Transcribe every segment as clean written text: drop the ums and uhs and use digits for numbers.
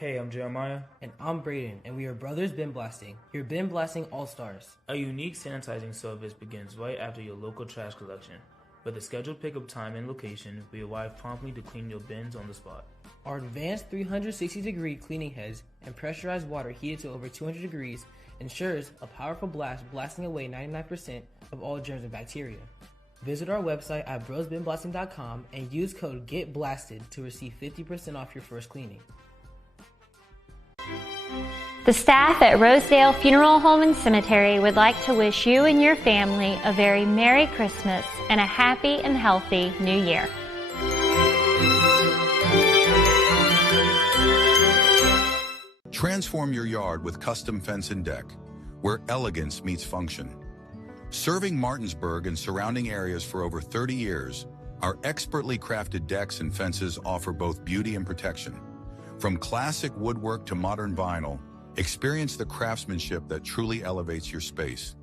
Hey, I'm Jeremiah. And I'm Braden, and we are Brothers Bin Blasting, your bin blasting all-stars. A unique sanitizing service begins right after your local trash collection. With a scheduled pickup time and location, we arrive promptly to clean your bins on the spot. Our advanced 360-degree cleaning heads and pressurized water heated to over 200 degrees ensures a powerful blast blasting away 99% of all germs and bacteria. Visit our website at brosbinblasting.com and use code GETBLASTED to receive 50% off your first cleaning. The staff at Rosedale Funeral Home and Cemetery would like to wish you and your family a very Merry Christmas and a happy and healthy New Year. Transform your yard with custom fence and deck, where elegance meets function. Serving Martinsburg and surrounding areas for over 30 years, our expertly crafted decks and fences offer both beauty and protection. From classic woodwork to modern vinyl, experience the craftsmanship that truly elevates your space.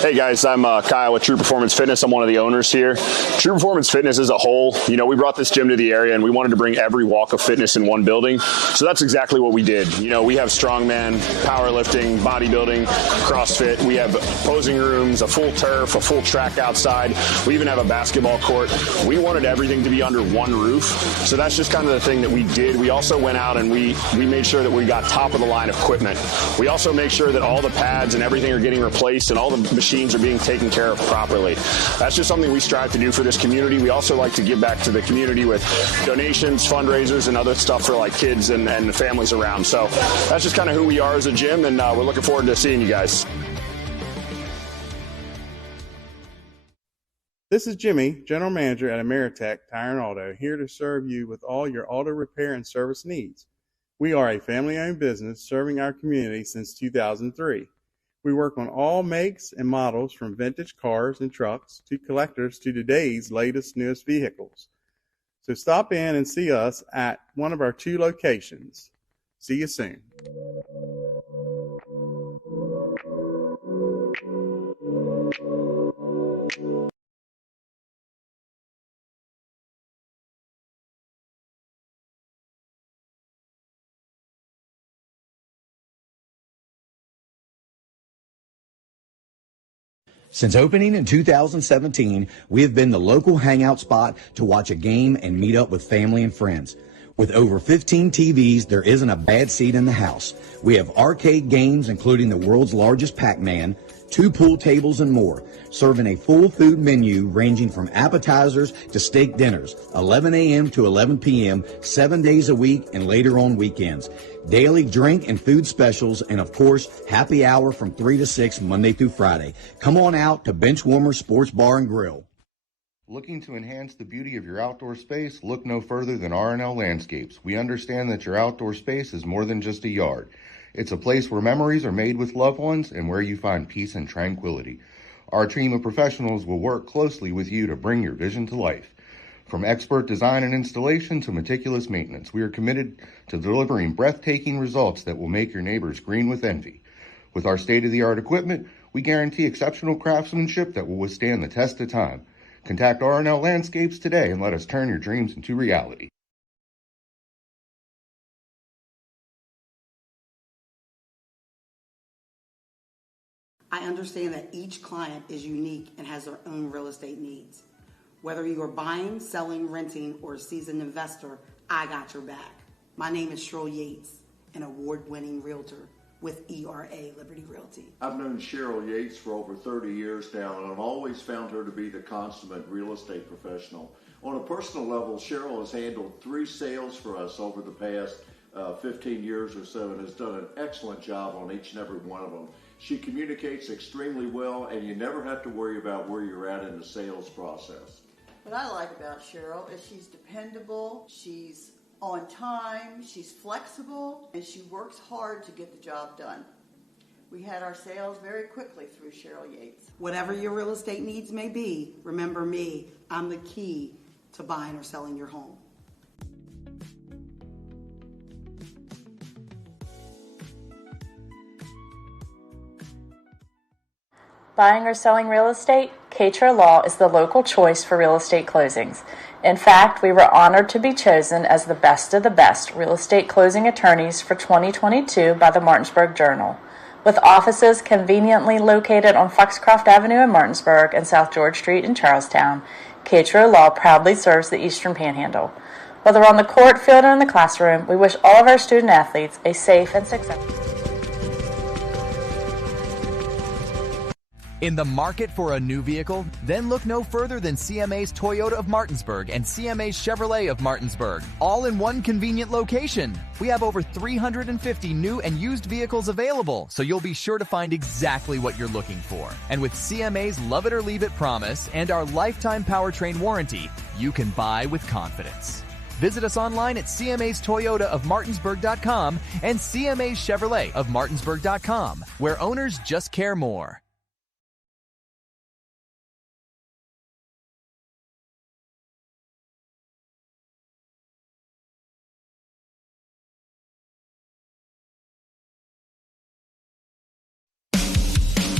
Hey guys, I'm Kyle with True Performance Fitness. I'm one of the owners here. True Performance Fitness as a whole, we brought this gym to the area and we wanted to bring every walk of fitness in one building. So that's exactly what we did. We have strongman, powerlifting, bodybuilding, CrossFit. We have posing rooms, a full turf, a full track outside. We even have a basketball court. We wanted everything to be under one roof. So that's just kind of the thing that we did. We also went out and we made sure that we got top of the line equipment. We also make sure that all the pads and everything are getting replaced and all the machines are being taken care of properly. That's just something we strive to do for this community. We also like to give back to the community with donations, fundraisers, and other stuff for like kids and families around. So that's just kind of who we are as a gym, and we're looking forward to seeing you guys. This is Jimmy, General Manager at Ameritech Tire and Auto, here to serve you with all your auto repair and service needs. We are a family-owned business serving our community since 2003. We work on all makes and models from vintage cars and trucks to collectors to today's latest, newest vehicles. So stop in and see us at one of our 2 locations. See you soon. Since opening in 2017, we have been the local hangout spot to watch a game and meet up with family and friends. With over 15 TVs, there isn't a bad seat in the house. We have arcade games, including the world's largest Pac-Man, 2 pool tables, and more, serving a full food menu ranging from appetizers to steak dinners, 11 a.m. to 11 p.m., 7 days a week and later on weekends. Daily drink and food specials, and of course, happy hour from 3 to 6 Monday through Friday. Come on out to Benchwarmer Sports Bar and Grill. Looking to enhance the beauty of your outdoor space? Look no further than R&L Landscapes. We understand that your outdoor space is more than just a yard. It's a place where memories are made with loved ones and where you find peace and tranquility. Our team of professionals will work closely with you to bring your vision to life. From expert design and installation to meticulous maintenance, we are committed to delivering breathtaking results that will make your neighbors green with envy. With our state-of-the-art equipment, we guarantee exceptional craftsmanship that will withstand the test of time. Contact R&L Landscapes today and let us turn your dreams into reality. I understand that each client is unique and has their own real estate needs. Whether you are buying, selling, renting, or a seasoned investor, I got your back. My name is Cheryl Yates, an award-winning realtor with ERA Liberty Realty. I've known Cheryl Yates for over 30 years now, and I've always found her to be the consummate real estate professional. On a personal level, Cheryl has handled 3 sales for us over the past 15 years or so and has done an excellent job on each and every one of them. She communicates extremely well, and you never have to worry about where you're at in the sales process. What I like about Cheryl is she's dependable, she's on time, she's flexible, and she works hard to get the job done. We had our sales very quickly through Cheryl Yates. Whatever your real estate needs may be, remember me. I'm the key to buying or selling your home. Buying or selling real estate? Cater Law is the local choice for real estate closings. In fact, we were honored to be chosen as the best of the best real estate closing attorneys for 2022 by the Martinsburg Journal. With offices conveniently located on Foxcroft Avenue in Martinsburg and South George Street in Charlestown, Cater Law proudly serves the Eastern Panhandle. Whether on the court, field, or in the classroom, we wish all of our student athletes a safe and successful. In the market for a new vehicle? Then look no further than CMA's Toyota of Martinsburg and CMA's Chevrolet of Martinsburg, all in one convenient location. We have over 350 new and used vehicles available, so you'll be sure to find exactly what you're looking for. And with CMA's Love It or Leave It promise and our lifetime powertrain warranty, you can buy with confidence. Visit us online at CMA's Toyota of Martinsburg.com and CMA's Chevrolet of Martinsburg.com, where owners just care more.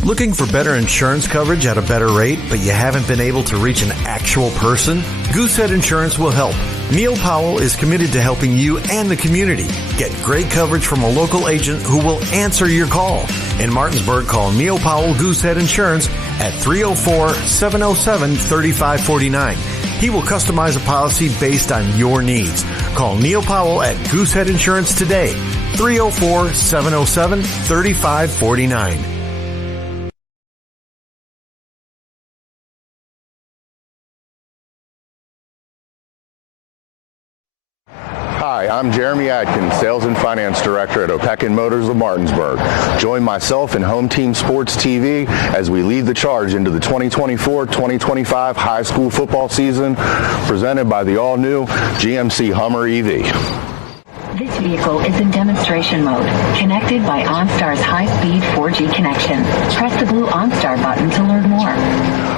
Looking for better insurance coverage at a better rate, but you haven't been able to reach an actual person? Goosehead Insurance will help. Neil Powell is committed to helping you and the community get great coverage from a local agent who will answer your call. In Martinsburg, call Neil Powell Goosehead Insurance at 304-707-3549. He will customize a policy based on your needs. Call Neil Powell at Goosehead Insurance today, 304-707-3549. Hi, I'm Jeremy Atkins, Sales and Finance Director at Opequon Motors of Martinsburg. Join myself and Home Team Sports TV as we lead the charge into the 2024-2025 high school football season, presented by the all-new GMC Hummer EV. This vehicle is in demonstration mode, connected by OnStar's high-speed 4G connection. Press the blue OnStar button to learn more.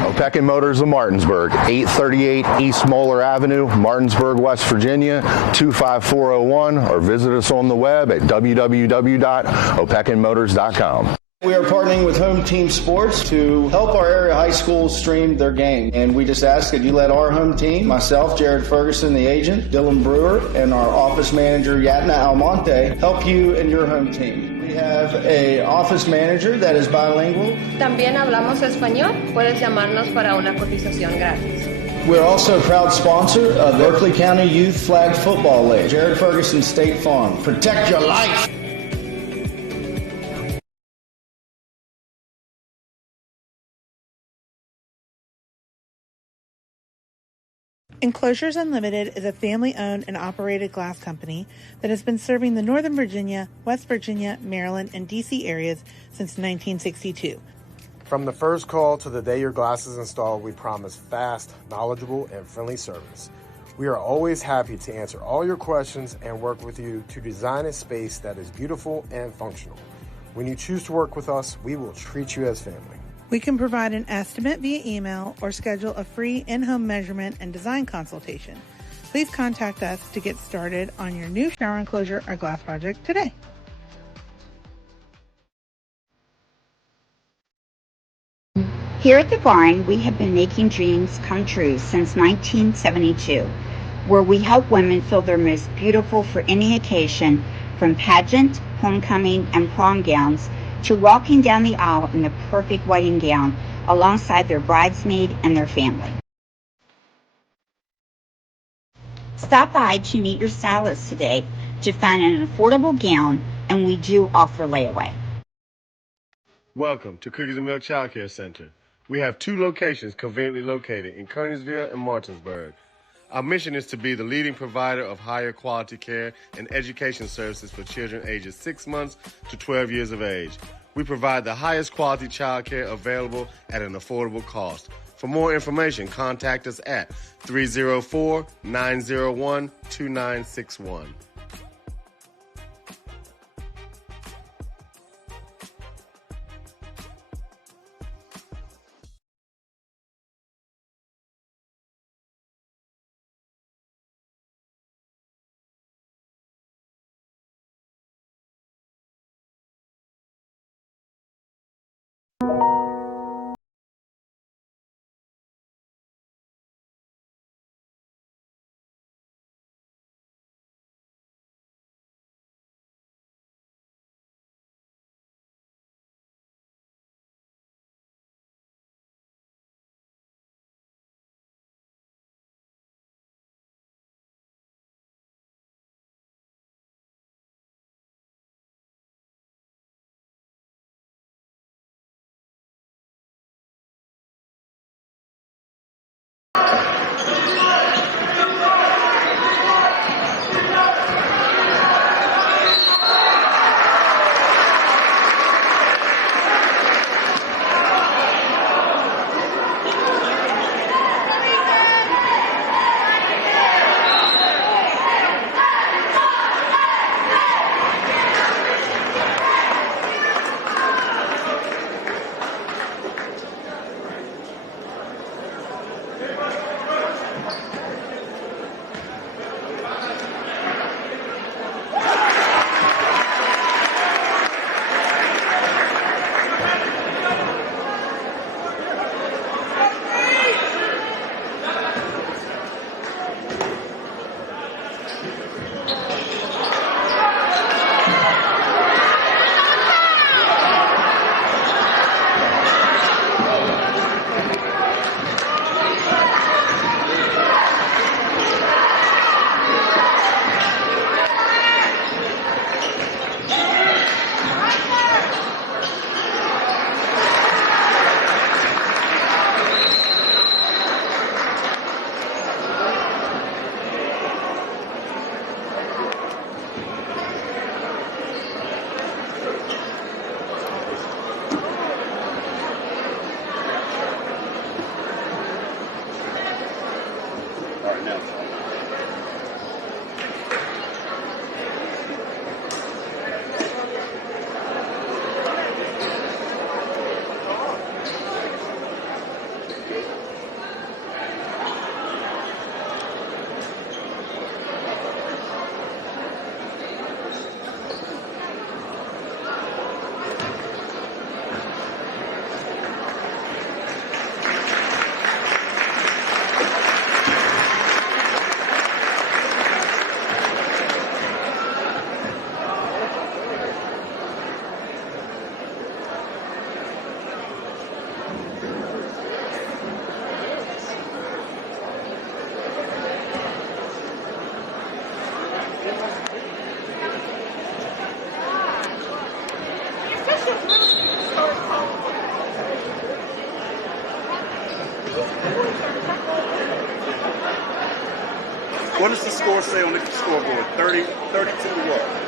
Opequon Motors of Martinsburg, 838 East Moeller Avenue, Martinsburg, West Virginia, 25401, or visit us on the web at www.opequonmotors.com. We are partnering with Home Team Sports to help our area high schools stream their game. And we just ask that you let our home team, myself, Jared Ferguson, the agent, Dylan Brewer, and our office manager, Yatna Almonte, help you and your home team. We have an office manager that is bilingual. También hablamos español. Puedes llamarnos para una cotización gratis. We're also a proud sponsor of Berkeley County Youth Flag Football League. Jared Ferguson State Farm. Protect your life. Enclosures Unlimited is a family-owned and operated glass company that has been serving the Northern Virginia, West Virginia, Maryland, and D.C. areas since 1962. From the first call to the day your glass is installed, we promise fast, knowledgeable, and friendly service. We are always happy to answer all your questions and work with you to design a space that is beautiful and functional. When you choose to work with us, we will treat you as family. We can provide an estimate via email or schedule a free in-home measurement and design consultation. Please contact us to get started on your new shower enclosure or glass project today. Here at the barn, we have been making dreams come true since 1972, where we help women feel their most beautiful for any occasion, from pageant, homecoming, and prom gowns to walking down the aisle in the perfect wedding gown alongside their bridesmaid and their family. Stop by to meet your stylist today to find an affordable gown, and we do offer layaway. Welcome to Cookies and Milk Child Care Center. We have 2 locations conveniently located in Kearneysville and Martinsburg. Our mission is to be the leading provider of higher quality care and education services for children ages 6 months to 12 years of age. We provide the highest quality child care available at an affordable cost. For more information, contact us at 304-901-2961. What does the score say on the scoreboard? 32 to what?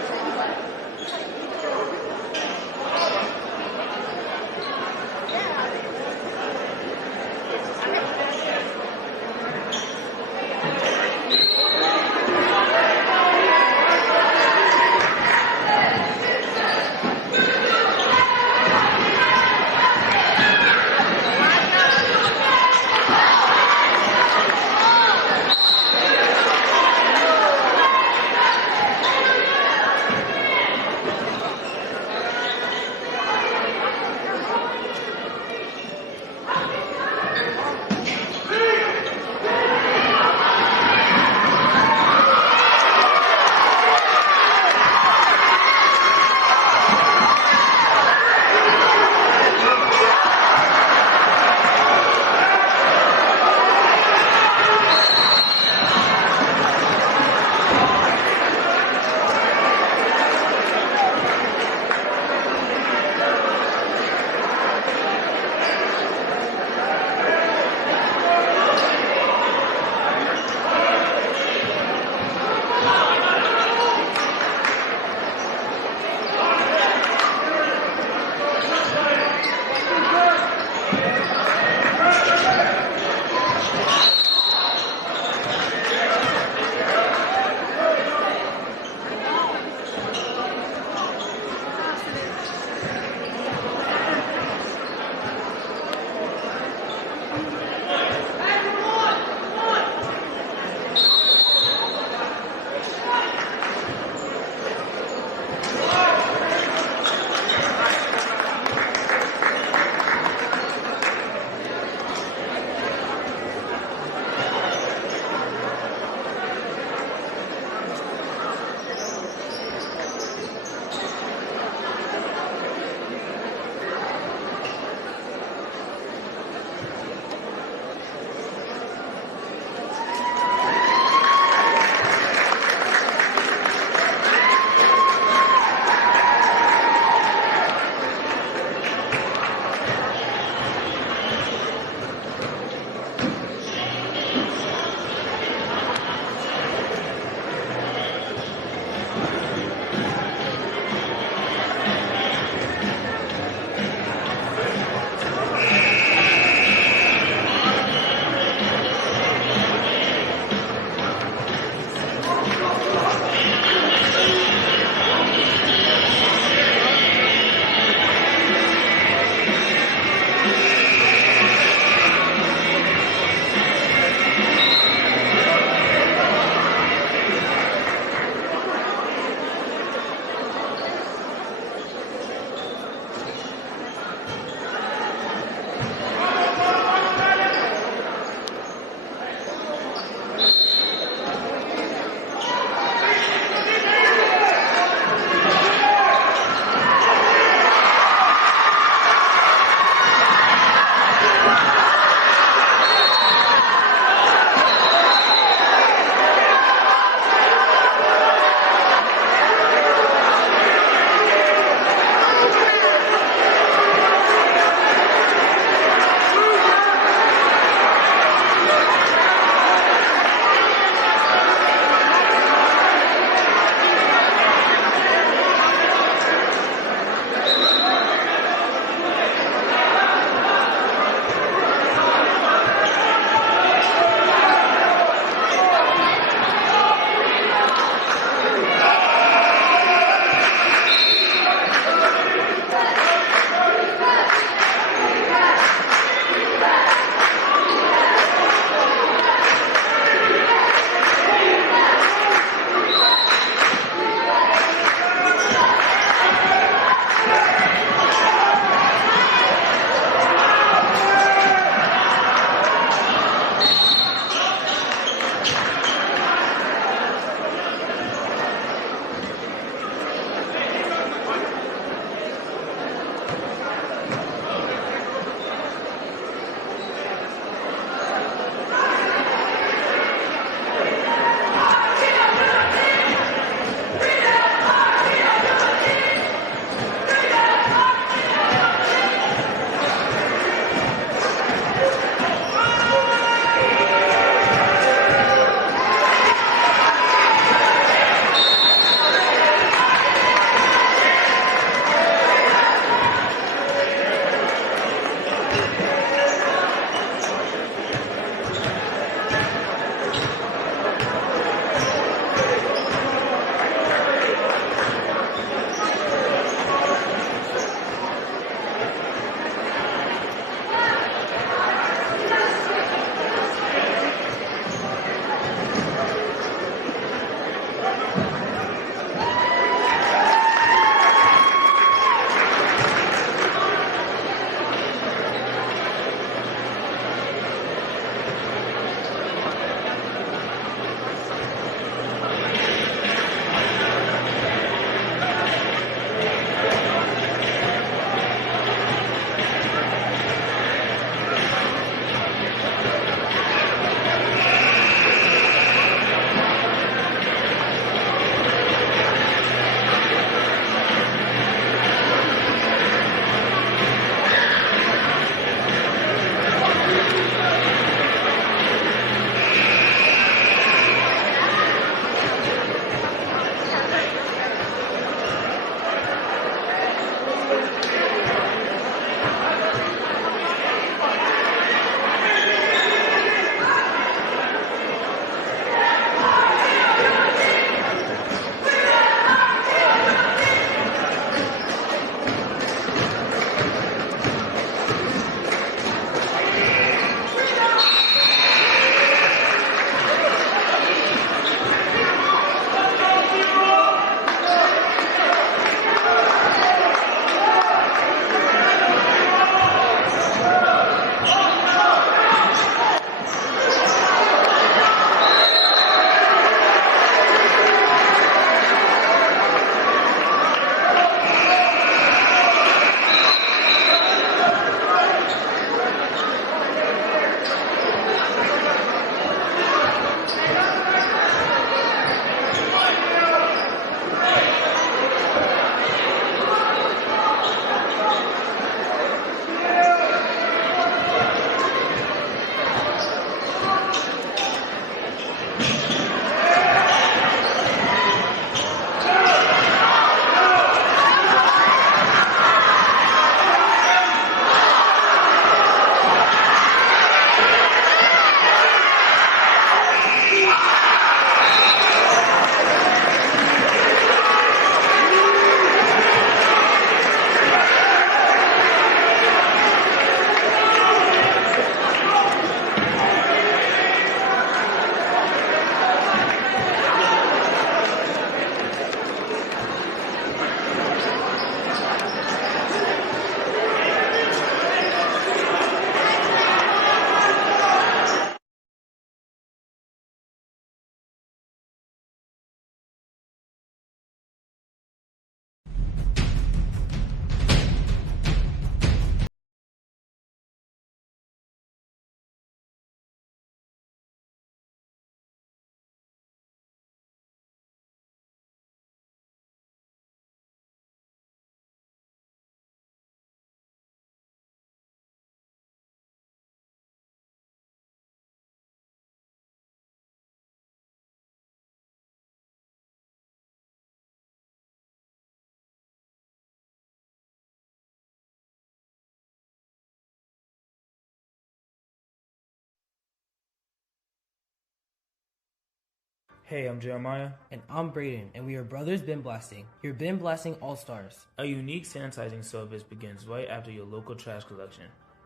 Hey, I'm Jeremiah. And I'm Braden, and we are Brothers Bin Blasting, your bin blasting all-stars. A unique sanitizing service begins right after your local trash collection.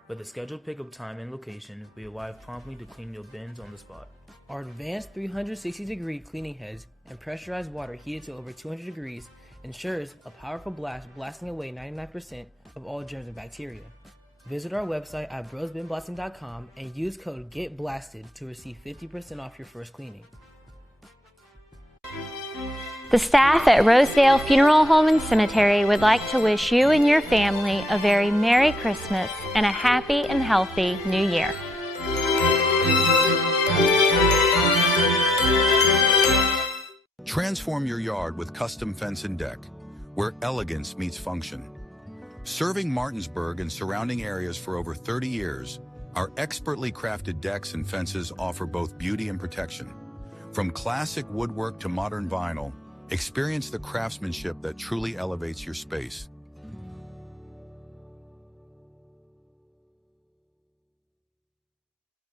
With a scheduled pickup time and location, we arrive promptly to clean your bins on the spot. Our advanced 360-degree cleaning heads and pressurized water heated to over 200 degrees ensures a powerful blast blasting away 99% of all germs and bacteria. Visit our website at brosbinblasting.com and use code GETBLASTED to receive 50% off your first cleaning. The staff at Rosedale Funeral Home and Cemetery would like to wish you and your family a very Merry Christmas and a happy and healthy New Year. Transform your yard with custom fence and deck, where elegance meets function. Serving Martinsburg and surrounding areas for over 30 years, our expertly crafted decks and fences offer both beauty and protection. From classic woodwork to modern vinyl, experience the craftsmanship that truly elevates your space.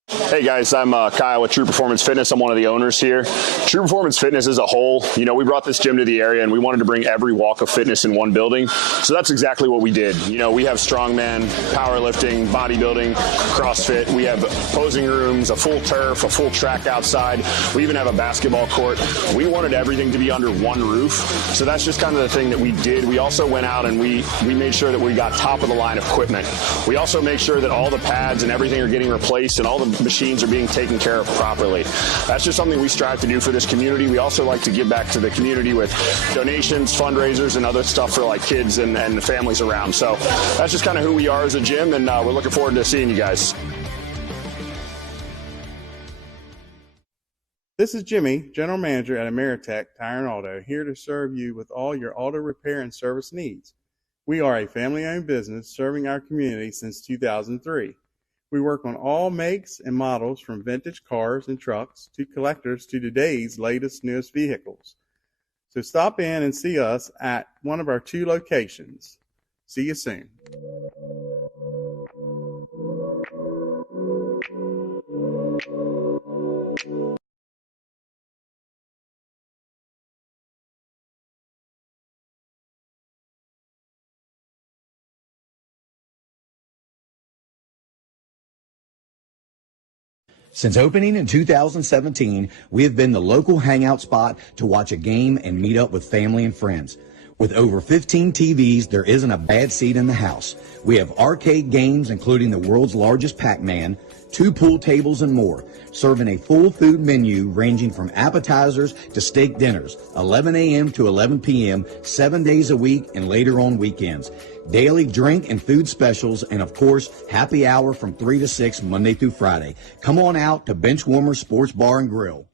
Hey guys, I'm Kyle with True Performance Fitness. I'm one of the owners here. True Performance Fitness as a whole, we brought this gym to the area and we wanted to bring every walk of fitness in one building. So that's exactly what we did. We have strongman, powerlifting, bodybuilding, CrossFit. We have posing rooms, a full turf, a full track outside. We even have a basketball court. We wanted everything to be under one roof. So that's just kind of the thing that we did. We also went out and we made sure that we got top of the line equipment. We also make sure that all the pads and everything are getting replaced and all the machines are being taken care of properly. That's just something we strive to do for this community. We also like to give back to the community with donations, fundraisers, and other stuff for like kids and the families around. So that's just kind of who we are as a gym, and we're looking forward to seeing you guys. This is Jimmy, General Manager at Ameritech Tire and Auto, here to serve you with all your auto repair and service needs. We are a family-owned business serving our community since 2003. We work on all makes and models from vintage cars and trucks to collectors to today's latest, newest vehicles. So stop in and see us at one of our 2 locations. See you soon. Since opening in 2017, we have been the local hangout spot to watch a game and meet up with family and friends. With over 15 TVs, there isn't a bad seat in the house. We have arcade games, including the world's largest Pac-Man, 2 pool tables, and more, serving a full food menu ranging from appetizers to steak dinners, 11 a.m. to 11 p.m., 7 days a week, and later on weekends. Daily drink and food specials, and of course, happy hour from 3 to 6, Monday through Friday. Come on out to Benchwarmer Sports Bar and Grill.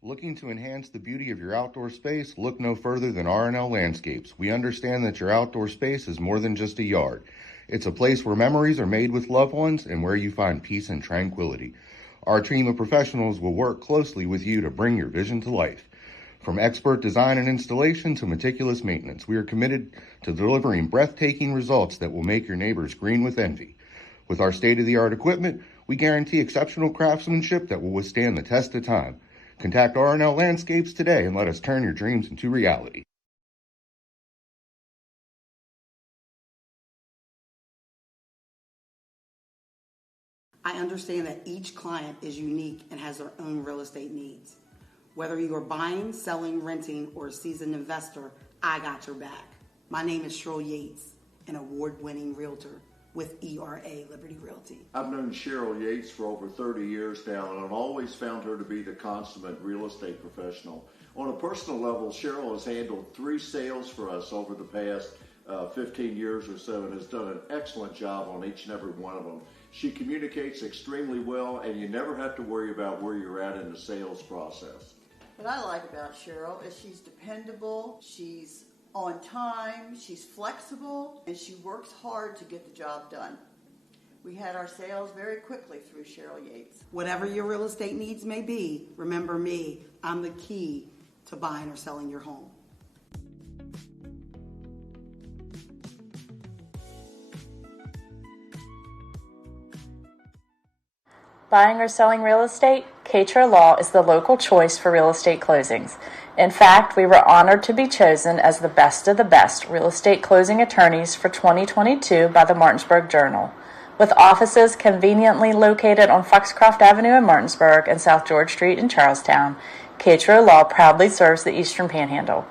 Looking to enhance the beauty of your outdoor space? Look no further than R&L Landscapes. We understand that your outdoor space is more than just a yard. It's a place where memories are made with loved ones and where you find peace and tranquility. Our team of professionals will work closely with you to bring your vision to life. From expert design and installation to meticulous maintenance, we are committed to delivering breathtaking results that will make your neighbors green with envy. With our state-of-the-art equipment, we guarantee exceptional craftsmanship that will withstand the test of time. Contact R&L Landscapes today and let us turn your dreams into reality. I understand that each client is unique and has their own real estate needs. Whether you are buying, selling, renting, or a seasoned investor, I got your back. My name is Cheryl Yates, an award-winning realtor with ERA Liberty Realty. I've known Cheryl Yates for over 30 years now, and I've always found her to be the consummate real estate professional. On a personal level, Cheryl has handled 3 sales for us over the past 15 years or so and has done an excellent job on each and every one of them. She communicates extremely well, and you never have to worry about where you're at in the sales process. What I like about Cheryl is she's dependable, she's on time, she's flexible, and she works hard to get the job done. We had our sales very quickly through Cheryl Yates. Whatever your real estate needs may be, remember me. I'm the key to buying or selling your home. Buying or selling real estate? Cater Law is the local choice for real estate closings. In fact, we were honored to be chosen as the best of the best real estate closing attorneys for 2022 by the Martinsburg Journal. With offices conveniently located on Foxcroft Avenue in Martinsburg and South George Street in Charlestown, Cater Law proudly serves the Eastern Panhandle.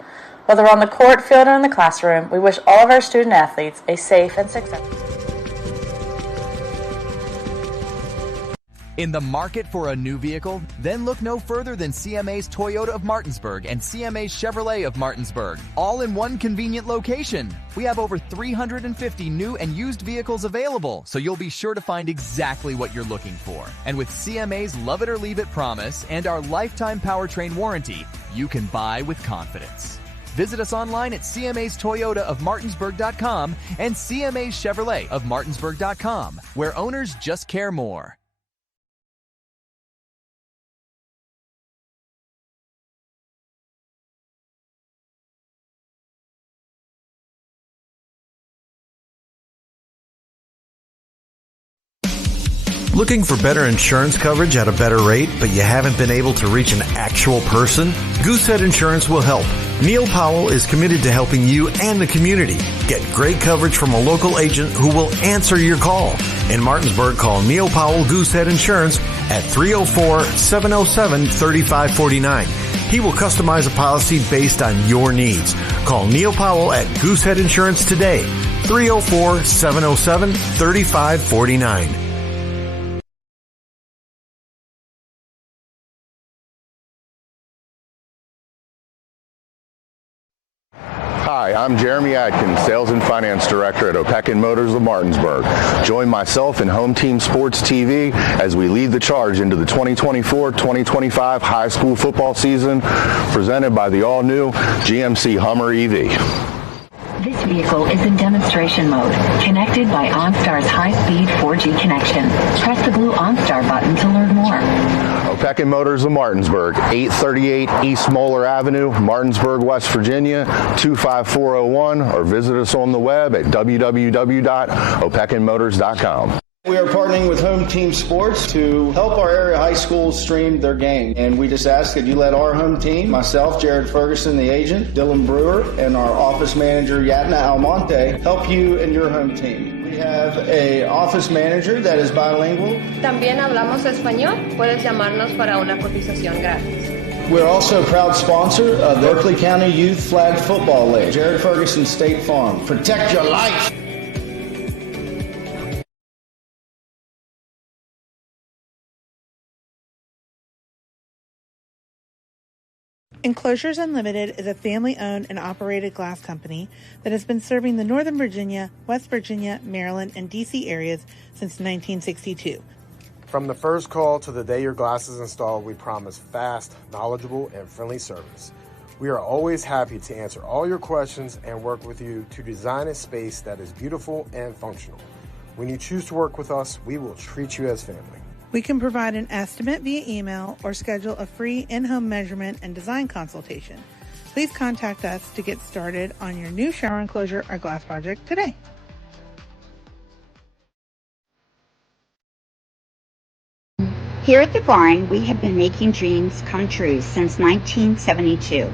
Whether on the court, field, or in the classroom, we wish all of our student athletes a safe and successful. In the market for a new vehicle? Then look no further than CMA's Toyota of Martinsburg and CMA's Chevrolet of Martinsburg, all in one convenient location. We have over 350 new and used vehicles available, so you'll be sure to find exactly what you're looking for. And with CMA's Love It or Leave It promise and our lifetime powertrain warranty, you can buy with confidence. Visit us online at CMA's Toyota of Martinsburg.com and CMA's Chevrolet of Martinsburg.com, where owners just care more. Looking for better insurance coverage at a better rate, but you haven't been able to reach an actual person? Goosehead Insurance will help. Neil Powell is committed to helping you and the community get great coverage from a local agent who will answer your call. In Martinsburg, call Neil Powell Goosehead Insurance at 304-707-3549. He will customize a policy based on your needs. Call Neil Powell at Goosehead Insurance today, 304-707-3549. Hi, I'm Jeremy Adkins, Sales and Finance Director at Opequon Motors of Martinsburg. Join myself and Home Team Sports TV as we lead the charge into the 2024-2025 high school football season, presented by the all-new GMC Hummer EV. This vehicle is in demonstration mode, connected by OnStar's high-speed 4G connection. Press the blue OnStar button to learn more. Opequon Motors of Martinsburg, 838 East Moeller Avenue, Martinsburg, West Virginia, 25401, or visit us on the web at www.opequonmotors.com. We are partnering with Home Team Sports to help our area high schools stream their game. And we just ask that you let our home team, myself, Jared Ferguson, the agent, Dylan Brewer, and our office manager, Yatna Almonte, help you and your home team. We have an office manager that is bilingual. También hablamos español. Puedes llamarnos para una cotización gratis. We're also a proud sponsor of the Berkeley County Youth Flag Football League. Jared Ferguson State Farm. Protect your life. Enclosures Unlimited is a family-owned and operated glass company that has been serving the Northern Virginia, West Virginia, Maryland, and D.C. areas since 1962. From the first call to the day your glass is installed, we promise fast, knowledgeable, and friendly service. We are always happy to answer all your questions and work with you to design a space that is beautiful and functional. When you choose to work with us, we will treat you as family. We can provide an estimate via email or schedule a free in-home measurement and design consultation. Please contact us to get started on your new shower enclosure or glass project today. Here at the barn, we have been making dreams come true since 1972,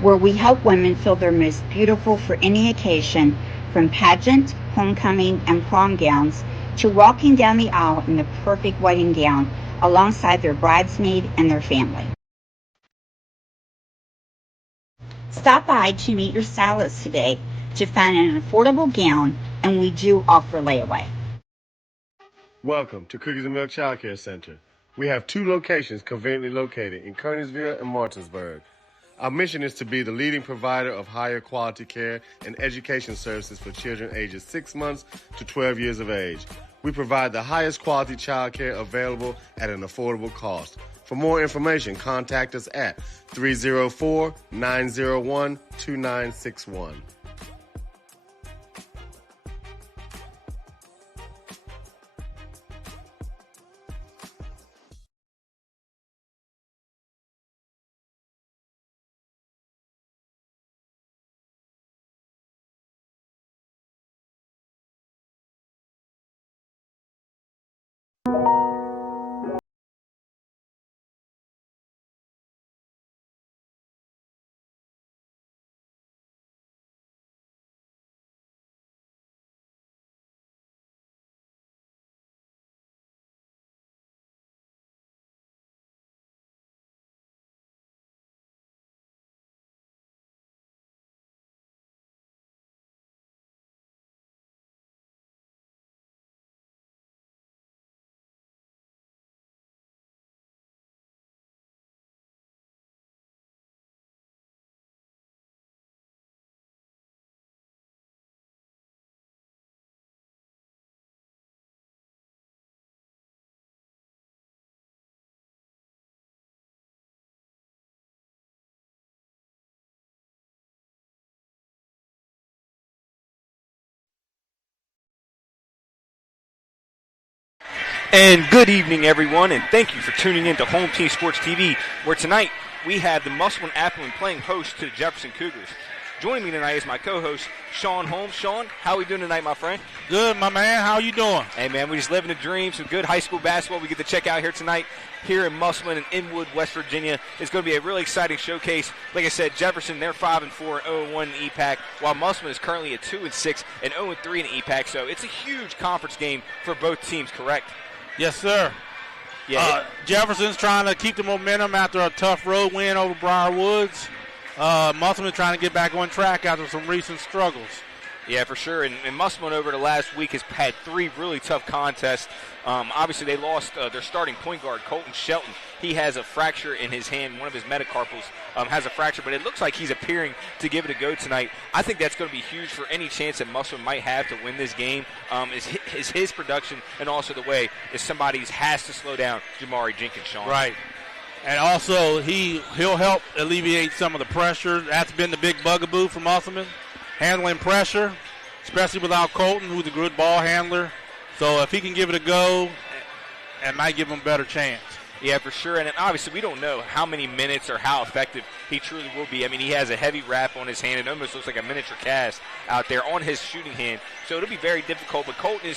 where we help women feel their most beautiful for any occasion, from pageant, homecoming, and prom gowns to walking down the aisle in the perfect wedding gown alongside their bridesmaid and their family. Stop by to meet your stylist today to find an affordable gown, and we do offer layaway. Welcome to Cookies and Milk Child Care Center. We have 2 locations conveniently located in Kearneysville and Martinsburg. Our mission is to be the leading provider of higher quality care and education services for children ages 6 months to 12 years of age. We provide the highest quality child care available at an affordable cost. For more information, contact us at 304-901-2961. And good evening, everyone, and thank you for tuning in to Home Team Sports TV, where tonight we have the Musselman Appleton playing host to the Jefferson Cougars. Joining me tonight is my co-host, Sean Holmes. Sean, how are we doing tonight, my friend? Good, my man. How you doing? Hey, man, we just living the dream. Some good high school basketball we get to check out here tonight here in Musselman and Inwood, West Virginia. It's going to be a really exciting showcase. Like I said, Jefferson, they're 5-4 and 0-1 in EPAC, while Musselman is currently at 2-6 and 0-3 in EPAC. So it's a huge conference game for both teams, correct? Yes, sir. Yeah. Jefferson's trying to keep the momentum after a tough road win over Briar Woods. Musselman trying to get back on track after some recent struggles. Yeah, for sure. And Musselman over the last week has had 3 really tough contests. Obviously, they lost their starting point guard, Colton Shelton. He has a fracture in his hand. One of his metacarpals has a fracture, but it looks like he's appearing to give it a go tonight. I think that's going to be huge for any chance that Musselman might have to win this game. Is his production, and also the way is somebody has to slow down Jamari Jenkins, Sean. Right. And also, he'll help alleviate some of the pressure. That's been the big bugaboo for Musselman, handling pressure, especially without Colton, who's a good ball handler. So if he can give it a go, it might give him a better chance. Yeah, for sure. And obviously, we don't know how many minutes or how effective he truly will be. I mean, he has a heavy wrap on his hand. It almost looks like a miniature cast out there on his shooting hand. So it'll be very difficult. But Colton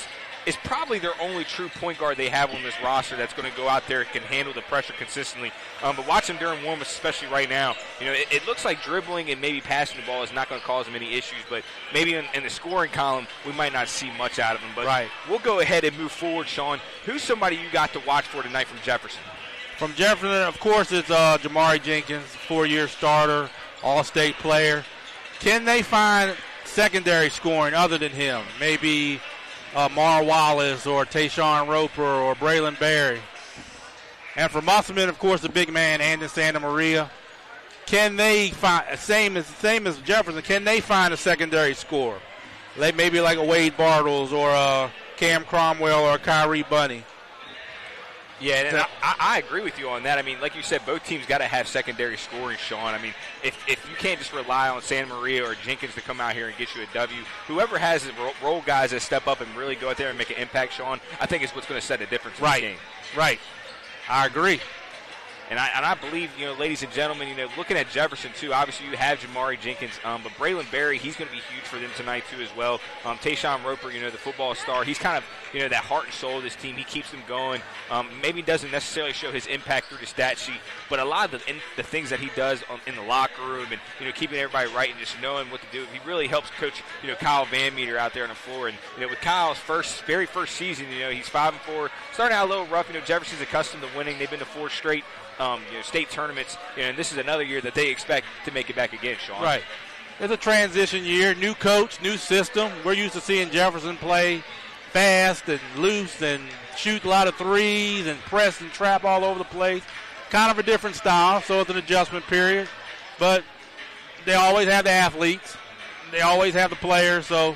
is probably their only true point guard they have on this roster that's going to go out there and can handle the pressure consistently. But watch him during warm-ups, especially right now. You know, it looks like dribbling and maybe passing the ball is not going to cause him any issues, but maybe in the scoring column, we might not see much out of him. But right. We'll go ahead and move forward, Sean. Who's somebody you got to watch for tonight from Jefferson? From Jefferson, of course, it's Jamari Jenkins, 4-year starter, all-state player. Can they find secondary scoring other than him? Maybe Mar Wallace or Tayshawn Roper or Braylon Berry. And for Musselman, of course, the big man, Andon Santa Maria. Can they find, same as Jefferson, can they find a secondary scorer? Maybe like a Wade Bartles or a Cam Cromwell or a Kyrie Bunny. Yeah, and I agree with you on that. I mean, like you said, both teams got to have secondary scoring, Sean. I mean, if you can't just rely on Santa Maria or Jenkins to come out here and get you a W, whoever has the role guys that step up and really go out there and make an impact, Sean, I think is what's going to set the difference in the game. Right. I agree. And I believe, ladies and gentlemen, looking at Jefferson, too, obviously you have Jamari Jenkins, but Braylon Berry, he's going to be huge for them tonight, too, as well. Tayshawn Roper, the football star, he's kind of, that heart and soul of this team. He keeps them going. Maybe doesn't necessarily show his impact through the stat sheet, but a lot of the things that he does in the locker room and, keeping everybody right and just knowing what to do, he really helps coach, Kyle Van Meter out there on the floor. And, with Kyle's very first season, he's 5-4, starting out a little rough. Jefferson's accustomed to winning. They've been to 4 straight state tournaments, and this is another year that they expect to make it back again, Sean. Right. It's a transition year, new coach, new system. We're used to seeing Jefferson play fast and loose and shoot a lot of threes and press and trap all over the place. Kind of a different style, so it's an adjustment period. But they always have the athletes. They always have the players, so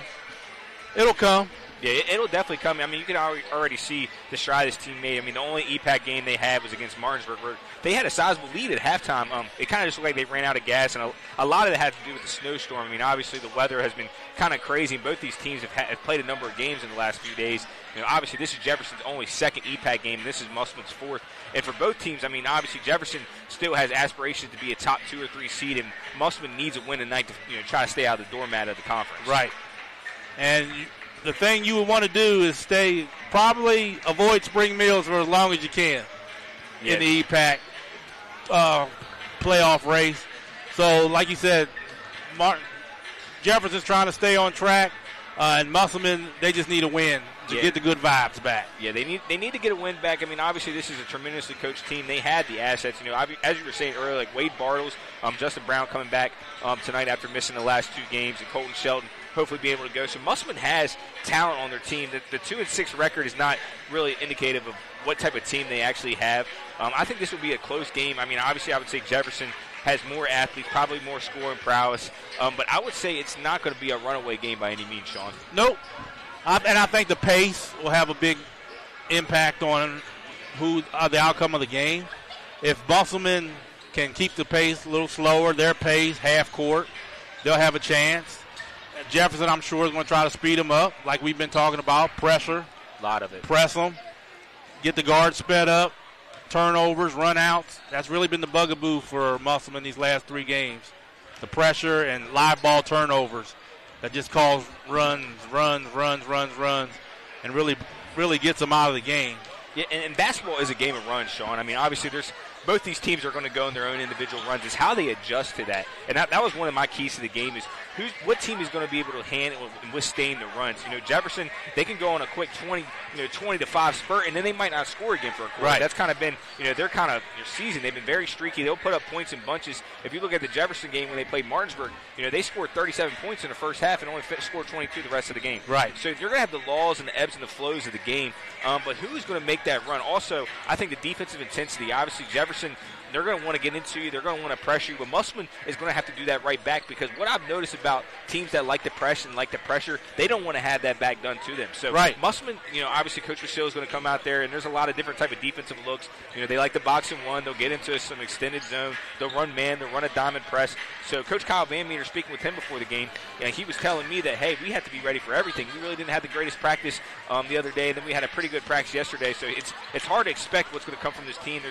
it'll come. Yeah, it'll definitely come. I mean, you can already see the stride this team made. I mean, the only EPAC game they had was against Martinsburg, where they had a sizable lead at halftime. It kind of just looked like they ran out of gas, and a lot of it had to do with the snowstorm. I mean, obviously the weather has been kind of crazy, and both these teams have played a number of games in the last few days. Obviously this is Jefferson's only second EPAC game, and this is Musselman's 4th. And for both teams, I mean, obviously Jefferson still has aspirations to be a top 2 or 3 seed, and Musselman needs a win tonight to try to stay out of the doormat of the conference. Right. And the thing you would want to do is probably avoid spring meals for as long as you can in the EPAC playoff race. So, like you said, Jefferson's trying to stay on track, and Musselman, they just need a win to get the good vibes back. Yeah, they need to get a win back. I mean, obviously this is a tremendously coached team. They had the assets. As you were saying earlier, like Wade Bartles, Justin Brown coming back tonight after missing the last 2 games, and Colton Shelton hopefully be able to go. So Musselman has talent on their team. The 2-6 record is not really indicative of what type of team they actually have. I think this will be a close game. I mean, obviously I would say Jefferson has more athletes, probably more scoring prowess. But I would say it's not going to be a runaway game by any means, Sean. Nope. And I think the pace will have a big impact on the outcome of the game. If Musselman can keep the pace a little slower, their pace, half court, they'll have a chance. Jefferson, I'm sure, is going to try to speed them up, like we've been talking about. Pressure. A lot of it. Press them. get the guard sped up, turnovers, run-outs. That's really been the bugaboo for Musselman these last 3 games. The pressure and live ball turnovers that just cause runs, and really gets them out of the game. Yeah, and basketball is a game of runs, Sean. I mean, obviously both these teams are going to go in their own individual runs. It's how they adjust to that. And that was one of my keys to the game is what team is going to be able to handle and withstand the runs. Jefferson, they can go on a quick 20-5 spurt, and then they might not score again for a quarter. Right. That's kind of been, their kind of their season. They've been very streaky. They'll put up points in bunches. If you look at the Jefferson game when they played Martinsburg, they scored 37 points in the first half and only scored 22 the rest of the game. Right. So you're going to have the laws and the ebbs and the flows of the game. But who is going to make that run? Also, I think the defensive intensity, obviously Jefferson, they're going to want to get into you. They're going to want to pressure you. But Musselman is going to have to do that right back because what I've noticed about teams that like to press and like to pressure, they don't want to have that back done to them. So Musselman, obviously Coach Rosillo is going to come out there, and there's a lot of different type of defensive looks. They like the box and one. They'll get into some extended zone. They'll run man. They'll run a diamond press. So Coach Kyle Van Meter, speaking with him before the game, he was telling me that, hey, we have to be ready for everything. We really didn't have the greatest practice the other day, and then we had a pretty good practice yesterday. So it's hard to expect what's going to come from this team.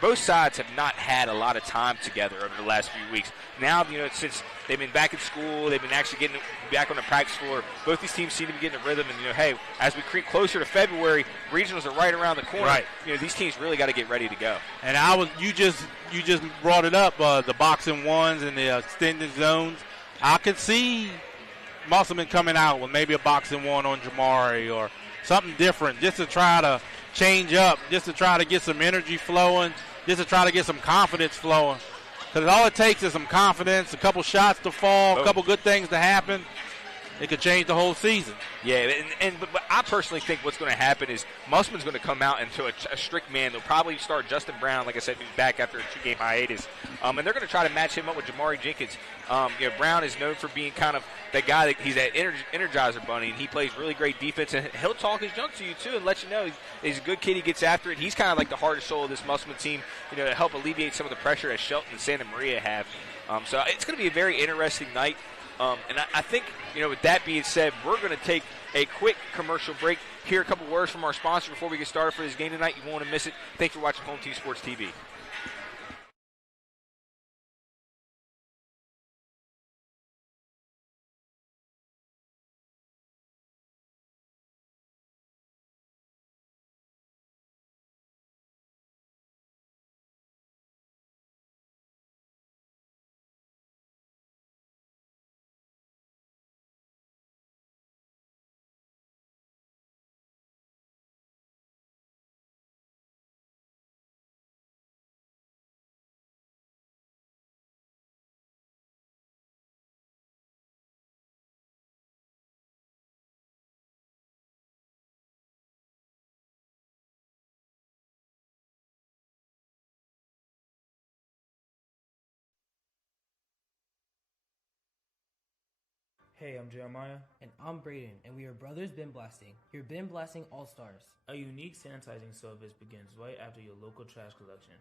Both sides have not had a lot of time together over the last few weeks. Now, since they've been back in school, they've been actually getting back on the practice floor. Both these teams seem to be getting a rhythm. And, hey, as we creep closer to February, regionals are right around the corner. Right. These teams really got to get ready to go. And you just brought it up, the boxing ones and the extended zones. I could see Musselman coming out with maybe a boxing one on Jamari or something different just to try to change up, just to try to get some energy flowing, just to try to get some confidence flowing. Because all it takes is some confidence, a couple shots to fall, a couple good things to happen. It could change the whole season. Yeah, but I personally think what's going to happen is Musselman's going to come out into a strict man. They'll probably start Justin Brown, like I said, who's back after a 2-game hiatus. And they're going to try to match him up with Jamari Jenkins. Brown is known for being kind of that guy that he's that energizer bunny, and he plays really great defense. And he'll talk his junk to you, too, and let you know he's a good kid. He gets after it. He's kind of like the heart and soul of this Musselman team, to help alleviate some of the pressure that Shelton and Santa Maria have. So it's going to be a very interesting night. And I think, with that being said, we're going to take a quick commercial break. Hear a couple words from our sponsor before we get started for this game tonight. You won't want to miss it. Thanks for watching Home Team Sports TV. Hey, I'm Jeremiah. And I'm Braden, and we are Brothers Bin Blasting, your bin blasting all-stars. A unique sanitizing service begins right after your local trash collection.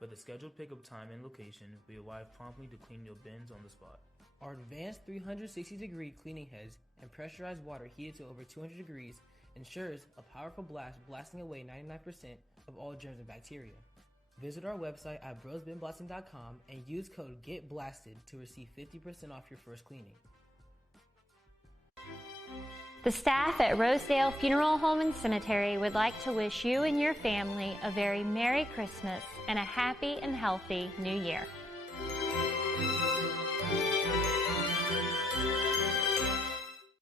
With a scheduled pickup time and location, we arrive promptly to clean your bins on the spot. Our advanced 360-degree cleaning heads and pressurized water heated to over 200 degrees ensures a powerful blast blasting away 99% of all germs and bacteria. Visit our website at brosbinblasting.com and use code GETBLASTED to receive 50% off your first cleaning. The staff at Rosedale Funeral Home and Cemetery would like to wish you and your family a very Merry Christmas and a happy and healthy New Year.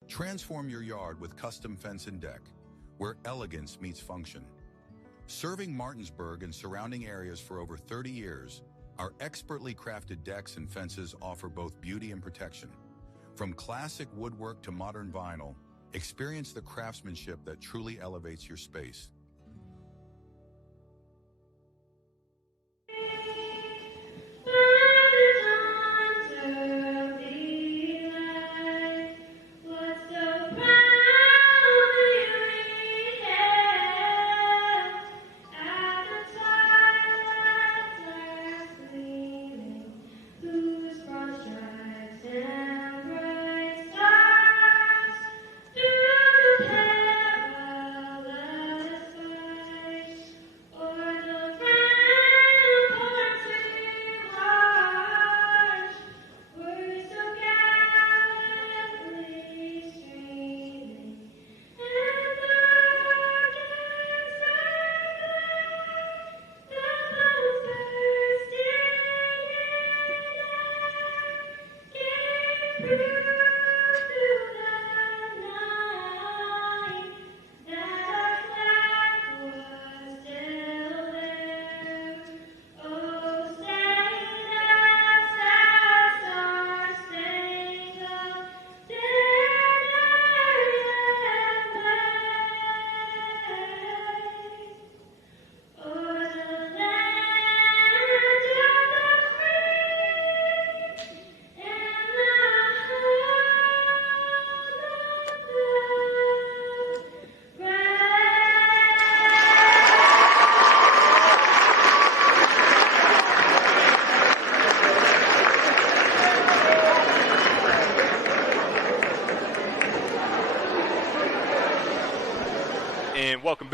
Transform your yard with custom fence and deck, where elegance meets function. Serving Martinsburg and surrounding areas for over 30 years, our expertly crafted decks and fences offer both beauty and protection. From classic woodwork to modern vinyl, experience the craftsmanship that truly elevates your space.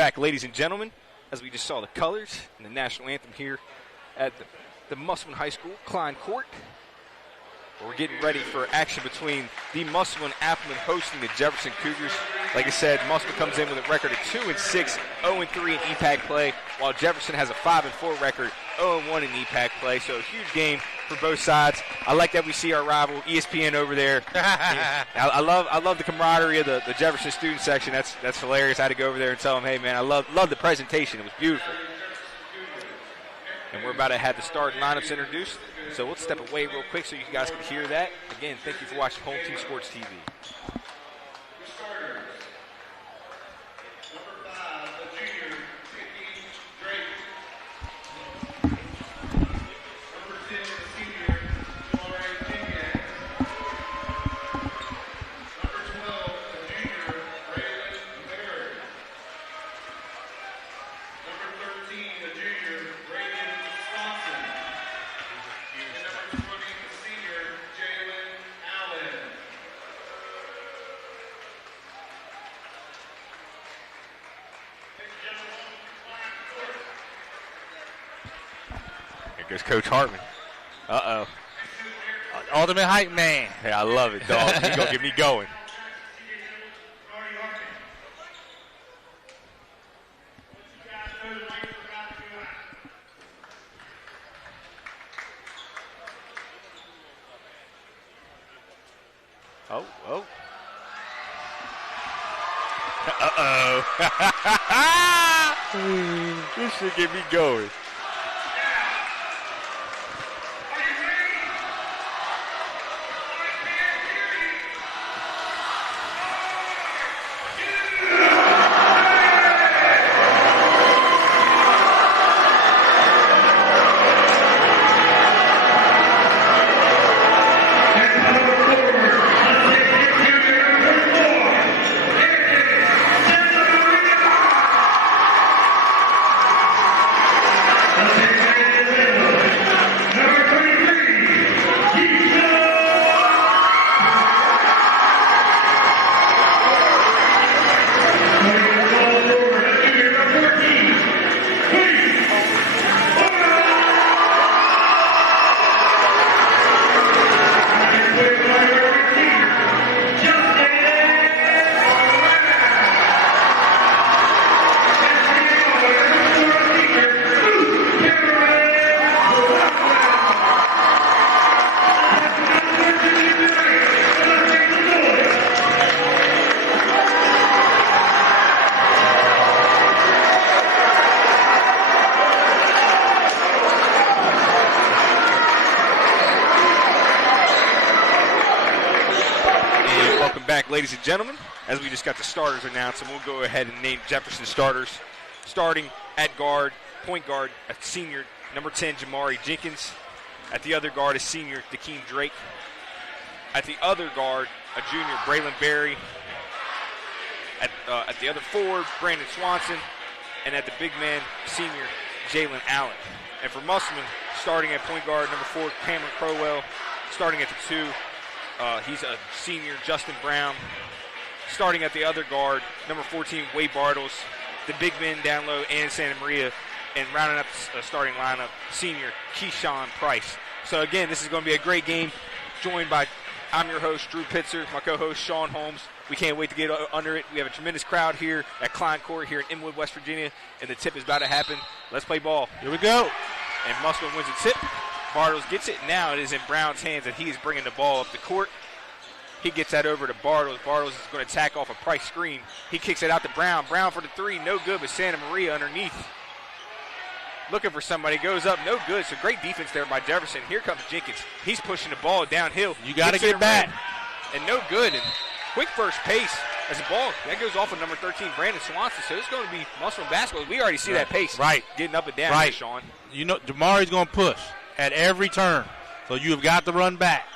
back, ladies and gentlemen, as we just saw the colors and the national anthem here at the Musselman High School Klein Court. We're getting ready for action between the Musselman Appleman hosting the Jefferson Cougars. Like I said, Musselman comes in with a record of 2-6, 0-3 in EPAC play, while Jefferson has a 5-4 record, 0-1 in EPAC play. So a huge game for both sides. I like that we see our rival ESPN over there. I love the camaraderie of the Jefferson student section. That's hilarious. I had to go over there and tell them, hey man, I love the presentation. It was beautiful. And we're about to have the starting lineups introduced. So we'll step away real quick so you guys can hear that. Again, thank you for watching Home Team Sports TV. There's Coach Hartman. Uh-oh. Ultimate hype man. Hey, I love it, dog. He's going to get me going. Oh. Uh-oh. This should get me going. Ladies and gentlemen, as we just got the starters announced, and we'll go ahead and name Jefferson starters. Starting at guard, point guard, a senior, number 10, Jamari Jenkins. At the other guard, a senior, Dakeem Drake. At the other guard, a junior, Braylon Berry. At the other forward, Brandon Swanson. And at the big man, senior, Jalen Allen. And for Musselman, starting at point guard, number 4, Cameron Crowell. Starting at the 2, he's a senior, Justin Brown. Starting at the other guard, number 14, Wade Bartles. The big men down low, and Santa Maria. And rounding up the starting lineup, senior, Keyshawn Price. So again, this is going to be a great game. Joined by, I'm your host, Drew Pitzer, my co-host, Sean Holmes. We can't wait to get under it. We have a tremendous crowd here at Klein Court here in Inwood, West Virginia. And the tip is about to happen. Let's play ball. Here we go. And Musselman wins the tip. Bartles gets it. Now it is in Brown's hands, and he is bringing the ball up the court. He gets that over to Bartles. Bartles is going to attack off a Price screen. He kicks it out to Brown. Brown for the 3. No good, but Santa Maria underneath. Looking for somebody. Goes up. No good. So great defense there by Jefferson. Here comes Jenkins. He's pushing the ball downhill. You got to get back. And no good. And quick first pace as the ball. That goes off of number 13, Brandon Swanson. So it's going to be Musselman basketball. We already see that pace. Right. Getting up and down right. Here, Sean. You know, Jamari's going to push at every turn. So you have got to run back.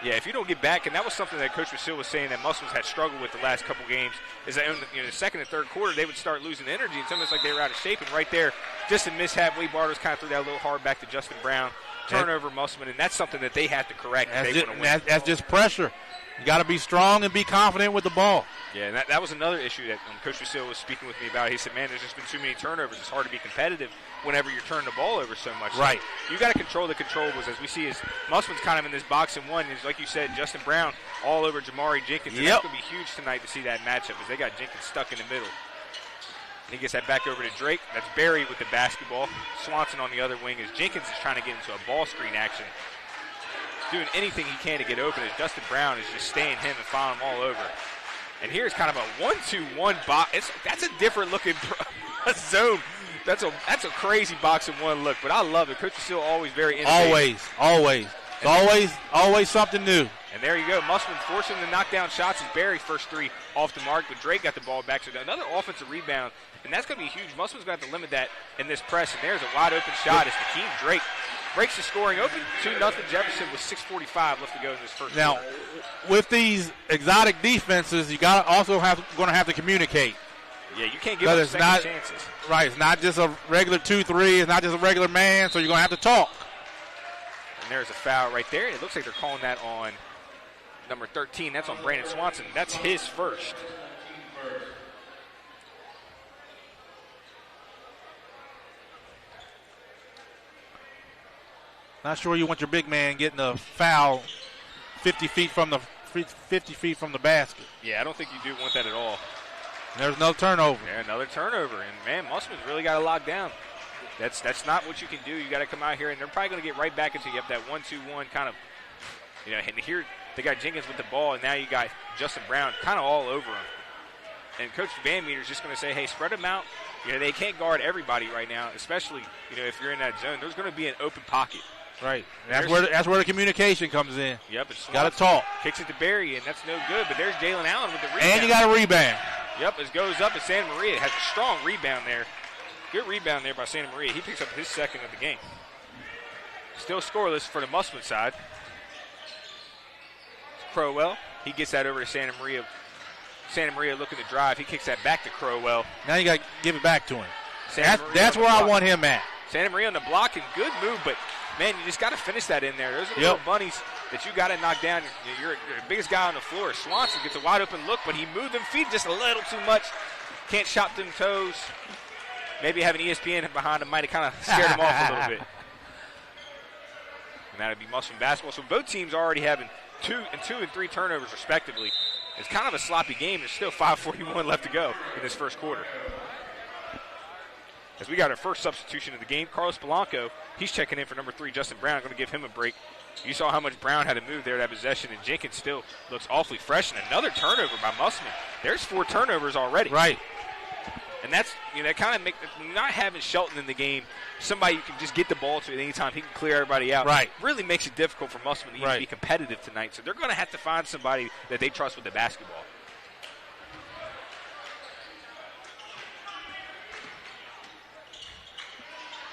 Yeah, if you don't get back, and that was something that Coach Vasile was saying that Musselman's had struggled with the last couple games, is that in the second and third quarter, they would start losing energy. It's almost like they were out of shape. And right there, just a mishap. Wade Bartles kind of threw that a little hard back to Justin Brown. turnover, Musselman, and that's something that they have to correct. That's just pressure. You got to be strong and be confident with the ball. Yeah, and that was another issue that Coach Lucille was speaking with me about. He said, man, there's just been too many turnovers. It's hard to be competitive whenever you're turning the ball over so much. Right. So you got to control the controllables. As we see, Musselman's kind of in this box and one. Is like you said, Justin Brown all over Jamari Jenkins. And that's going to be huge tonight to see that matchup as they got Jenkins stuck in the middle. And he gets that back over to Drake. That's Barry with the basketball. Swanson on the other wing as Jenkins is trying to get into a ball screen action. Doing anything he can to get open as Justin Brown is just staying him and following him all over. And here's kind of a 1-2-1 box. That's a different looking zone. That's a crazy box and one look, but I love it. Coach is still always very innovative. Always. It's always something new. And there you go. Musselman forcing the knockdown shots as Barry's first three off the mark, but Drake got the ball back. So another offensive rebound, and that's going to be huge. Musselman's going to have to limit that in this press. And there's a wide open shot as Nakeem Drake breaks the scoring open. 2-0 Jefferson with 6:45 left to go in this first Now, quarter. with these exotic defenses, you got going to have to communicate. Yeah, you can't give up second chances. Right, it's not just a regular 2-3. It's not just a regular man, so you're going to have to talk. And there's a foul right there. It looks like they're calling that on number 13. That's on Brandon Swanson. That's his first. Not sure you want your big man getting a foul 50 feet from the basket. Yeah, I don't think you do want that at all. And there's another turnover. Yeah, another turnover. And, man, Musselman's really got to lock down. That's not what you can do. You got to come out here, and they're probably going to get right back into you have that 1-2-1 kind of, and here they got Jenkins with the ball, and now you got Justin Brown kind of all over him. And Coach Van Meter's just going to say, hey, spread them out. They can't guard everybody right now, especially, if you're in that zone. There's going to be an open pocket. Right. That's where the communication comes in. Yep. It's got to talk. Kicks it to Barry, and that's no good. But there's Jalen Allen with the rebound. And you got a rebound. Yep. It goes up, and Santa Maria has a strong rebound there. Good rebound there by Santa Maria. He picks up his second of the game. Still scoreless for the Musselman side. Crowell. He gets that over to Santa Maria. Santa Maria looking to drive. He kicks that back to Crowell. Now you got to give it back to him. That's where I want him at. Santa Maria on the block, and good move, but man, you just got to finish that in there. Those are the little bunnies that you got to knock down. You're the biggest guy on the floor. Swanson gets a wide open look, but he moved them feet just a little too much. Can't shop them toes. Maybe having ESPN behind him might have kind of scared him off a little bit. And that would be Musselman basketball. So both teams already having 2 and 3 turnovers respectively. It's kind of a sloppy game. There's still 5:41 left to go in this first quarter. As we got our first substitution of the game, Carlos Polanco, he's checking in for number 3, Justin Brown. Going to give him a break. You saw how much Brown had to move there, that possession, and Jenkins still looks awfully fresh. And another turnover by Musselman. There's 4 turnovers already. Right. And that's, that kind of not having Shelton in the game, somebody you can just get the ball to at any time. He can clear everybody out. Right. Really makes it difficult for Musselman to even be competitive tonight. So they're going to have to find somebody that they trust with the basketball.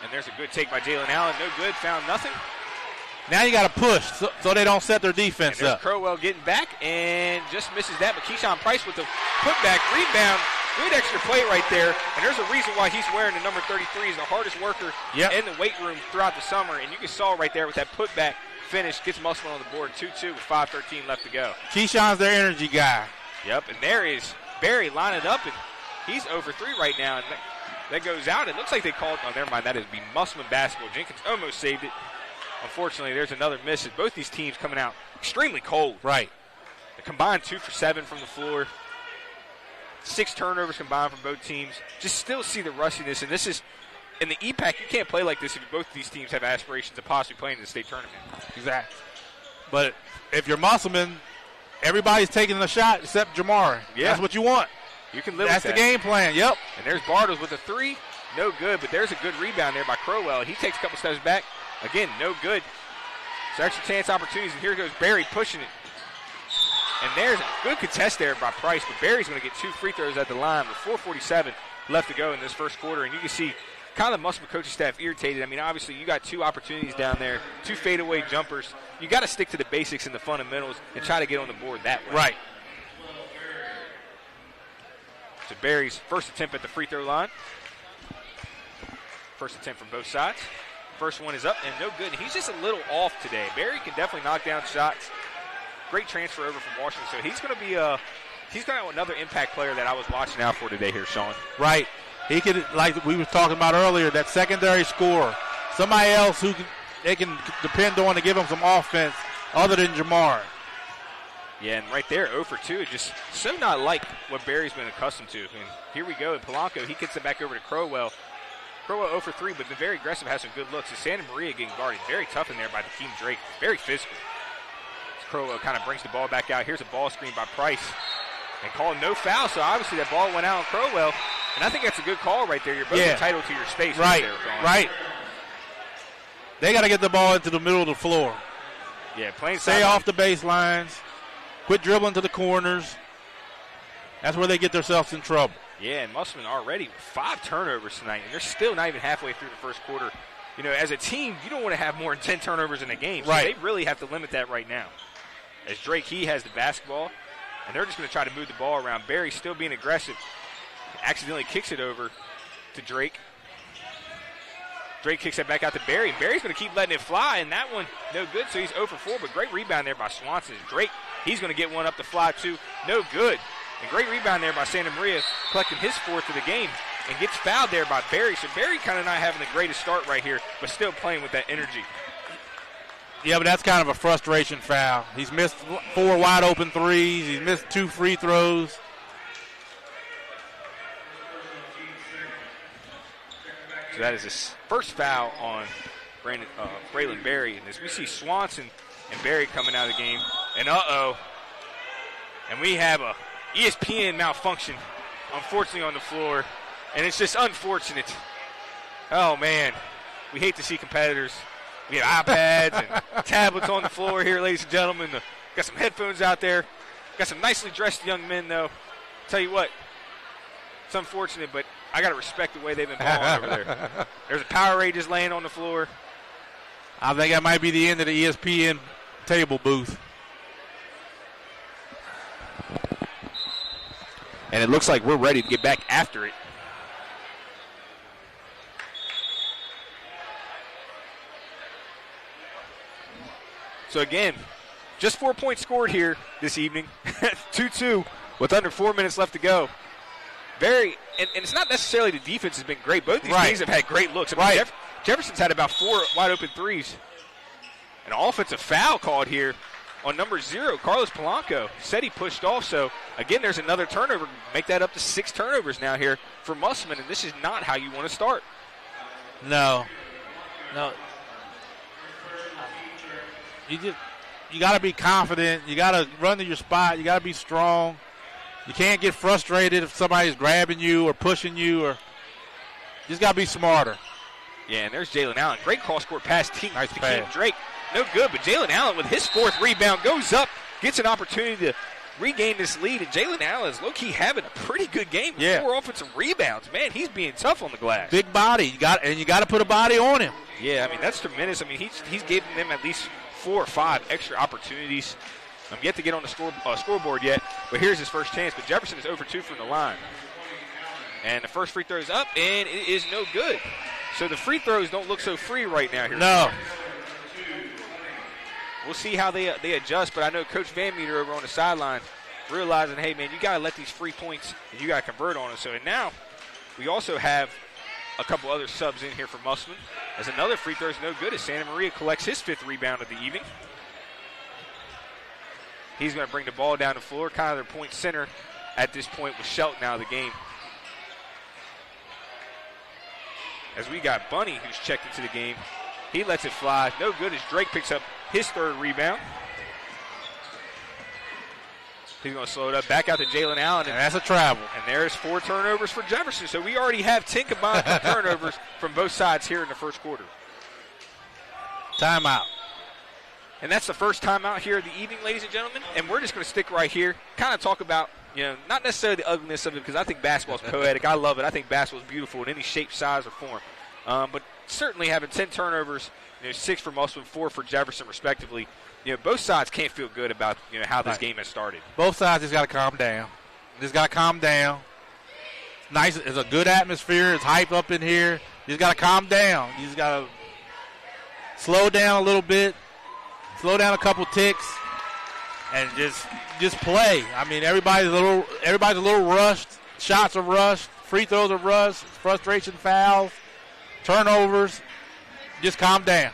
And there's a good take by Jalen Allen. No good. Found nothing. Now you got to push so they don't set their defense and there's up. Crowell getting back and just misses that. But Keyshawn Price with the putback rebound. Good extra play right there. And there's a reason why he's wearing the number 33. He's the hardest worker in the weight room throughout the summer. And you can saw right there with that putback finish. Gets Musselman on the board 2-2 with 5:13 left to go. Keyshawn's their energy guy. Yep. And there is Barry lining up. And he's over 3 right now. And that goes out. It looks like they called. Oh, never mind. That is be Musselman basketball. Jenkins almost saved it. Unfortunately, there's another miss. Both these teams coming out extremely cold. Right. The combined 2 for 7 from the floor. 6 turnovers combined from both teams. Just still see the rustiness. And this is, in the EPAC, you can't play like this if both these teams have aspirations of possibly playing in the state tournament. Exactly. But if you're Musselman, everybody's taking the shot except Jamar. Yeah. That's what you want. You can live That's with the game plan. Yep. And there's Bartles with a 3. No good, but there's a good rebound there by Crowell. He takes a couple steps back. Again, no good. So extra chance opportunities, and here goes Barry pushing it. And there's a good contest there by Price, but Barry's going to get 2 free throws at the line with 4:47 left to go in this first quarter. And you can see kind of the Musselman coaching staff irritated. I mean, obviously you got 2 opportunities down there, 2 fadeaway jumpers. You got to stick to the basics and the fundamentals and try to get on the board that way. Right. So Barry's first attempt at the free throw line. First attempt from both sides. First one is up and no good. He's just a little off today. Barry can definitely knock down shots. Great transfer over from Washington. So he's going to be another impact player that I was watching out for today here, Sean. Right. He could, like we were talking about earlier, that secondary scorer. Somebody else who they can depend on to give him some offense other than Jamar. Yeah, and right there, 0 for 2. Just so not like what Barry's been accustomed to. And here we go. And Polanco, he gets it back over to Crowell. Crowell 0 for 3, but been very aggressive, has some good looks. And Santa Maria getting guarded. Very tough in there by Hakeem Drake. Very physical. Crowell kind of brings the ball back out. Here's a ball screen by Price. And called no foul, so obviously that ball went out on Crowell. And I think that's a good call right there. You're both entitled to your space right there. Right. They got to get the ball into the middle of the floor. Yeah, playing Stay off the baselines. Quit dribbling to the corners. That's where they get themselves in trouble. Yeah, and Musselman already with 5 turnovers tonight, and they're still not even halfway through the first quarter. You know, as a team, you don't want to have more than 10 turnovers in a game. So they really have to limit that right now. As Drake, he has the basketball, and they're just going to try to move the ball around. Barry still being aggressive. Accidentally kicks it over to Drake. Drake kicks that back out to Barry, and Barry's going to keep letting it fly, and that one, no good, so he's 0 for 4, but great rebound there by Swanson. Drake, he's going to get one up the fly, too. No good. And great rebound there by Santa Maria, collecting his 4th of the game, and gets fouled there by Barry. So Barry kind of not having the greatest start right here, but still playing with that energy. Yeah, but that's kind of a frustration foul. He's missed 4 wide-open threes. He's missed 2 free throws. So that is his first foul on Braylon Berry. And as we see Swanson and Berry coming out of the game, and and we have a ESPN malfunction, unfortunately, on the floor, and it's just unfortunate. Oh, man. We hate to see competitors. We have iPads and tablets on the floor here, ladies and gentlemen. Got some headphones out there. Got some nicely dressed young men, though. Tell you what, it's unfortunate, but I got to respect the way they've been balling over there. There's a Powerade just laying on the floor. I think that might be the end of the ESPN table booth. And it looks like we're ready to get back after it. So again, just 4 points scored here this evening. 2-2 with under 4 minutes left to go. And it's not necessarily the defense has been great. Both these teams have had great looks. I mean, Jefferson's had about 4 wide open threes. An offensive foul called here on number 0, Carlos Polanco. Said he pushed off, so again, there's another turnover. Make that up to 6 turnovers now here for Musselman, and this is not how you want to start. No. You got to be confident. You got to run to your spot. You got to be strong. You can't get frustrated if somebody's grabbing you or pushing you, or you just got to be smarter. Yeah, and there's Jalen Allen. Great cross-court pass to nice Keem Drake. No good, but Jalen Allen with his 4th rebound goes up, gets an opportunity to regain this lead, and Jalen Allen is low-key having a pretty good game with 4 offensive rebounds. Man, he's being tough on the glass. Big body. You got to put a body on him. Yeah, I mean, that's tremendous. I mean, he's giving them at least 4 or 5 extra opportunities. I'm yet to get on the scoreboard yet, but here's his first chance. But Jefferson is 0 for 2 from the line. And the first free throw is up, and it is no good. So the free throws don't look so free right now here. No. We'll see how they adjust, but I know Coach Van Meter over on the sideline realizing, hey, man, you got to let these free points, and you got to convert on it. So, and now we also have a couple other subs in here for Musselman, as another free throw is no good as Santa Maria collects his 5th rebound of the evening. He's going to bring the ball down the floor, kind of their point center at this point with Shelton out of the game. As we got Bunny, who's checked into the game. He lets it fly. No good as Drake picks up his 3rd rebound. He's going to slow it up. Back out to Jalen Allen. And that's a travel. And there's 4 turnovers for Jefferson. So we already have 10 combined turnovers from both sides here in the first quarter. Timeout. And that's the first timeout here of the evening, ladies and gentlemen. And we're just going to stick right here, kind of talk about, not necessarily the ugliness of it, because I think basketball's poetic. I love it. I think basketball's beautiful in any shape, size, or form. But certainly having 10 turnovers, 6 for Musselman, 4 for Jefferson, respectively. Both sides can't feel good about how this game has started. Both sides just got to calm down. It's nice. It's a good atmosphere. It's hype up in here. You just got to calm down. You just got to slow down a little bit, slow down a couple ticks, and just play. I mean, everybody's a little rushed. Shots are rushed. Free throws are rushed. Frustration fouls, turnovers. Just calm down.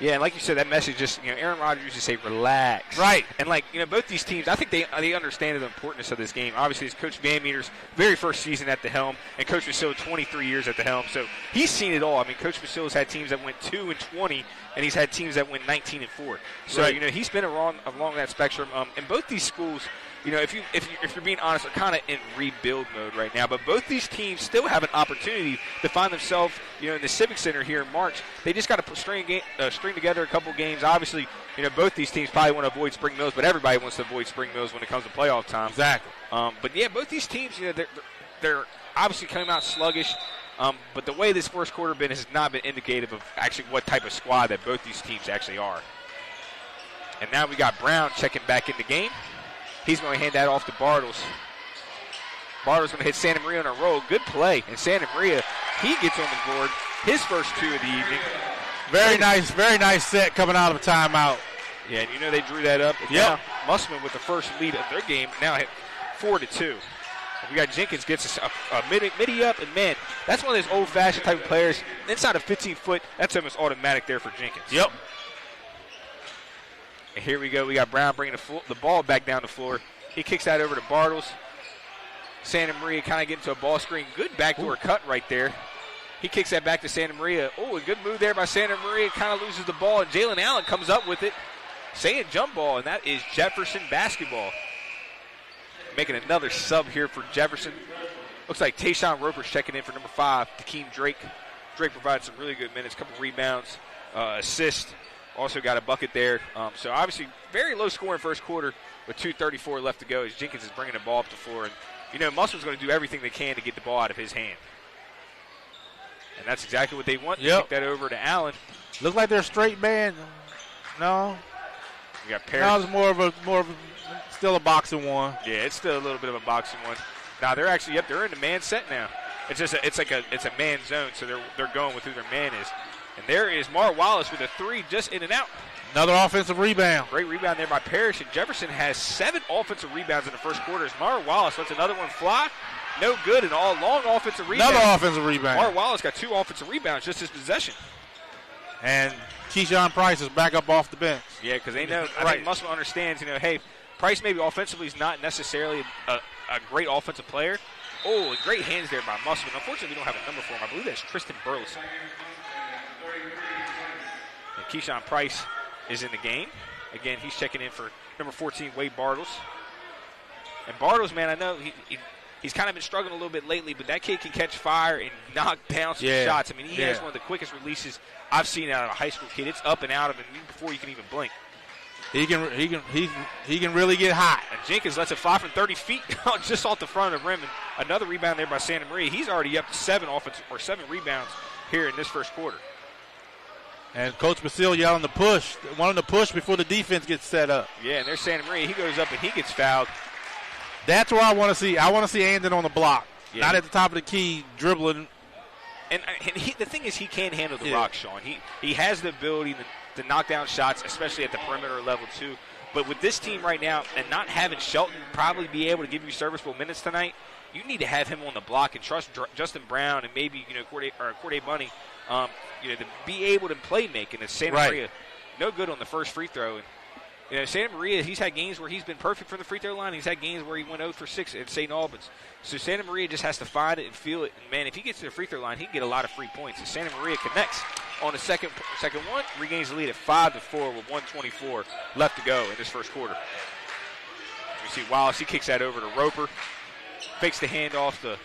Yeah, and like you said, that message just, Aaron Rodgers used to say, relax. Right. And, both these teams, I think they understand the importance of this game. Obviously, it's Coach Van Meter's very first season at the helm, and Coach Musselman 23 years at the helm. So he's seen it all. I mean, Coach Musselman's had teams that went 2-20, and he's had teams that went 19-4. So, right. He's been along that spectrum. And both these schools, if you're being honest, are kind of in rebuild mode right now. But both these teams still have an opportunity to find themselves, in the Civic Center here in March. They just got to string together a couple games. Obviously, both these teams probably want to avoid Spring Mills, but everybody wants to avoid Spring Mills when it comes to playoff time. Exactly. But yeah, both these teams, they're obviously coming out sluggish. But the way this first quarter has not been indicative of actually what type of squad that both these teams actually are. And now we got Brown checking back in the game. He's going to hand that off to Bartles. Bartles going to hit Santa Maria on a roll. Good play. And Santa Maria, he gets on the board. His first 2 of the evening. Very nice set coming out of a timeout. Yeah, and they drew that up. Yep. Musselman with the first lead of their game now hit 4-2. We got Jenkins gets a midi up, and man, that's one of those old-fashioned type of players. Inside of 15-foot, that's almost automatic there for Jenkins. Yep. And here we go. We got Brown bringing the ball back down the floor. He kicks that over to Bartles. Santa Maria kind of getting to a ball screen. Good backdoor cut right there. He kicks that back to Santa Maria. Oh, a good move there by Santa Maria. Kind of loses the ball, and Jalen Allen comes up with it. Saying jump ball, and that is Jefferson basketball. Making another sub here for Jefferson. Looks like Tayshawn Roper's checking in for number 5, Takeem Drake. Drake provides some really good minutes, couple rebounds, assist. Also got a bucket there. So obviously very low scoring first quarter with 2:34 left to go as Jenkins is bringing the ball up the floor. And, Musselman's going to do everything they can to get the ball out of his hand. And that's exactly what they want. Yep. Kick that over to Allen. Look like they're a straight man. No. We got Parrish. Now it's more of a still a boxing one. Yeah, it's still a little bit of a boxing one. Now they're actually they're in the man set now. It's just it's a man zone, so they're going with who their man is. And there is Mar Wallace with a 3 just in and out. Another offensive rebound. Great rebound there by Parrish. And Jefferson has 7 offensive rebounds in the first quarter as Mar Wallace lets another one fly. No good, and all long offensive rebound. Another offensive rebound. Mar Wallace got 2 offensive rebounds just his possession. And Keyshawn Price is back up off the bench. Yeah, because they know, I think Musselman understands, hey, Price maybe offensively is not necessarily a great offensive player. Oh, and great hands there by Musselman. Unfortunately, we don't have a number for him. I believe that's Tristan Burleson. And Keyshawn Price is in the game. Again, he's checking in for number 14, Wade Bartles. And Bartles, man, I know he's kind of been struggling a little bit lately, but that kid can catch fire and knock down some shots. I mean, he has one of the quickest releases I've seen out of a high school kid. It's up and out of him before you can even blink. He can really get hot. And Jenkins lets it fly from 30 feet just off the front of the rim. And another rebound there by Santa Maria. He's already up to 7 rebounds here in this first quarter. And Coach Basile yelling the push, wanting to push before the defense gets set up. Yeah, and there's Santa Maria. He goes up and he gets fouled. That's where I want to see. I want to see Andon on the block, not at the top of the key dribbling. And the thing is, he can handle the rock, Sean. He has the ability to knock down shots, especially at the perimeter level too. But with this team right now, and not having Shelton probably be able to give you serviceable minutes tonight, you need to have him on the block and trust Justin Brown and maybe Corday Bunny, to be able to play make. And Santa Maria, no good on the first free throw. And Santa Maria, he's had games where he's been perfect from the free throw line. He's had games where he went 0 for 6 at St. Albans. So Santa Maria just has to find it and feel it. And, man, if he gets to the free throw line, he can get a lot of free points. And Santa Maria connects on the second one, regains the lead at 5-4 with 1:24 left to go in this first quarter. You see Wallace, he kicks that over to Roper. Fakes the handoff to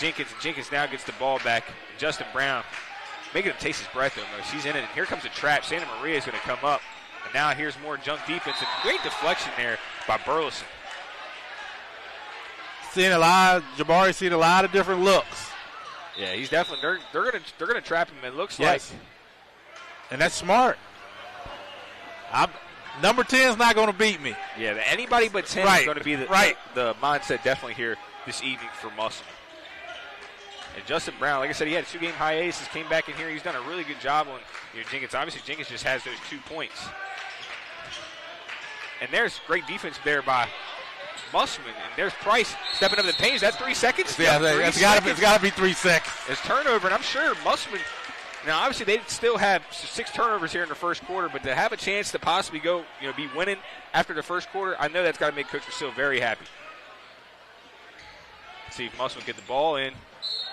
Jenkins. And Jenkins now gets the ball back. And Justin Brown making him taste his breath almost. He's in it. And here comes a trap. Santa Maria is going to come up. And now here's more junk defense. And great deflection there by Burleson. Jabari's seen a lot of different looks. Yeah, he's definitely. They're gonna trap him. It looks like, and that's smart. Number 10 is not going to beat me. Yeah, anybody but 10 is going to be the mindset definitely here this evening for Musselman. And Justin Brown, like I said, he had a 2-game hiatus, came back in here. He's done a really good job on Jenkins. Obviously, Jenkins just has those 2 points. And there's great defense there by Musselman. And there's Price stepping up the paint. Is that 3 seconds? Yeah, it's got to be 3 seconds. It's turnover, and I'm sure Musselman, now obviously they still have 6 turnovers here in the first quarter, but to have a chance to possibly go, be winning after the first quarter, I know that's got to make Coach Rosillo very happy. Let's see if Musselman get the ball in.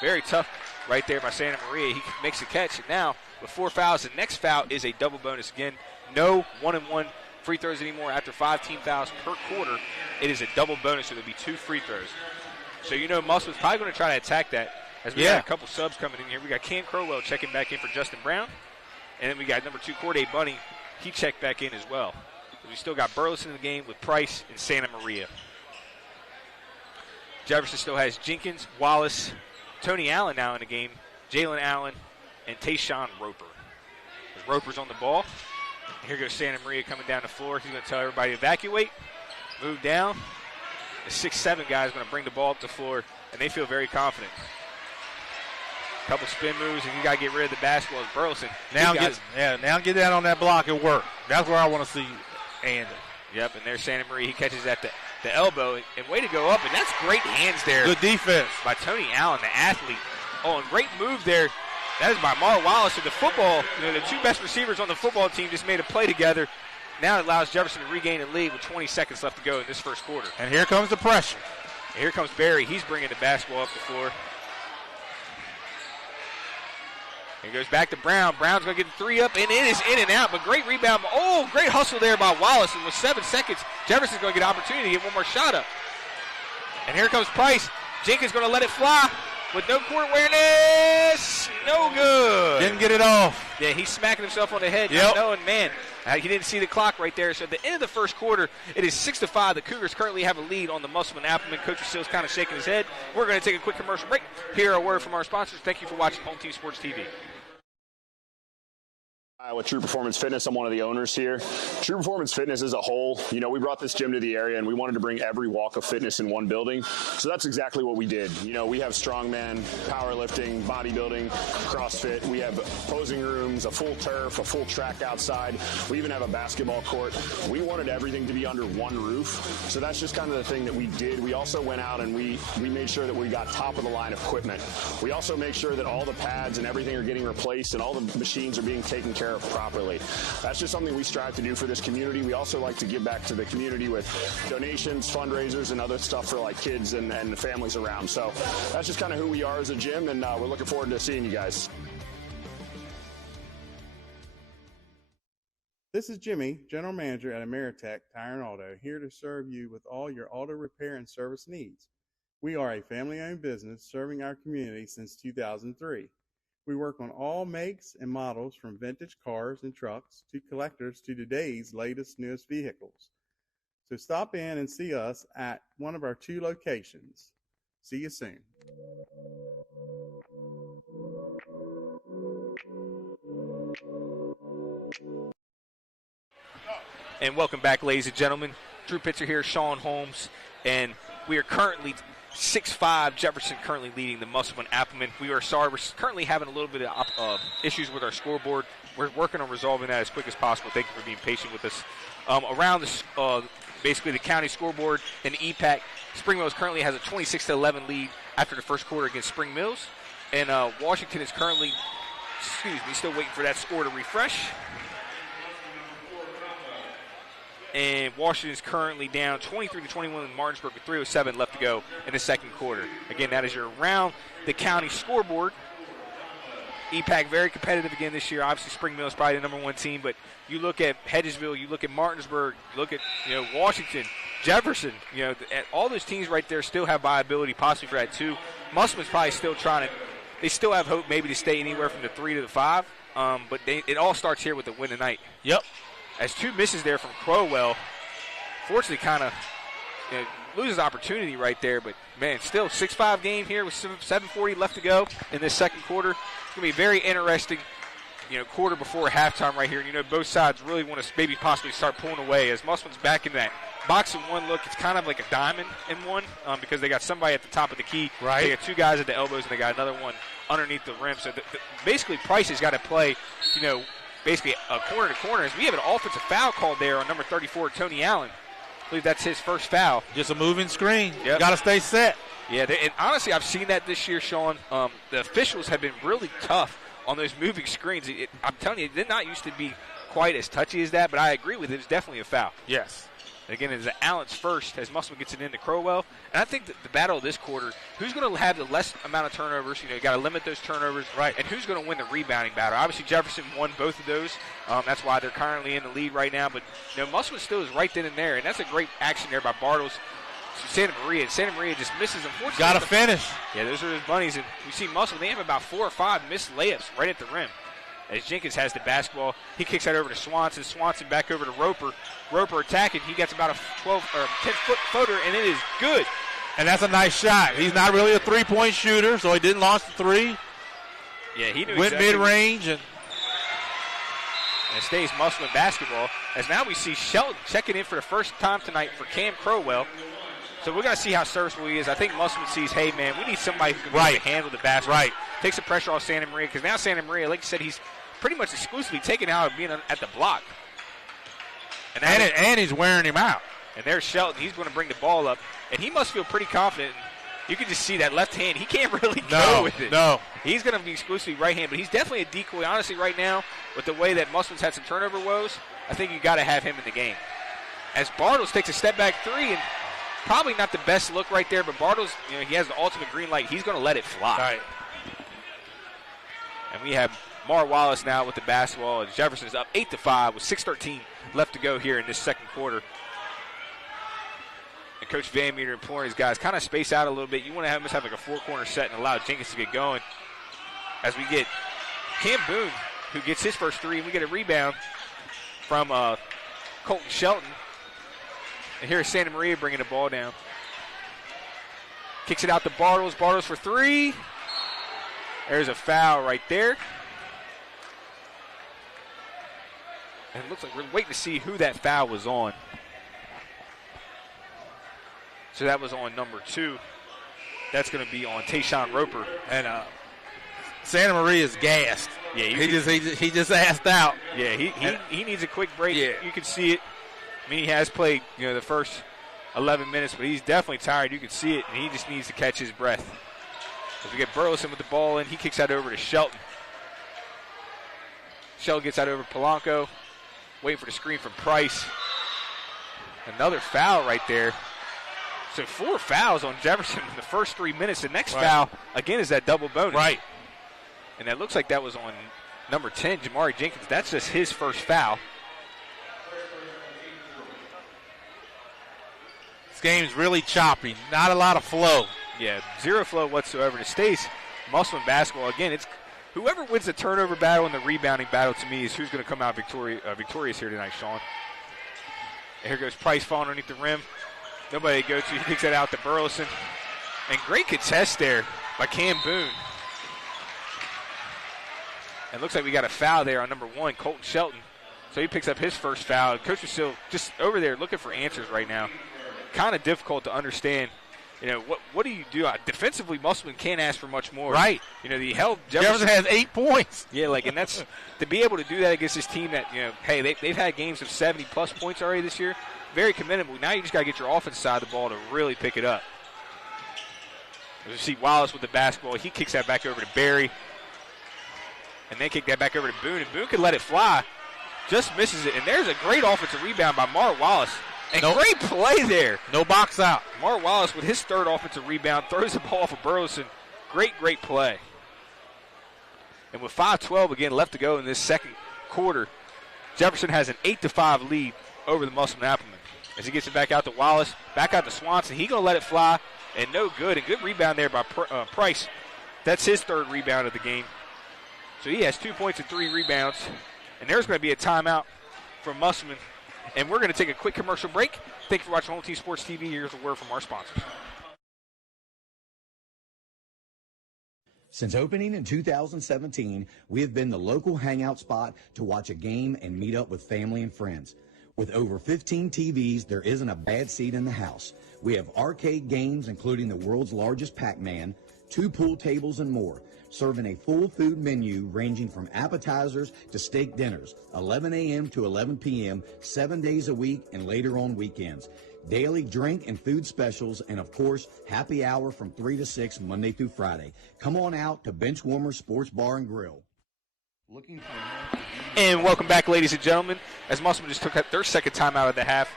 Very tough right there by Santa Maria. He makes the catch. And now, with 4 fouls, the next foul is a double bonus. Again, no 1-and-1 free throws anymore after 5 team fouls per quarter. It is a double bonus, so there'll be 2 free throws. So Musselman's probably going to try to attack that as we got a couple subs coming in here. We got Cam Crowell checking back in for Justin Brown. And then we got number 2, Corday Bunny. He checked back in as well. We still got Burleson in the game with Price and Santa Maria. Jefferson still has Jenkins, Wallace, Tony Allen now in the game, Jalen Allen, and Tayshawn Roper. Roper's on the ball. And here goes Santa Maria coming down the floor. He's going to tell everybody to evacuate, move down. The 6'7" guy is going to bring the ball up the floor, and they feel very confident. Couple spin moves, and you got to get rid of the basketball. Burleson. Now get down on that block and work. That's where I want to see Andy. Yep, and there's Santa Maria. He catches at the elbow, and way to go up, and that's great hands there. Good defense by Tony Allen, the athlete. Oh, and great move there. That is by Mar Wallace. And the football, the 2 best receivers on the football team just made a play together. Now it allows Jefferson to regain the lead with 20 seconds left to go in this first quarter. And here comes the pressure. And here comes Barry. He's bringing the basketball up the floor. It goes back to Brown. Brown's going to get the 3 up, and it is in and out. But great rebound. Oh, great hustle there by Wallace. And with 7 seconds, Jefferson's going to get an opportunity to get one more shot up. And here comes Price. Jenkins going to let it fly with no court awareness. No good. Didn't get it off. Yeah, he's smacking himself on the head. Yep. Knowing, man, he didn't see the clock right there. So at the end of the first quarter, it is 6-5. The Cougars currently have a lead on the Musselman Appleman. Coach Rosillo's kind of shaking his head. We're going to take a quick commercial break. Hear a word from our sponsors. Thank you for watching Home Team Sports TV. With True Performance Fitness, I'm one of the owners here. True Performance Fitness as a whole, we brought this gym to the area and we wanted to bring every walk of fitness in one building. So that's exactly what we did. We have strongman, powerlifting, bodybuilding, CrossFit. We have posing rooms, a full turf, a full track outside. We even have a basketball court. We wanted everything to be under one roof. So that's just kind of the thing that we did. We also went out and we made sure that we got top of the line equipment. We also make sure that all the pads and everything are getting replaced and all the machines are being taken care of properly. That's just something we strive to do for this community. We also like to give back to the community with donations, fundraisers, and other stuff for like kids and the families around. So that's just kind of who we are as a gym, and we're looking forward to seeing you guys. This is Jimmy, General Manager at Ameritech Tire and Auto, here to serve you with all your auto repair and service needs. We are a family-owned business serving our community since 2003. We work on all makes and models from vintage cars and trucks to collectors to today's latest, newest vehicles. So stop in and see us at one of our 2 locations. See you soon. And welcome back, ladies and gentlemen. Drew Pitzer here, Sean Holmes, and we are currently 6-5, Jefferson currently leading the Musselman Appleman. We are sorry, we're currently having a little bit of issues with our scoreboard. We're working on resolving that as quick as possible. Thank you for being patient with us. Around basically the county scoreboard in the EPAC, Spring Mills currently has a 26-11 lead after the first quarter against Spring Mills. And Washington is currently, still waiting for that score to refresh. And Washington is currently down 23-21 with Martinsburg with 3:07 left to go in the second quarter. Again, that is your around the county scoreboard. EPAC very competitive again this year. Obviously, Spring Mill is probably the number 1 team, but you look at Hedgesville, you look at Martinsburg, you look at Washington, Jefferson. All those teams right there still have viability possibly for that too. Musselman's probably still trying to. They still have hope maybe to stay anywhere from the 3 to the 5, but it all starts here with the win tonight. Yep. As 2 misses there from Crowell, fortunately kind of loses opportunity right there. But, man, still 6-5 game here with 7:40 left to go in this second quarter. It's going to be very interesting, quarter before halftime right here. And, both sides really want to maybe possibly start pulling away. As Musselman's back in that box and one look, it's kind of like a diamond in one because they got somebody at the top of the key. Right. They got two guys at the elbows, and they got another one underneath the rim. So basically Price has got to play, basically a corner to corner. As we have an offensive foul called there on number 34, Tony Allen. I believe that's his first foul. Just a moving screen. Yep. Got to stay set. Yeah, and honestly, I've seen that this year, Sean. The officials have been really tough on those moving screens. I'm telling you, it did not used to be quite as touchy as that, but I agree with it. It's definitely a foul. Yes. And again, it's Allen's first as Musselman gets it into Crowell. And I think that the battle of this quarter, who's going to have the less amount of turnovers? You got to limit those turnovers. Right. And who's going to win the rebounding battle? Obviously, Jefferson won both of those. That's why they're currently in the lead right now. But, Musselman still is right then and there. And that's a great action there by Bartles to Santa Maria. Santa Maria just misses, unfortunately. Got to finish. Yeah, those are his bunnies. And we see Musselman, they have about 4 or 5 missed layups right at the rim. As Jenkins has the basketball, he kicks that over to Swanson. Swanson back over to Roper. Roper attacking. He gets about a 12 or 10-foot floater, and it is good. And that's a nice shot. He's not really a three-point shooter, so he didn't launch the three. Yeah, he knew went exactly. mid-range. And it stays Musselman basketball. As now we see Shelton checking in for the first time tonight for Cam Crowell. So we're going to see how serviceable he is. I think Musselman sees, hey, man, we need somebody who's going to be able to handle the basketball. Right. Takes the pressure off Santa Maria, because now Santa Maria, like you said, he's pretty much exclusively taken out of being at the block. And he's wearing him out. And there's Shelton. He's going to bring the ball up. And he must feel pretty confident. You can just see that left hand. He can't really go with it. No. He's going to be exclusively right hand, but he's definitely a decoy. Honestly, right now, with the way that Musselman's had some turnover woes, I think you got to have him in the game. As Bartles takes a step back three, and probably not the best look right there, but Bartles, he has the ultimate green light. He's going to let it fly. All right. And we have Mar Wallace now with the basketball, and Jefferson's up 8-5 with 6:13 left to go here in this second quarter. And Coach Van Meter imploring his guys, kind of space out a little bit. You want to have like a four-corner set and allow Jenkins to get going. As we get Cam Boone, who gets his first three, and we get a rebound from Colton Shelton. And here's Santa Maria bringing the ball down. Kicks it out to Bartles. Bartles for three. There's a foul right there. And it looks like we're waiting to see who that foul was on. So that was on number 2. That's going to be on Tayshawn Roper. And Santa Maria is gassed. Yeah, he just asked out. Yeah, he needs a quick break. Yeah. You can see it. I mean, he has played, the first 11 minutes, but he's definitely tired. You can see it, and he just needs to catch his breath. As we get Burleson with the ball in, he kicks that over to Shelton. Shelton gets that over to Polanco. Waiting for the screen from Price. Another foul right there. So 4 fouls on Jefferson in the first 3 minutes. The next foul, again, is that double bonus. Right. And that looks like that was on number 10, Jamari Jenkins. That's just his first foul. This game's really choppy. Not a lot of flow. Yeah, zero flow whatsoever. It stays Musselman basketball. Again, it's whoever wins the turnover battle and the rebounding battle, to me, is who's going to come out victorious here tonight, Sean. And here goes Price falling underneath the rim. Nobody to go to. He kicks that out to Burleson. And great contest there by Cam Boone. And looks like we got a foul there on number 1, Colton Shelton. So he picks up his first foul. Coach is still just over there looking for answers right now. Kind of difficult to understand. What do you do? Defensively, Musselman can't ask for much more. Right. He held Jefferson has 8 points. Yeah, and that's to be able to do that against this team that, hey, they've had games of 70-plus points already this year. Very commendable. Now you just got to get your offensive side of the ball to really pick it up. As you see Wallace with the basketball, he kicks that back over to Barry. And then kick that back over to Boone. And Boone could let it fly. Just misses it. And there's a great offensive rebound by Mar Wallace. And great play there. No box out. Mar Wallace with his third offensive rebound throws the ball for Burleson. Great play. And with 5:12 again left to go in this second quarter, Jefferson has an 8-5 lead over the Musselman Applemen. As he gets it back out to Wallace, back out to Swanson. He's going to let it fly, and no good. And good rebound there by Price. That's his third rebound of the game. So he has 2 points and 3 rebounds. And there's going to be a timeout for Musselman. And we're going to take a quick commercial break. Thank you for watching Home Team Sports TV. Here's a word from our sponsors. Since opening in 2017, we have been the local hangout spot to watch a game and meet up with family and friends. With over 15 TVs, there isn't a bad seat in the house. We have arcade games, including the world's largest Pac-Man, 2 pool tables, and more, serving a full food menu ranging from appetizers to steak dinners, 11 a.m. to 11 p.m., 7 days a week, and later on weekends. Daily drink and food specials, and of course, happy hour from 3 to 6 Monday through Friday. Come on out to Benchwarmer Sports Bar and Grill. And welcome back, ladies and gentlemen, as Musselman just took their second time out of the half.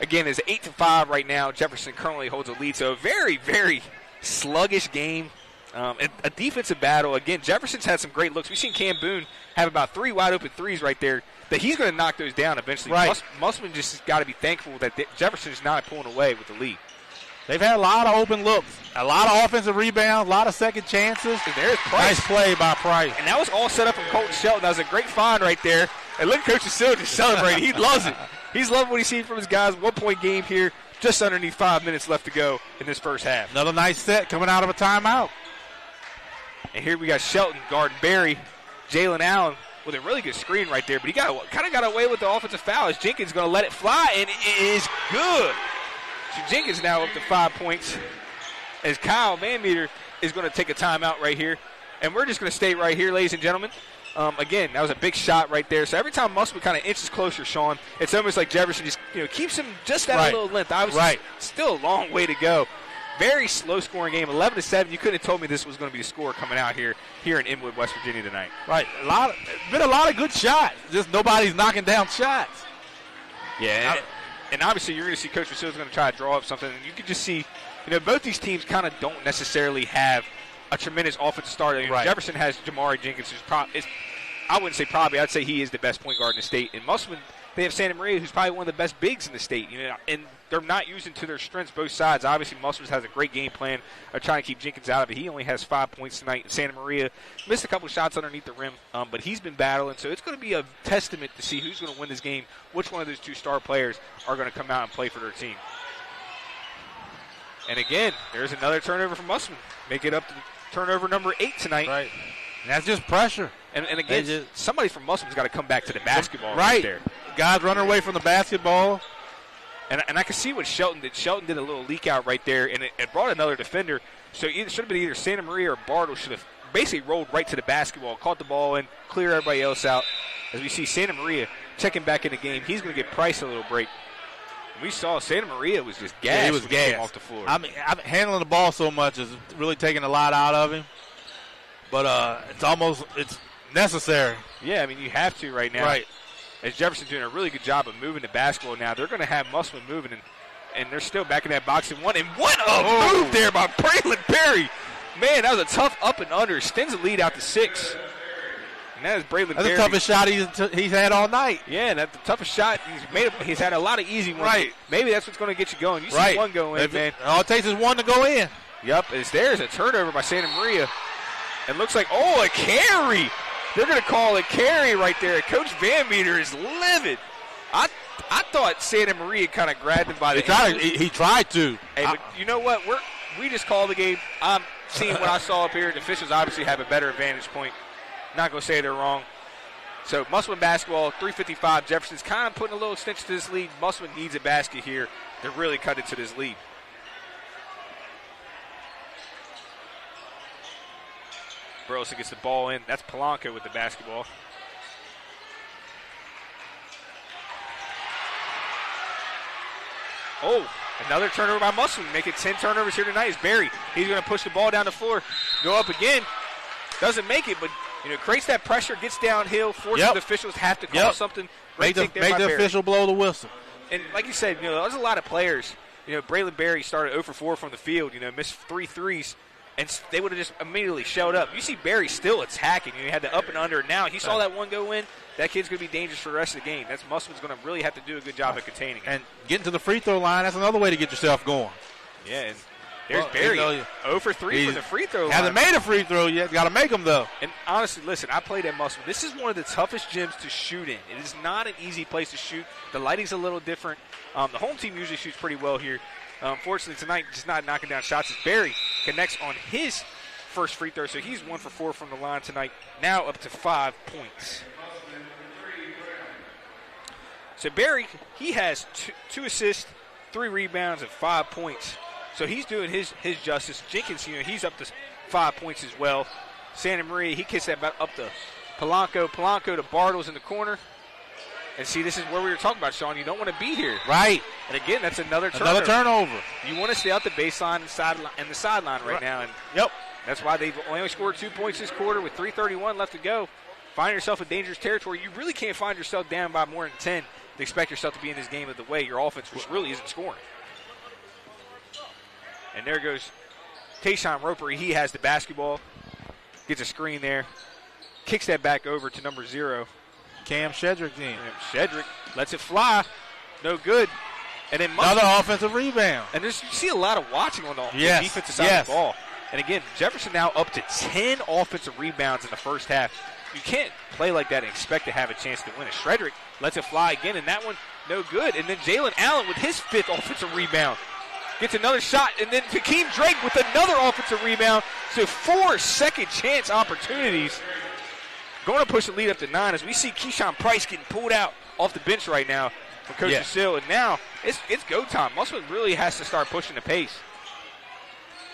Again, it's 8-5 right now. Jefferson currently holds a lead, so a very, very sluggish game. A defensive battle. Again, Jefferson's had some great looks. We've seen Cam Boone have about 3 wide-open threes right there that he's going to knock those down eventually. Right. Musselman just got to be thankful that Jefferson's not pulling away with the lead. They've had a lot of open looks, a lot of offensive rebounds, a lot of second chances. And there's Price. Nice play by Price. And that was all set up from Colton Shelton. That was a great find right there. And look at Coach Silver just celebrating. He loves it. He's loving what he's seen from his guys. 1-point game here, just underneath 5 minutes left to go in this first half. Another nice set coming out of a timeout. And here we got Shelton guarding Barry. Jalen Allen with a really good screen right there, but he kind of got away with the offensive foul as Jenkins going to let it fly, and it is good. So Jenkins now up to 5 points as Kyle Van Meter is going to take a timeout right here. And we're just going to stay right here, ladies and gentlemen. Again, that was a big shot right there. So every time Musselman kind of inches closer, Sean, it's almost like Jefferson just keeps him just that little length. Obviously, still a long way to go. Very slow-scoring game, 11-7. You couldn't have told me this was going to be the score coming out here in Inwood, West Virginia tonight. Right, been a lot of good shots. Just nobody's knocking down shots. Yeah, and obviously you're going to see Coach Vasil's going to try to draw up something. And you can just see, both these teams kind of don't necessarily have a tremendous offensive starter. Jefferson has Jamari Jenkins, who's I wouldn't say probably. I'd say he is the best point guard in the state. And Musselman, they have Santa Maria, who's probably one of the best bigs in the state. And they're not using to their strengths both sides. Obviously, Musselman has a great game plan of trying to keep Jenkins out of it. He only has 5 points tonight. Santa Maria missed a couple shots underneath the rim, but he's been battling. So it's going to be a testament to see who's going to win this game, which one of those 2 star players are going to come out and play for their team. And again, there's another turnover from Musselman. Make it up to turnover number 8 tonight. Right. And that's just pressure. And again, somebody from Musselman's got to come back to the basketball right there. Guys running away from the basketball. And I can see what Shelton did. Shelton did a little leak out right there, and it brought another defender. So it should have been either Santa Maria or Bartle should have basically rolled right to the basketball, caught the ball in, clear everybody else out. As we see Santa Maria checking back in the game, he's going to give Price a little break. We saw Santa Maria was just gassed. Yeah, he was gassed off the floor. I mean, handling the ball so much is really taking a lot out of him. But it's necessary. Yeah, I mean, you have to right now. Right. As Jefferson's doing a really good job of moving the basketball now. They're going to have Musselman moving, and they're still back in that box and one. And what a move there by Braylon Perry. Man, that was a tough up and under. Extends the lead out to 6. And that is Braylon Perry. That's the toughest shot he's had all night. Yeah, and that's the toughest shot. He's had a lot of easy ones. Right. Maybe that's what's going to get you going. You see one go in, man. All it takes is one to go in. Yep, there's a turnover by Santa Maria. It looks like, a carry. They're going to call it carry right there. Coach Van Meter is livid. I thought Santa Maria kind of grabbed him by the ankle. He tried to. Hey, but you know what? We just called the game. I'm seeing what I saw up here. The officials obviously have a better vantage point. Not going to say they're wrong. So Musselman basketball, 3:55. Jefferson's kind of putting a little stitch to this lead. Musselman needs a basket here to really cut into this lead. Burleson gets the ball in. That's Polanco with the basketball. Another turnover by Musselman. Make it 10 turnovers here tonight. Is Barry. He's going to push the ball down the floor. Go up again. Doesn't make it, but creates that pressure, gets downhill, forces the officials to have to call something. Make the official blow the whistle. And like you said, there's a lot of players. Braylon Barry started 0 for 4 from the field, missed 3 threes. And they would have just immediately showed up. You see Barry still attacking. He had the up and under. Now he saw that one go in. That kid's going to be dangerous for the rest of the game. Musselman's going to really have to do a good job of containing it. And getting to the free throw line, that's another way to get yourself going. Yeah, and there's Barry. 0 for 3 from the free throw line. Hasn't made a free throw yet. Got to make them, though. And honestly, listen, I played at Musselman. This is one of the toughest gyms to shoot in. It is not an easy place to shoot. The lighting's a little different. The home team usually shoots pretty well here. Unfortunately, tonight, just not knocking down shots as Barry connects on his first free throw, so he's 1 for 4 from the line tonight, now up to 5 points. So Barry, he has two assists, 3 rebounds, and 5 points. So he's doing his justice. Jenkins, he's up to 5 points as well. Santa Maria, he kicks that up to Polanco. Polanco to Bartles in the corner. And see, this is where we were talking about, Sean. You don't want to be here. Right. And again, that's another turnover. Another turnover. You want to stay out the baseline and the sideline right now. And yep. That's why they've only scored 2 points this quarter with 3:31 left to go. Find yourself in dangerous territory. You really can't find yourself down by more than 10 to expect yourself to be in this game of the way your offense really isn't scoring. And there goes Tayshawn Roper. He has the basketball. Gets a screen there. Kicks that back over to number 0. Cam Shedrick. Shedrick lets it fly. No good. And then another offensive rebound. And you see a lot of watching on the defensive side of the ball. And again, Jefferson now up to 10 offensive rebounds in the first half. You can't play like that and expect to have a chance to win it. Shedrick lets it fly again, and that one no good. And then Jalen Allen with his 5th offensive rebound. Gets another shot, and then Hakeem Drake with another offensive rebound. So 4 second chance opportunities. Going to push the lead up to 9 as we see Keyshawn Price getting pulled out off the bench right now from Coach Vasil. And now it's go time. Musselman really has to start pushing the pace.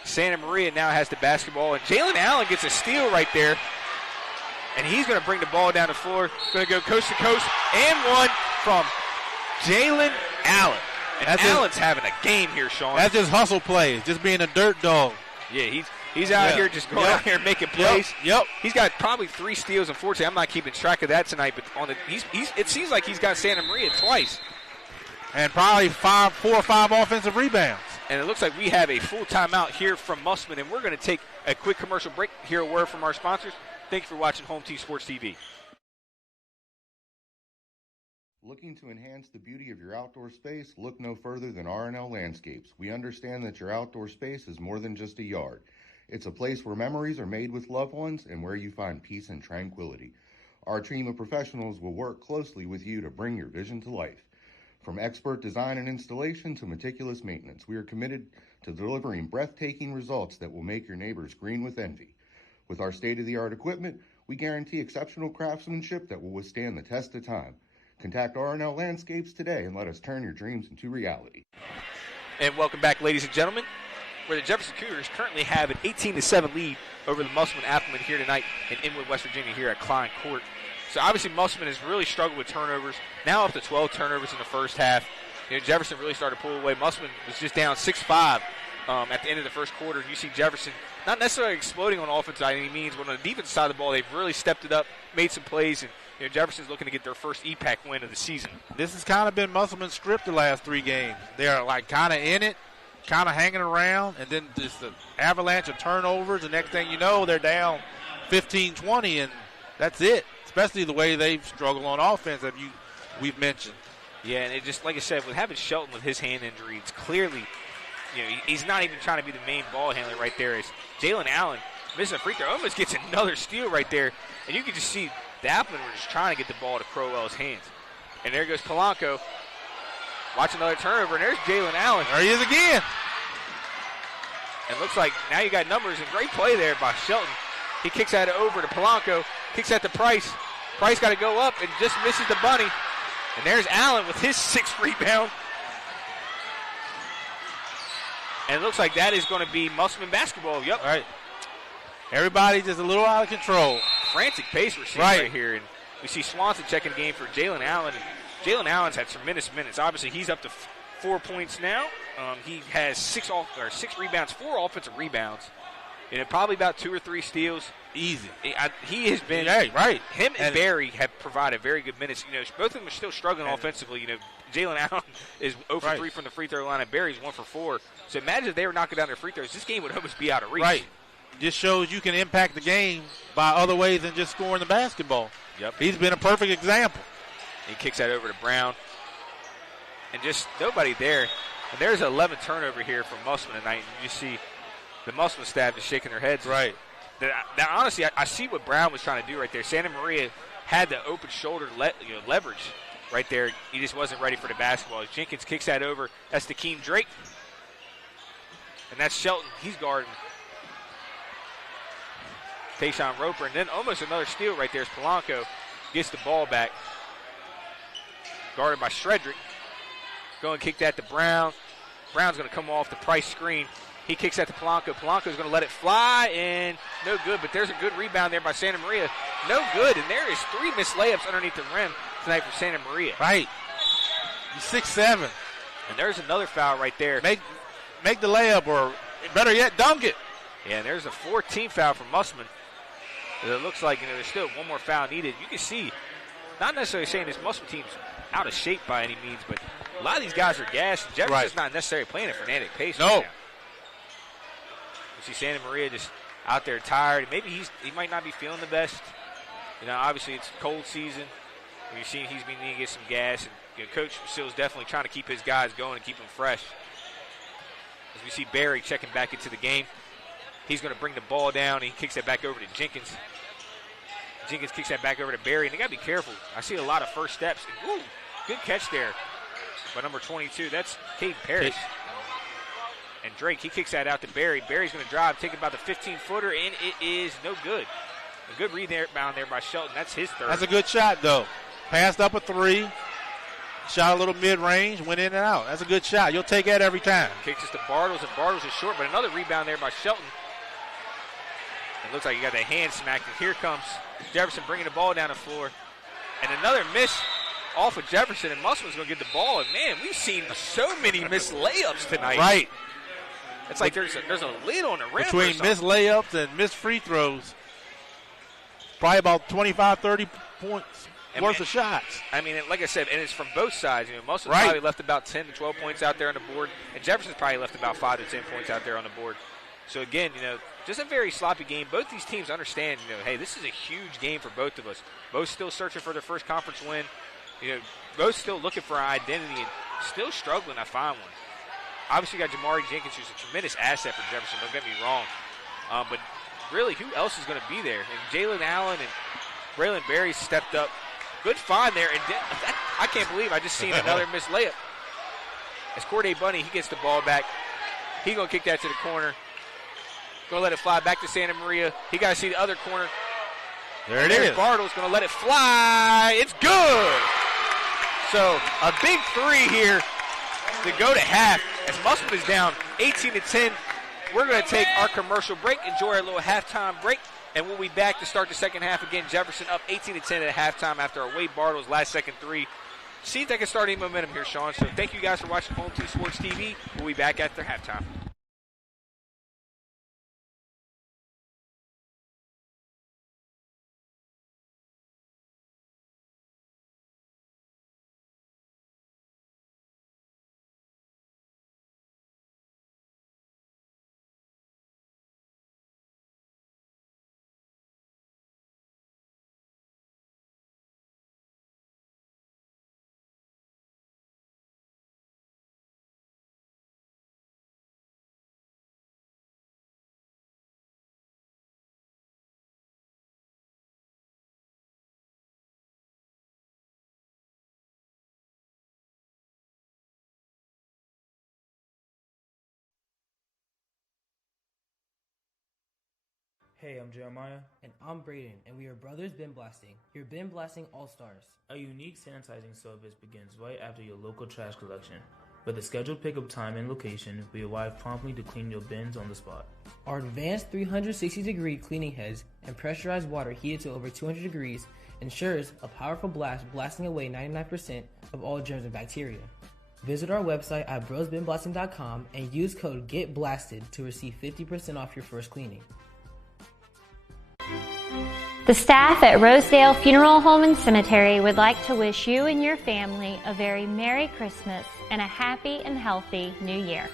Santa Maria now has the basketball, and Jalen Allen gets a steal right there. And he's going to bring the ball down the floor. Going to go coast to coast, and one from Jalen Allen. And Allen's having a game here, Sean. That's just hustle plays, just being a dirt dog. Yeah, he's out here just going out here and making plays. Yep. He's got probably 3 steals. Unfortunately, I'm not keeping track of that tonight. But it seems like he's got Santa Maria twice, and probably 4 or 5 offensive rebounds. And it looks like we have a full timeout here from Musselman, and we're going to take a quick commercial break. Hear a word from our sponsors. Thank you for watching Home Team Sports TV. Looking to enhance the beauty of your outdoor space? Look no further than R&L Landscapes. We understand that your outdoor space is more than just a yard. It's a place where memories are made with loved ones and where you find peace and tranquility. Our team of professionals will work closely with you to bring your vision to life. From expert design and installation to meticulous maintenance, we are committed to delivering breathtaking results that will make your neighbors green with envy. With our state-of-the-art equipment, we guarantee exceptional craftsmanship that will withstand the test of time. Contact R&L Landscapes today and let us turn your dreams into reality. And welcome back, ladies and gentlemen, where the Jefferson Cougars currently have an 18-7 lead over the Musselman Appleman here tonight in Inwood, West Virginia, here at Klein Court. So obviously Musselman has really struggled with turnovers, now up to 12 turnovers in the first half. Jefferson really started to pull away. Musselman was just down 6-5 at the end of the first quarter. You see Jefferson not necessarily exploding on offense by any means, but on the defense side of the ball, they've really stepped it up, made some plays, and Jefferson's looking to get their first EPAC win of the season. This has kind of been Musselman's script the last 3 games. They're like kind of in it, kind of hanging around, and then just the avalanche of turnovers. The next thing you know, they're down 15-20, and that's it, especially the way they've struggled on offense that we've mentioned. Yeah, and it just, like I said, with having Shelton with his hand injury, it's clearly, he's not even trying to be the main ball handler right there. As Jalen Allen missing a free throw, almost gets another steal right there, and you can just see the Applemen were just trying to get the ball to Crowell's hands. And there goes Polanco. Watch another turnover, and there's Jalen Allen. There he is again. And looks like now you got numbers, and great play there by Shelton. He kicks that over to Polanco, kicks that to Price. Price got to go up and just misses the bunny. And there's Allen with his 6th rebound. And it looks like that is going to be Musselman basketball. Yep. All right. Everybody just a little out of control. Frantic pace we're seeing right here. And we see Swanson checking the game for Jalen Allen. And Jalen Allen's had tremendous minutes. Obviously, he's up to 4 points now. He has 6 rebounds, 4 offensive rebounds. And probably about 2 or 3 steals. Easy. He has been right. Him and Barry have provided very good minutes. Both of them are still struggling offensively. Jalen Allen is 0 for 3 from the free throw line, and Barry's 1 for 4. So imagine if they were knocking down their free throws. This game would almost be out of reach. Right. Just shows you can impact the game by other ways than just scoring the basketball. Yep. He's been a perfect example. He kicks that over to Brown. And just nobody there. And there's an 11th turnover here from Musselman tonight. And you see the Musselman staff is shaking their heads. Right. Now, honestly, I see what Brown was trying to do right there. Santa Maria had the open shoulder leverage right there. He just wasn't ready for the basketball. Jenkins kicks that over. That's Hakeem Drake. And that's Shelton. He's guarding. Tayshawn Roper, and then almost another steal right there as Polanco gets the ball back. Guarded by Shredrick. Go and kick that to Brown. Brown's going to come off the Price screen. He kicks that to Polanco. Polanco's going to let it fly, and no good, but there's a good rebound there by Santa Maria. No good, and there is 3 missed layups underneath the rim tonight for Santa Maria. Right. He's 6'7". And there's another foul right there. Make the layup, or better yet, dunk it. Yeah, and there's a 14th foul from Musselman. It looks like there's still one more foul needed. You can see, not necessarily saying this Musselman team's out of shape by any means, but a lot of these guys are gassed. Jefferson's not necessarily playing at frenetic pace right now. You see Santa Maria just out there tired. Maybe he might not be feeling the best. Obviously it's cold season. You're seeing he's been needing to get some gas, and Coach Sills definitely trying to keep his guys going and keep them fresh. As we see Barry checking back into the game. He's going to bring the ball down, and he kicks it back over to Jenkins. Jenkins kicks that back over to Barry, and they got to be careful. I see a lot of first steps. And, ooh, good catch there by number 22. That's Caden Parrish. And Drake, he kicks that out to Barry. Barry's going to drive, take about the 15-footer, and it is no good. A good rebound there by Shelton. That's his third. That's a good shot, though. Passed up a 3. Shot a little mid-range, went in and out. That's a good shot. You'll take that every time. Kicks it to Bartles, and Bartles is short, but another rebound there by Shelton. It looks like he got that hand smacked, and here comes Jefferson bringing the ball down the floor. And another miss off of Jefferson, and Musselman's going to get the ball. And, man, we've seen so many missed layups tonight. Right. It's like there's a lid on the rim. Between missed layups and missed free throws, probably about 25, 30 points worth of shots. I mean, like I said, and it's from both sides. Musselman's probably left about 10 to 12 points out there on the board, and Jefferson's probably left about 5 to 10 points out there on the board. So, again, just a very sloppy game. Both these teams understand, hey, this is a huge game for both of us. Both still searching for their first conference win. Both still looking for an identity and still struggling to find one. Obviously, you got Jamari Jenkins, who's a tremendous asset for Jefferson, don't get me wrong. But really, who else is going to be there? And Jalen Allen and Braylon Berry stepped up. Good find there. And I can't believe I just seen another missed layup. As Corday Bunny, he gets the ball back. He's going to kick that to the corner. Going to let it fly back to Santa Maria. He got to see the other corner. There it is. Bartles going to let it fly. It's good. So a big 3 here to go to half. As Musselman is down 18-10. We're going to take our commercial break, enjoy our little halftime break, and we'll be back to start the second half again. Jefferson up 18-10 at halftime after a Wade Bartles last-second 3. See if they can start any momentum here, Sean. So thank you guys for watching Home Team Sports TV. We'll be back after halftime. Hey, I'm Jeremiah. And I'm Braden, and we are Brothers Bin Blasting, your Bin Blasting All-Stars. A unique sanitizing service begins right after your local trash collection. With a scheduled pickup time and location, we arrive promptly to clean your bins on the spot. Our advanced 360-degree cleaning heads and pressurized water heated to over 200 degrees ensures a powerful blast blasting away 99% of all germs and bacteria. Visit our website at brosbinblasting.com and use code GETBLASTED to receive 50% off your first cleaning. The staff at Rosedale Funeral Home and Cemetery would like to wish you and your family a very Merry Christmas and a happy and healthy New Year.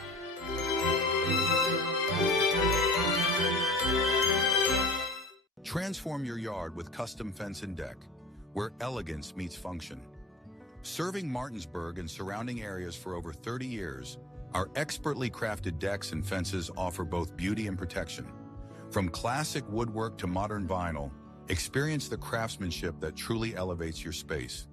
Transform your yard with custom fence and deck, where elegance meets function. Serving Martinsburg and surrounding areas for over 30 years, our expertly crafted decks and fences offer both beauty and protection. From classic woodwork to modern vinyl, experience the craftsmanship that truly elevates your space.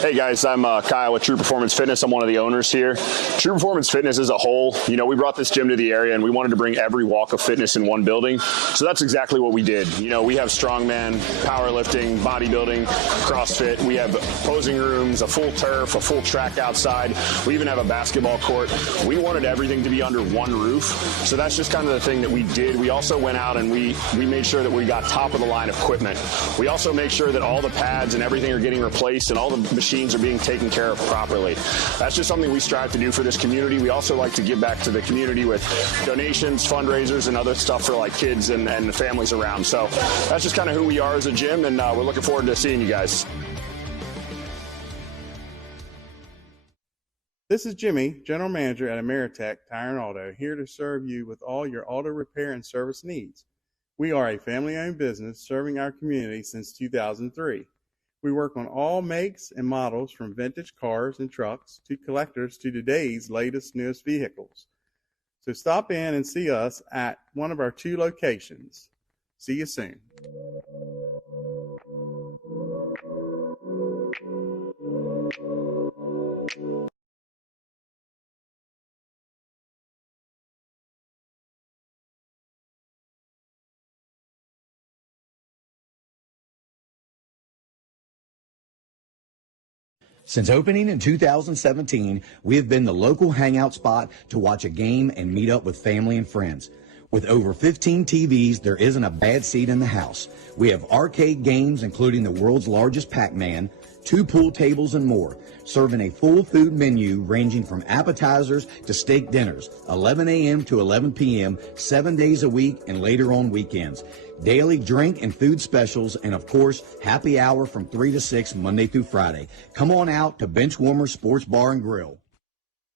Hey guys, I'm Kyle with True Performance Fitness. I'm one of the owners here. True Performance Fitness as a whole, we brought this gym to the area and we wanted to bring every walk of fitness in one building. So that's exactly what we did. We have strongman, powerlifting, bodybuilding, CrossFit. We have posing rooms, a full turf, a full track outside. We even have a basketball court. We wanted everything to be under one roof. So that's just kind of the thing that we did. We also went out and we made sure that we got top of the line equipment. We also make sure that all the pads and everything are getting replaced and all the machines are being taken care of properly. That's just something we strive to do for this community. We also like to give back to the community with donations, fundraisers, and other stuff for like kids and the families around. So that's just kind of who we are as a gym, and we're looking forward to seeing you guys. This is Jimmy, General Manager at Ameritech Tire and Auto, here to serve you with all your auto repair and service needs. We are a family-owned business serving our community since 2003. We work on all makes and models from vintage cars and trucks to collectors to today's latest, newest vehicles. So stop in and see us at one of our 2 locations. See you soon. Since opening in 2017, we have been the local hangout spot to watch a game and meet up with family and friends. With over 15 TVs, there isn't a bad seat in the house. We have arcade games, including the world's largest Pac-Man, 2 pool tables, and more, serving a full food menu ranging from appetizers to steak dinners, 11 a.m. to 11 p.m., 7 days a week, and later on weekends. Daily drink and food specials, and of course, happy hour from 3 to 6 Monday through Friday. Come on out to Benchwarmer Sports Bar and Grill.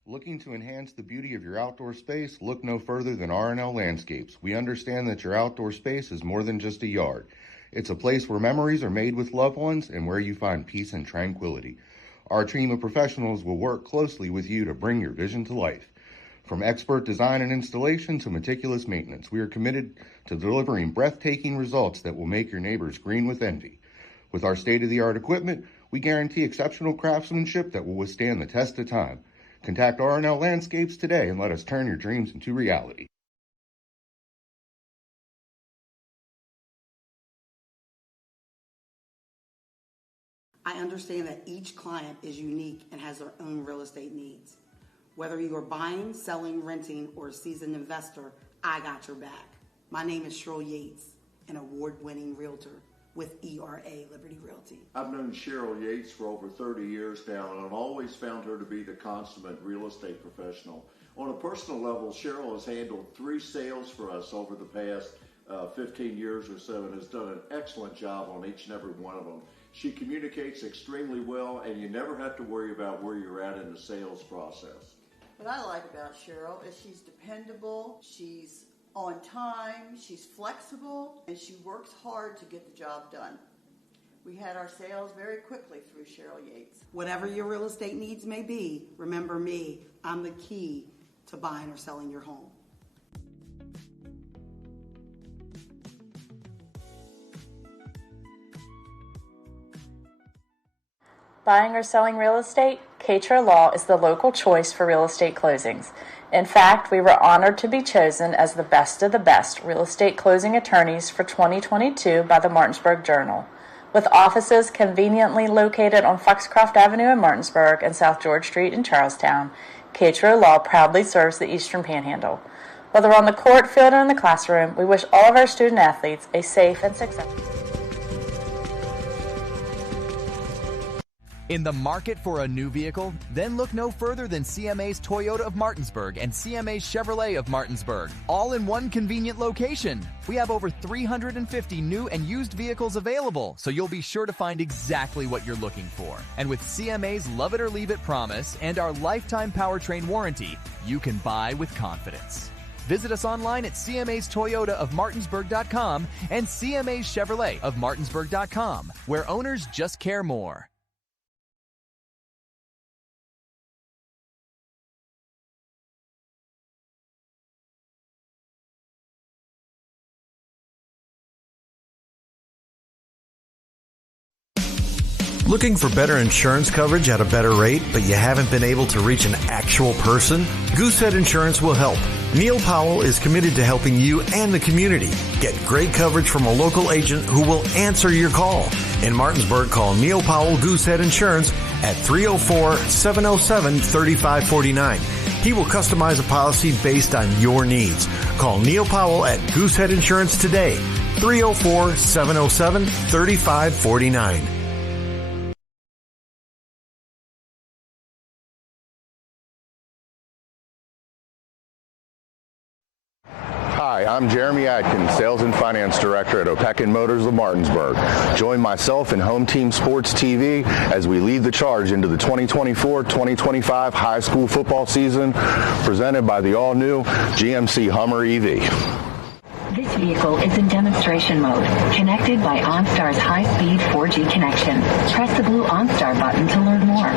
Looking to enhance the beauty of your outdoor space? Look no further than R&L Landscapes. We understand that your outdoor space is more than just a yard. It's a place where memories are made with loved ones and where you find peace and tranquility. Our team of professionals will work closely with you to bring your vision to life. From expert design and installation to meticulous maintenance, we are committed to delivering breathtaking results that will make your neighbors green with envy. With our state-of-the-art equipment, we guarantee exceptional craftsmanship that will withstand the test of time. Contact R&L Landscapes today and let us turn your dreams into reality. I understand that each client is unique and has their own real estate needs. Whether you are buying, selling, renting, or a seasoned investor, I got your back. My name is Cheryl Yates, an award-winning realtor with ERA Liberty Realty. I've known Cheryl Yates for over 30 years now, and I've always found her to be the consummate real estate professional. On a personal level, Cheryl has handled 3 sales for us over the past 15 years or so and has done an excellent job on each and every one of them. She communicates extremely well, and you never have to worry about where you're at in the sales process. What I like about Cheryl is she's dependable, she's on time, she's flexible, and she works hard to get the job done. We had our sales very quickly through Cheryl Yates. Whatever your real estate needs may be, remember me, I'm the key to buying or selling your home. Buying or selling real estate? Katra Law is the local choice for real estate closings. In fact, we were honored to be chosen as the best of the best real estate closing attorneys for 2022 by the Martinsburg Journal. With offices conveniently located on Foxcroft Avenue in Martinsburg and South George Street in Charlestown, Katra Law proudly serves the Eastern Panhandle. Whether on the court, field, or in the classroom, we wish all of our student athletes a safe and successful. In the market for a new vehicle? Then look no further than CMA's Toyota of Martinsburg and CMA's Chevrolet of Martinsburg, all in one convenient location. We have over 350 new and used vehicles available, so you'll be sure to find exactly what you're looking for. And with CMA's Love It or Leave It promise and our lifetime powertrain warranty, you can buy with confidence. Visit us online at CMA's Toyota of Martinsburg.com and CMA's Chevrolet of Martinsburg.com, where owners just care more. Looking for better insurance coverage at a better rate, but you haven't been able to reach an actual person? Goosehead Insurance will help. Neil Powell is committed to helping you and the community get great coverage from a local agent who will answer your call. In Martinsburg, call Neil Powell Goosehead Insurance at 304-707-3549. He will customize a policy based on your needs. Call Neil Powell at Goosehead Insurance today, 304-707-3549. Hi, I'm Jeremy Atkins, Sales and Finance Director at Opequon Motors of Martinsburg. Join myself and Home Team Sports TV as we lead the charge into the 2024-2025 high school football season, presented by the all-new GMC Hummer EV. This vehicle is in demonstration mode, connected by OnStar's high-speed 4G connection. Press the blue OnStar button to learn more.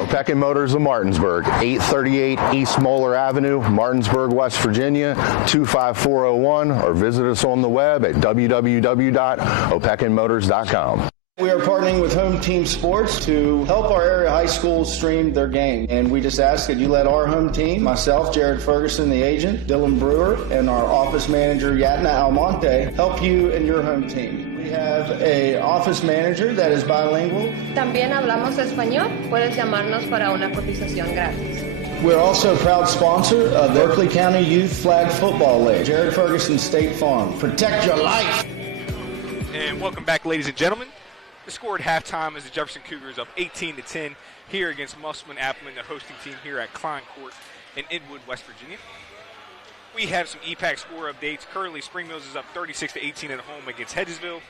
Opequon Motors of Martinsburg, 838 East Moeller Avenue, Martinsburg, West Virginia, 25401, or visit us on the web at www.opequonmotors.com. We are partnering with Home Team Sports to help our area high schools stream their game. And we just ask that you let our home team, myself, Jared Ferguson, the agent, Dylan Brewer, and our office manager, Yatna Almonte, help you and your home team. We have an office manager that is bilingual. También hablamos español. Puedes llamarnos para una cotización gratis. We're also a proud sponsor of the Berkeley County Youth Flag Football League. Jared Ferguson State Farm. Protect your life. And welcome back, ladies and gentlemen. The score at halftime is the Jefferson Cougars up 18-10 here against Musselman Appleman, the hosting team here at Klein Court in Inwood, West Virginia. We have some EPAC score updates. Currently, Spring Mills is up 36-18 at home against Hedgesville.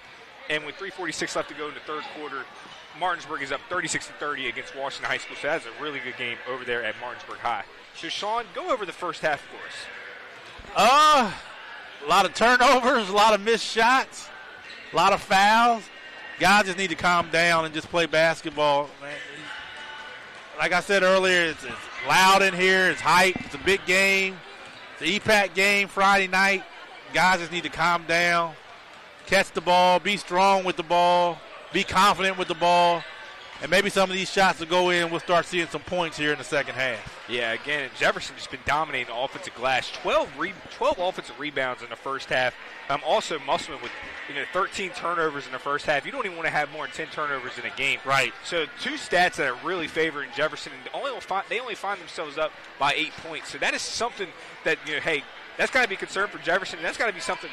And with 3:46 left to go in the third quarter, Martinsburg is up 36-30 against Washington High School. So that's a really good game over there at Martinsburg High. So, Sean, go over the first half for us. A lot of turnovers, a lot of missed shots, a lot of fouls. Guys just need to calm down and just play basketball. Man, like I said earlier, it's loud in here. It's hype. It's a big game. It's an EPAC game Friday night. Guys just need to calm down, catch the ball, be strong with the ball, be confident with the ball, and maybe some of these shots will go in. We'll start seeing some points here in the second half. Yeah, again, Jefferson just been dominating the offensive glass. 12 offensive rebounds in the first half. Also, Musselman with 13 turnovers in the first half. You don't even want to have more than 10 turnovers in a game. Right. So two stats that are really favoring Jefferson, and they only find themselves up by 8 points. So that is something that, hey, that's got to be a concern for Jefferson. And that's got to be something,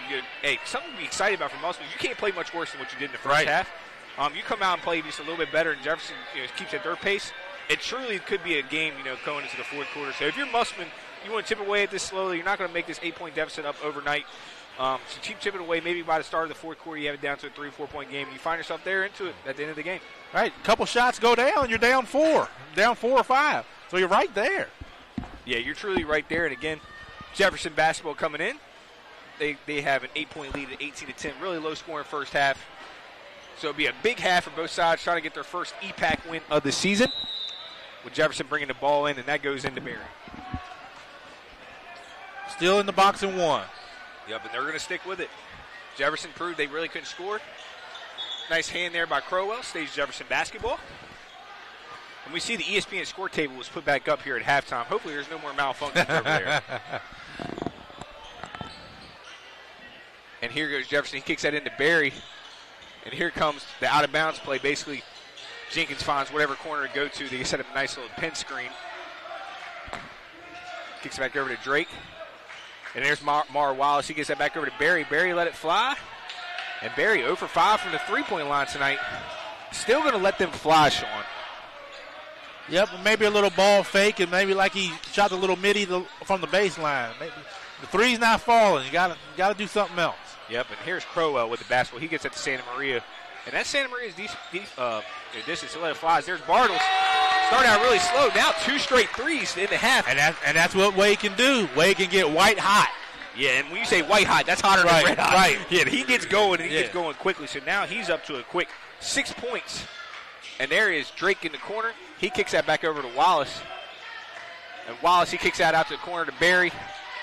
something to be excited about for Musselman. You can't play much worse than what you did in the first half. You come out and play just a little bit better, and Jefferson keeps at their pace. It truly could be a game, going into the fourth quarter. So if you're Musselman, you want to chip away at this slowly. You're not going to make this 8-point deficit up overnight. So keep chipping away. Maybe by the start of the fourth quarter, you have it down to a 3 or 4 point game. You find yourself there into it at the end of the game. All right, a couple shots go down, you're down 4 or 5. So you're right there. Yeah, you're truly right there. And again, Jefferson basketball coming in. They have an 8-point lead at 18-10. Really low scoring first half. So it'll be a big half for both sides trying to get their first EPAC win of the season. With Jefferson bringing the ball in, and that goes into Barry. Still in the box and one. Yep, and they're going to stick with it. Jefferson proved they really couldn't score. Nice hand there by Crowell. Stays Jefferson basketball. And we see the ESPN score table was put back up here at halftime. Hopefully there's no more malfunctions over there. And here goes Jefferson. He kicks that into Barry. And here comes the out-of-bounds play. Basically, Jenkins finds whatever corner to go to. They set up a nice little pin screen. Kicks it back over to Drake. And there's Mara Wallace. He gets that back over to Barry. Barry let it fly. And Barry 0 for 5 from the three-point line tonight. Still going to let them fly, Sean. Yep, maybe a little ball fake, and maybe like he shot the little midi from the baseline. Maybe the three's not falling. You got to do something else. Yep, and here's Crowell with the basketball. He gets at the Santa Maria. And that Santa Maria's distance to let it fly. There's Bartles. Starting out really slow. Now 2 straight threes in the half. And that's what Wade can do. Wade can get white hot. Yeah, and when you say white hot, that's hotter than red hot. Right. Yeah, he gets going, and he gets going quickly. So now he's up to a quick 6 points. And there is Drake in the corner. He kicks that back over to Wallace. And Wallace, he kicks that out to the corner to Barry.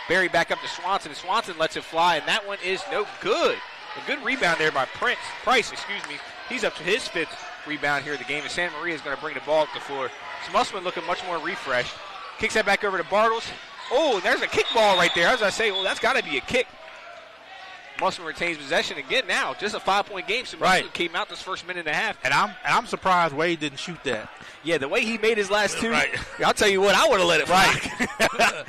Barry back up to Swanson, and Swanson lets it fly, and that one is no good. A good rebound there by Price. He's up to his 5th rebound here of the game, and Santa Maria is going to bring the ball up the floor. So Musselman looking much more refreshed. Kicks that back over to Bartles. Oh, and there's a kick ball right there. As I say, well, that's got to be a kick. Musselman retains possession again now. Just a 5-point game, so Musselman came out this first minute and a half. And I'm surprised Wade didn't shoot that. Yeah, the way he made his last two, I'll tell you what, I would have let it fly.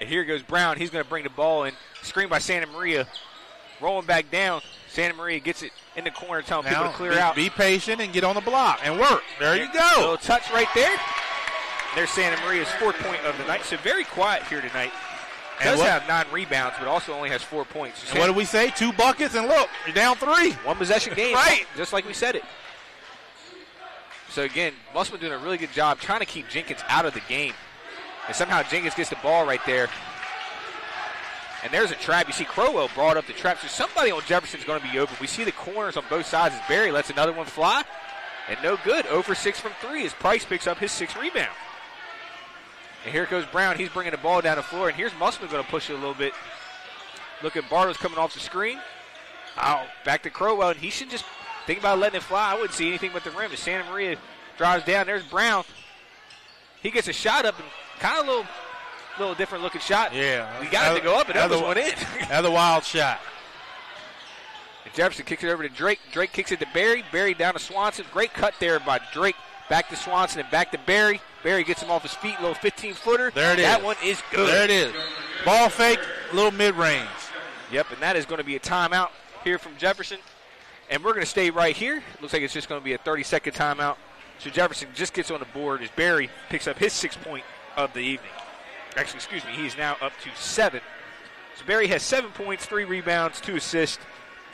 And here goes Brown. He's going to bring the ball in. Screen by Santa Maria. Rolling back down. Santa Maria gets it in the corner, telling people to clear out. Be patient and get on the block and work. There you go. A little touch right there. There's Santa Maria's 4th point of the night. So very quiet here tonight. Does have 9 rebounds, but also only has 4 points. So what did we say? 2 buckets, and look, you're down 3. 1 possession game. Right. Just like we said it. So, again, Musselman doing a really good job trying to keep Jenkins out of the game. And somehow Jenkins gets the ball right there. And there's a trap. You see Crowell brought up the trap. So somebody on Jefferson's going to be open. We see the corners on both sides as Barry lets another one fly. And no good. 0 for 6 from 3 as Price picks up his 6th rebound. And here goes Brown. He's bringing the ball down the floor. And here's Musselman going to push it a little bit. Look at Bartles coming off the screen. Back to Crowell. And he should just think about letting it fly. I wouldn't see anything but the rim. As Santa Maria drives down. There's Brown. He gets a shot up and kind of a little different looking shot. Yeah. He got it to go up and that was one in. Another wild shot. And Jefferson kicks it over to Drake. Drake kicks it to Barry. Barry down to Swanson. Great cut there by Drake. Back to Swanson and back to Barry. Barry gets him off his feet, a little 15-footer. There it is. That one is good. There it is. Ball fake, a little mid-range. Yep, and that is going to be a timeout here from Jefferson. And we're going to stay right here. Looks like it's just going to be a 30-second timeout. So Jefferson just gets on the board as Barry picks up his 6th point of the evening. Actually, excuse me, he's now up to 7. So Barry has 7 points, 3 rebounds, 2 assists.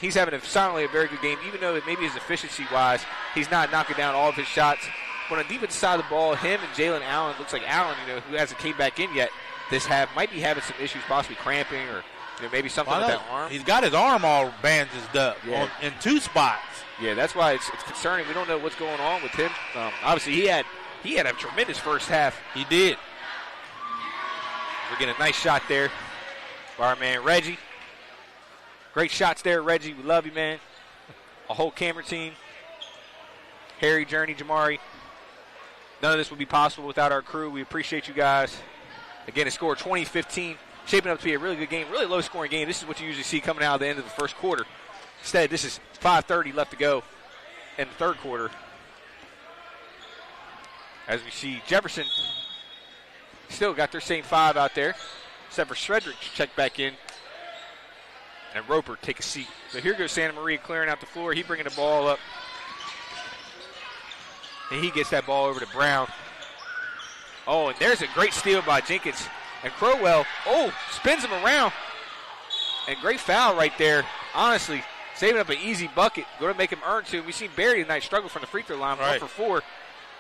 He's having silently a very good game, even though that maybe his efficiency-wise, he's not knocking down all of his shots. But on the defensive side of the ball, him and Jalen Allen, looks like Allen, who hasn't came back in yet, might be having some issues, possibly cramping or maybe something with that arm. He's got his arm all bandaged up in 2 spots. Yeah, that's why it's concerning. We don't know what's going on with him. Obviously, he had a tremendous first half. He did. We're getting a nice shot there by our man Reggie. Great shots there, Reggie. We love you, man. A whole camera team. Harry, Journey, Jamari. None of this would be possible without our crew. We appreciate you guys. Again, a score 20-15. Shaping up to be a really good game, really low-scoring game. This is what you usually see coming out at the end of the first quarter. Instead, this is 5:30 left to go in the third quarter. As we see Jefferson still got their same 5 out there, except for Shredrick to check back in. And Roper take a seat. So here goes Santa Maria clearing out the floor. He bringing the ball up. And he gets that ball over to Brown. Oh, and there's a great steal by Jenkins. And Crowell, spins him around. And great foul right there. Honestly, saving up an easy bucket. Going to make him earn 2. We've seen Barry tonight struggle from the free throw line, 1 for 4.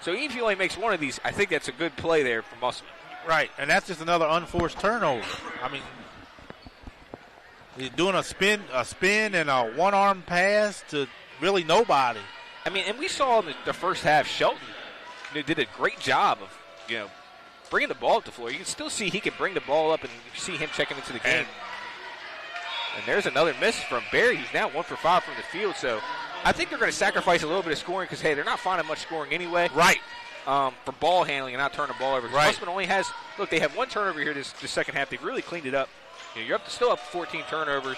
So even if he only makes one of these, I think that's a good play there for Musselman. Right, and that's just another unforced turnover. I mean, he's doing a spin and a one-arm pass to really nobody. I mean, and we saw in the first half, Shelton did a great job of, bringing the ball up the floor. You can still see he can bring the ball up, and you see him checking into the game. And there's another miss from Barry, who's now 1 for 5 from the field. So I think they're going to sacrifice a little bit of scoring because, hey, they're not finding much scoring anyway. Right. For ball handling and not turning the ball over. Right. Musselman only has, they have 1 turnover here this second half. They've really cleaned it up. You're still up 14 turnovers.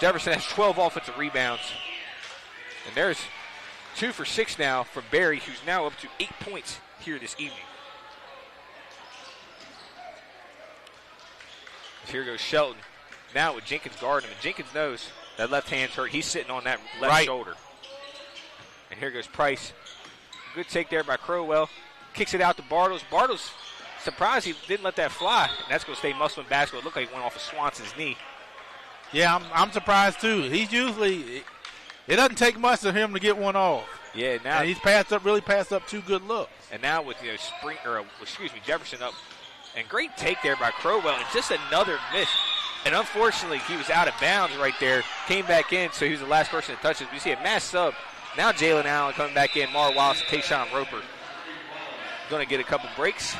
Jefferson has 12 offensive rebounds. And there's 2 for 6 now from Barry, who's now up to 8 points here this evening. Here goes Shelton. Now with Jenkins guarding him. And Jenkins knows that left hand's hurt. He's sitting on that left shoulder. And here goes Price. Good take there by Crowell. Kicks it out to Bartles. Bartles, surprised he didn't let that fly. And that's going to stay Musselman basketball. It looked like it went off of Swanson's knee. Yeah, I'm surprised too. He's usually, it doesn't take much for him to get one off. Yeah, now and he's really passed up 2 good looks. And now with Jefferson up. And great take there by Crowell. And just another miss. And unfortunately, he was out of bounds right there. Came back in, so he was the last person to touch it. We see a mass sub. Now Jalen Allen coming back in. Mar Wallace and Tayshawn Roper going to get a couple breaks.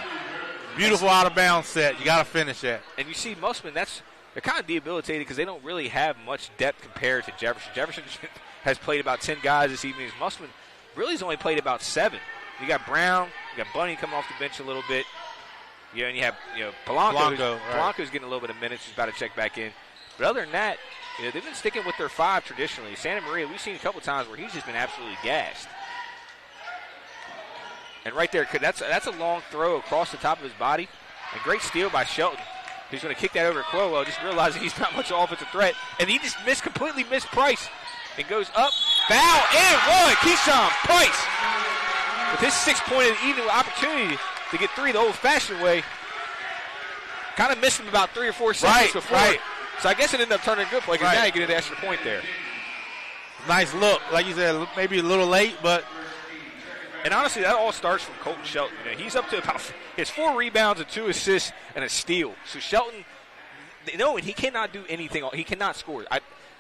Beautiful out of bounds set. You got to finish that. And you see Musselman, they're kind of debilitated because they don't really have much depth compared to Jefferson. Jefferson has played about 10 guys this evening. Musselman, really has only played about 7. You got Brown, you got Bunny coming off the bench a little bit. And you have Polanco. Polanco's getting a little bit of minutes. He's about to check back in. But other than that, they've been sticking with their 5 traditionally. Santa Maria, we've seen a couple times where he's just been absolutely gassed. And right there, that's a long throw across the top of his body. And great steal by Shelton. He's going to kick that over to Crowell, just realizing he's not much offensive threat. And he just completely missed Price. And goes up, foul, and one. Keyshawn Price with his 6-point of the evening opportunity to get 3 the old-fashioned way. Kind of missed him about 3 or 4 seconds before. Right. So I guess it ended up turning a good play because now you get an extra point there. Nice look. Like you said, maybe a little late, but. And honestly, that all starts from Colton Shelton. He's up to about his 4 rebounds and 2 assists and a steal. So Shelton, and he cannot do anything. He cannot score.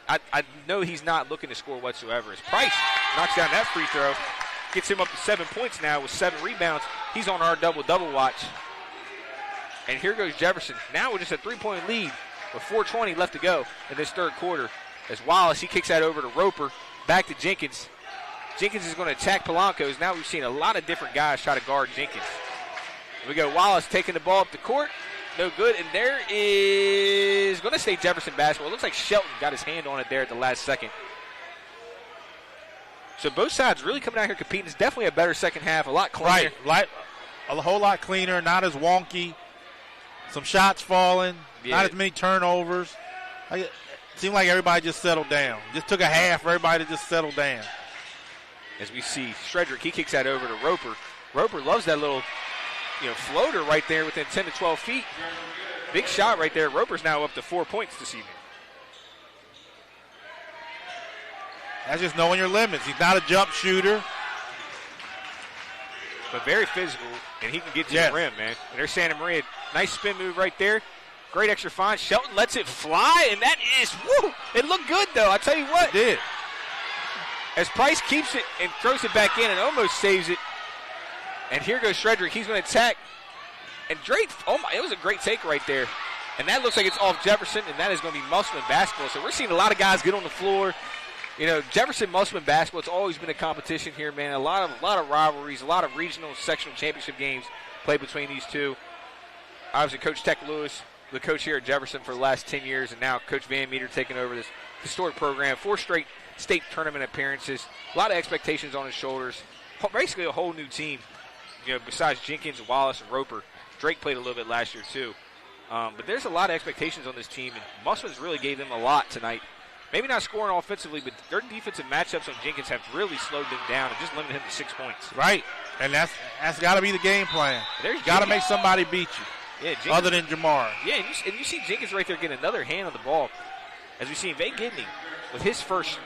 I know he's not looking to score whatsoever. As Price knocks down that free throw, gets him up to 7 points now with 7 rebounds. He's on our double-double watch. And here goes Jefferson. Now with just a 3-point lead with 4:20 left to go in this third quarter. As Wallace, he kicks that over to Roper, back to Jenkins. Jenkins is going to attack Polanco. Now we've seen a lot of different guys try to guard Jenkins. We go Wallace taking the ball up the court. No good. And there is going to stay Jefferson basketball. It looks like Shelton got his hand on it there at the last second. So both sides really coming out here competing. It's definitely a better second half, a lot cleaner. Right, a whole lot cleaner, not as wonky. Some shots falling, not as many turnovers. It seemed like everybody just settled down. Just took a half for everybody to just settle down. As we see Shredrick, he kicks that over to Roper. Roper loves that little floater right there within 10 to 12 feet. Big shot right there. Roper's now up to 4 points this evening. That's just knowing your limits. He's not a jump shooter. But very physical, and he can get to the rim, man. And there's Santa Maria. Nice spin move right there. Great extra find. Shelton lets it fly, and that is, it looked good, though. I tell you what. It did. As Price keeps it and throws it back in and almost saves it. And here goes Shredrick. He's going to attack. And Drake, it was a great take right there. And that looks like it's off Jefferson, and that is going to be Musselman basketball. So we're seeing a lot of guys get on the floor. Jefferson Musselman basketball, it's always been a competition here, man. A lot of rivalries, a lot of regional sectional championship games played between these two. Obviously, Coach Tech Lewis, the coach here at Jefferson for the last 10 years, and now Coach Van Meter taking over this historic program. 4 straight state tournament appearances. A lot of expectations on his shoulders. Basically a whole new team, besides Jenkins, Wallace, and Roper. Drake played a little bit last year, too. But there's a lot of expectations on this team, and Musselman's really gave them a lot tonight. Maybe not scoring offensively, but their defensive matchups on Jenkins have really slowed them down and just limited him to 6 points. Right, and that's got to be the game plan. You got to make somebody beat you, other than Jamar. Yeah, and you see Jenkins right there getting another hand on the ball. As we see Van Gidney with his first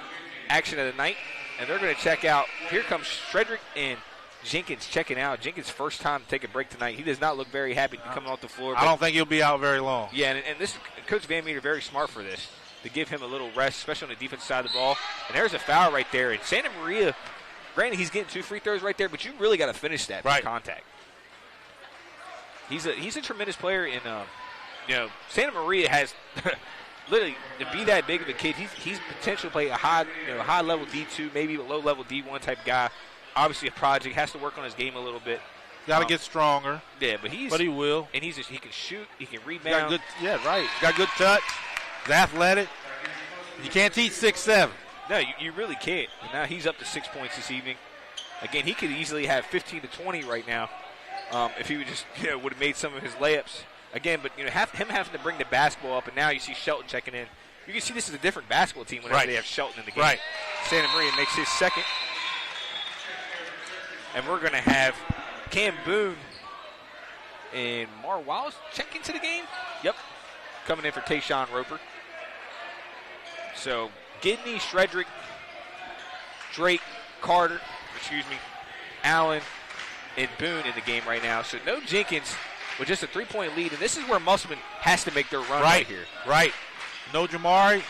action of the night, and they're going to check out. Here comes Shredrick and Jenkins checking out. Jenkins' first time to take a break tonight. He does not look very happy coming off the floor. I don't think he'll be out very long. Yeah, and this Coach Van Meter very smart for this, to give him a little rest, especially on the defensive side of the ball. And there's a foul right there. And Santa Maria, granted, he's getting 2 free throws right there, but you really got to finish that for contact. He's a tremendous player. In Santa Maria has literally to be that big of a kid. He's potentially play a high level D2, maybe a low level D1 type guy. Obviously a project, has to work on his game a little bit. Got to get stronger. Yeah, but he will. And he can shoot. He can rebound. He's got good touch. He's athletic. You can't teach 6'7". No, you really can't. And now he's up to 6 points this evening. Again, he could easily have 15 to 20 right now if he would just would have made some of his layups. Again, but him having to bring the basketball up, and now you see Shelton checking in. You can see this is a different basketball team whenever they have Shelton in the game. Right. Santa Maria makes his second. And we're going to have Cam Boone and Mar Wallace check into the game. Yep. Coming in for Tayshawn Roper. So, Gidney, Shredrick, Drake, Carter, Allen, and Boone in the game right now. So, no Jenkins with just a 3-point lead. And this is where Musselman has to make their run right here. Right. No Jamari.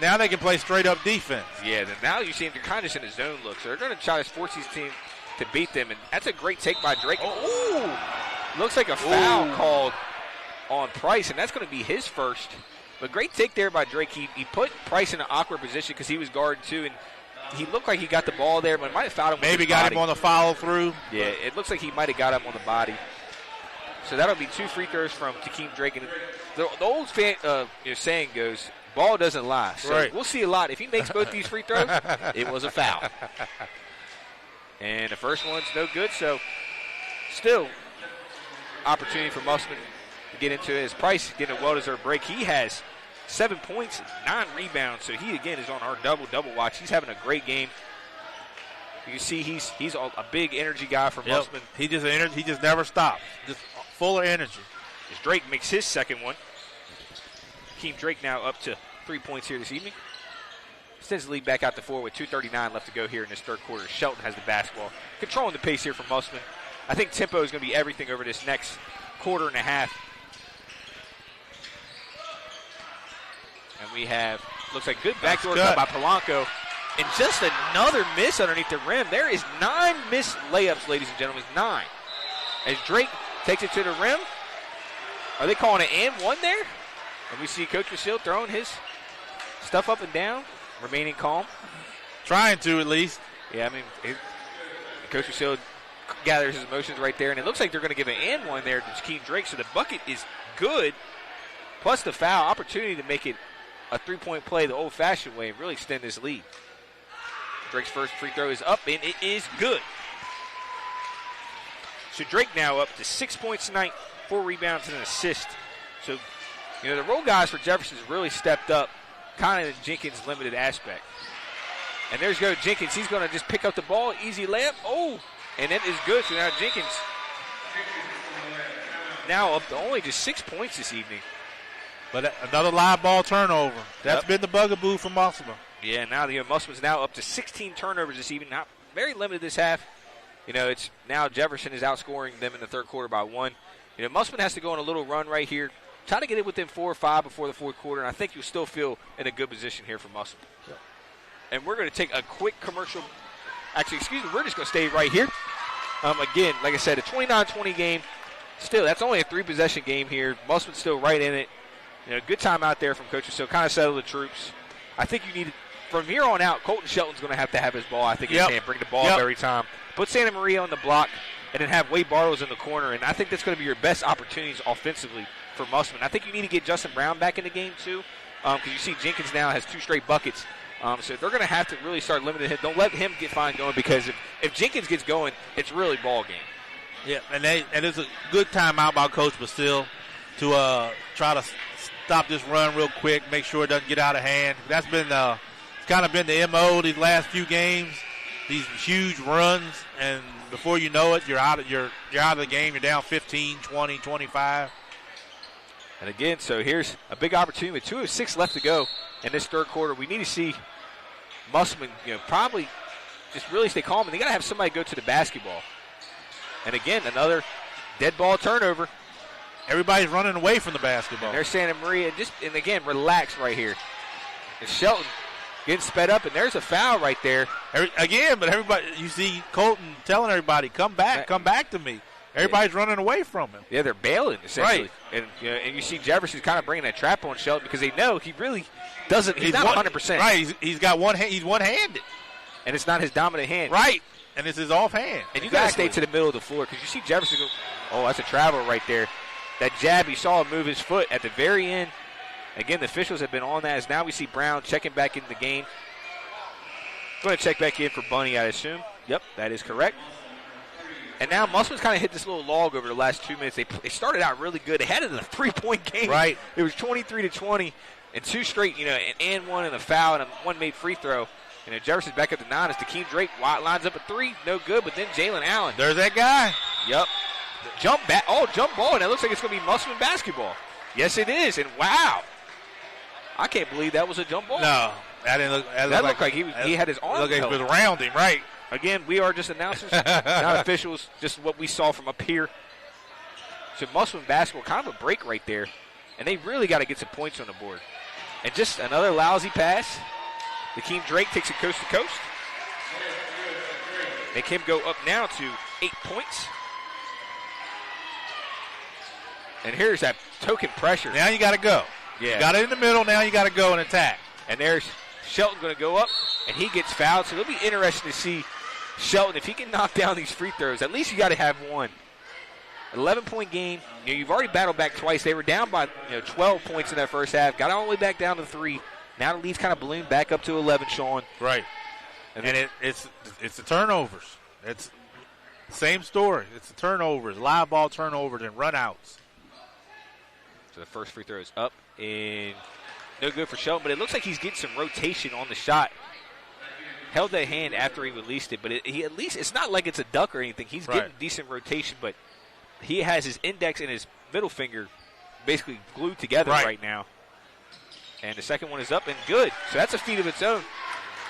Now they can play straight-up defense. Yeah, now you see them kind of just in a zone look. So, they're going to try to force these teams to beat them. And that's a great take by Drake. Looks like a foul called on Price, and that's going to be his first. But great take there by Drake. He put Price in an awkward position because he was guarding too, and he looked like he got the ball there, but it might have fouled him. Maybe got him on the follow through. Yeah, it looks like he might have got him on the body. So that'll be 2 free throws from Takeem Drake. And the old saying goes, ball doesn't lie. So right. We'll see a lot. If he makes both these free throws, it was a foul. And the first one's no good. So still opportunity for Musselman to get into his Price, getting a well-deserved break. He has 7 points, 9 rebounds. So he, again, is on our double watch. He's having a great game. You see he's a big energy guy for Musselman. He just never stops. Just full of energy. As Drake makes his second one. Takeem Drake now up to 3 points here this evening. Extends the lead back out to 4 with 2:39 left to go here in this third quarter. Shelton has the basketball. Controlling the pace here for Musselman. I think tempo is going to be everything over this next quarter and a half. And we have, looks like good backdoor cut by Polanco. And just another miss underneath the rim. There is 9 missed layups, ladies and gentlemen. 9. As Drake takes it to the rim. Are they calling it and one there? And we see Coach Vasile throwing his stuff up and down, remaining calm. Trying to, at least. Yeah, I mean, Coach Vasile gathers his emotions right there. And it looks like they're going to give an and one there to Takeem Drake. So the bucket is good. Plus the foul. Opportunity to make it a 3-point play the old-fashioned way and really extend this lead. Drake's first free throw is up, and it is good. So Drake now up to 6 points tonight, 4 rebounds and an assist. So, the role guys for Jefferson has really stepped up, kind of in Jenkins' limited aspect. And there's Jenkins. He's going to just pick up the ball, easy layup. Oh, and it is good. So now Jenkins now up to only just 6 points this evening. But another live ball turnover. That's been the bugaboo for Musselman. Yeah, now the Musselman's now up to 16 turnovers this evening. Not very limited this half. It's now Jefferson is outscoring them in the third quarter by 1. Musselman has to go on a little run right here. Try to get it within 4 or 5 before the fourth quarter, and I think you'll still feel in a good position here for Musselman. Yeah. And we're going to take a quick commercial. Actually, excuse me, we're just going to stay right here. Again, like I said, a 29-20 game. Still, that's only a 3-possession game here. Musselman's still right in it. Good time out there from coaches, so kind of settle the troops. I think you need, from here on out, Colton Shelton's going to have his ball. I think he can bring the ball up every time. Put Santa Maria on the block, and then have Wade Bartles in the corner, and I think that's going to be your best opportunities offensively for Musselman. I think you need to get Justin Brown back in the game, too, because you see Jenkins now has 2 straight buckets. So they're going to have to really start limiting him. Don't let him get fine going, because if Jenkins gets going, it's really ball game. Yeah, and it's a good timeout by Coach Vasile to try to stop this run real quick, make sure it doesn't get out of hand. That's been it's kind of been the MO these last few games, these huge runs, and before you know it, you're out of the game. You're down 15, 20, 25. And again, so here's a big opportunity with 2 of 6 left to go in this third quarter. We need to see Musselman, probably just really stay calm, and they got to have somebody go to the basketball. And again, another dead ball turnover. Everybody's running away from the basketball. And there's Santa Maria, and again, relax right here. And Shelton getting sped up, and there's a foul right there. But everybody, you see Colton telling everybody, come back to me. Everybody's running away from him. Yeah, they're bailing, essentially. Right. And you see Jefferson's kind of bringing that trap on Shelton because they know he really doesn't, he's not 100%. Right, he's got he's one-handed. And it's not his dominant hand. Right, and it's his offhand. And you got to stay to the middle of the floor because you see Jefferson go, oh, that's a travel right there. That jab, you saw him move his foot at the very end. Again, the officials have been on that. As now we see Brown checking back into the game. Going to check back in for Bunny, I assume. Yep, that is correct. And now Musselman's kind of hit this little log over the last 2 minutes. They started out really good. They had it in a 3-point game. Right. It was 23-20, and 2 straight, and one and a foul and a 1 made free throw. Jefferson's back up to 9 as Takeem Drake lines up a 3, no good. But then Jalen Allen. There's that guy. Yep. Jump ball, and it looks like it's going to be Musselman basketball. Yes, it is, and wow. I can't believe that was a jump ball. No, that didn't look. That looked like he had his arm. Looked like he was around him, right? Again, we are just announcers, not officials, just what we saw from up here. So Musselman basketball, kind of a break right there, and they really got to get some points on the board. And just another lousy pass. Takeem Drake takes it coast to coast. Make him go up now to 8 points. And here's that token pressure. Now you got to go. Yeah. You got it in the middle. Now you got to go and attack. And there's Shelton going to go up. and he gets fouled. So it'll be interesting to see Shelton, if he can knock down these free throws. At least you got to have one. 11-point game. You've already battled back twice. They were down by 12 points in that first half. Got all the way back down to 3. Now the lead's kind of ballooned back up to 11, Sean. Right. And it's the turnovers. It's the same story. It's the turnovers, live ball turnovers, and run-outs. So the first free throw is up and no good for Shelton, but it looks like he's getting some rotation on the shot. Held that hand after he released it, but he at least, it's not like it's a duck or anything. He's getting decent rotation, but he has his index and his middle finger basically glued together right now. And the second one is up and good. So that's a feat of its own.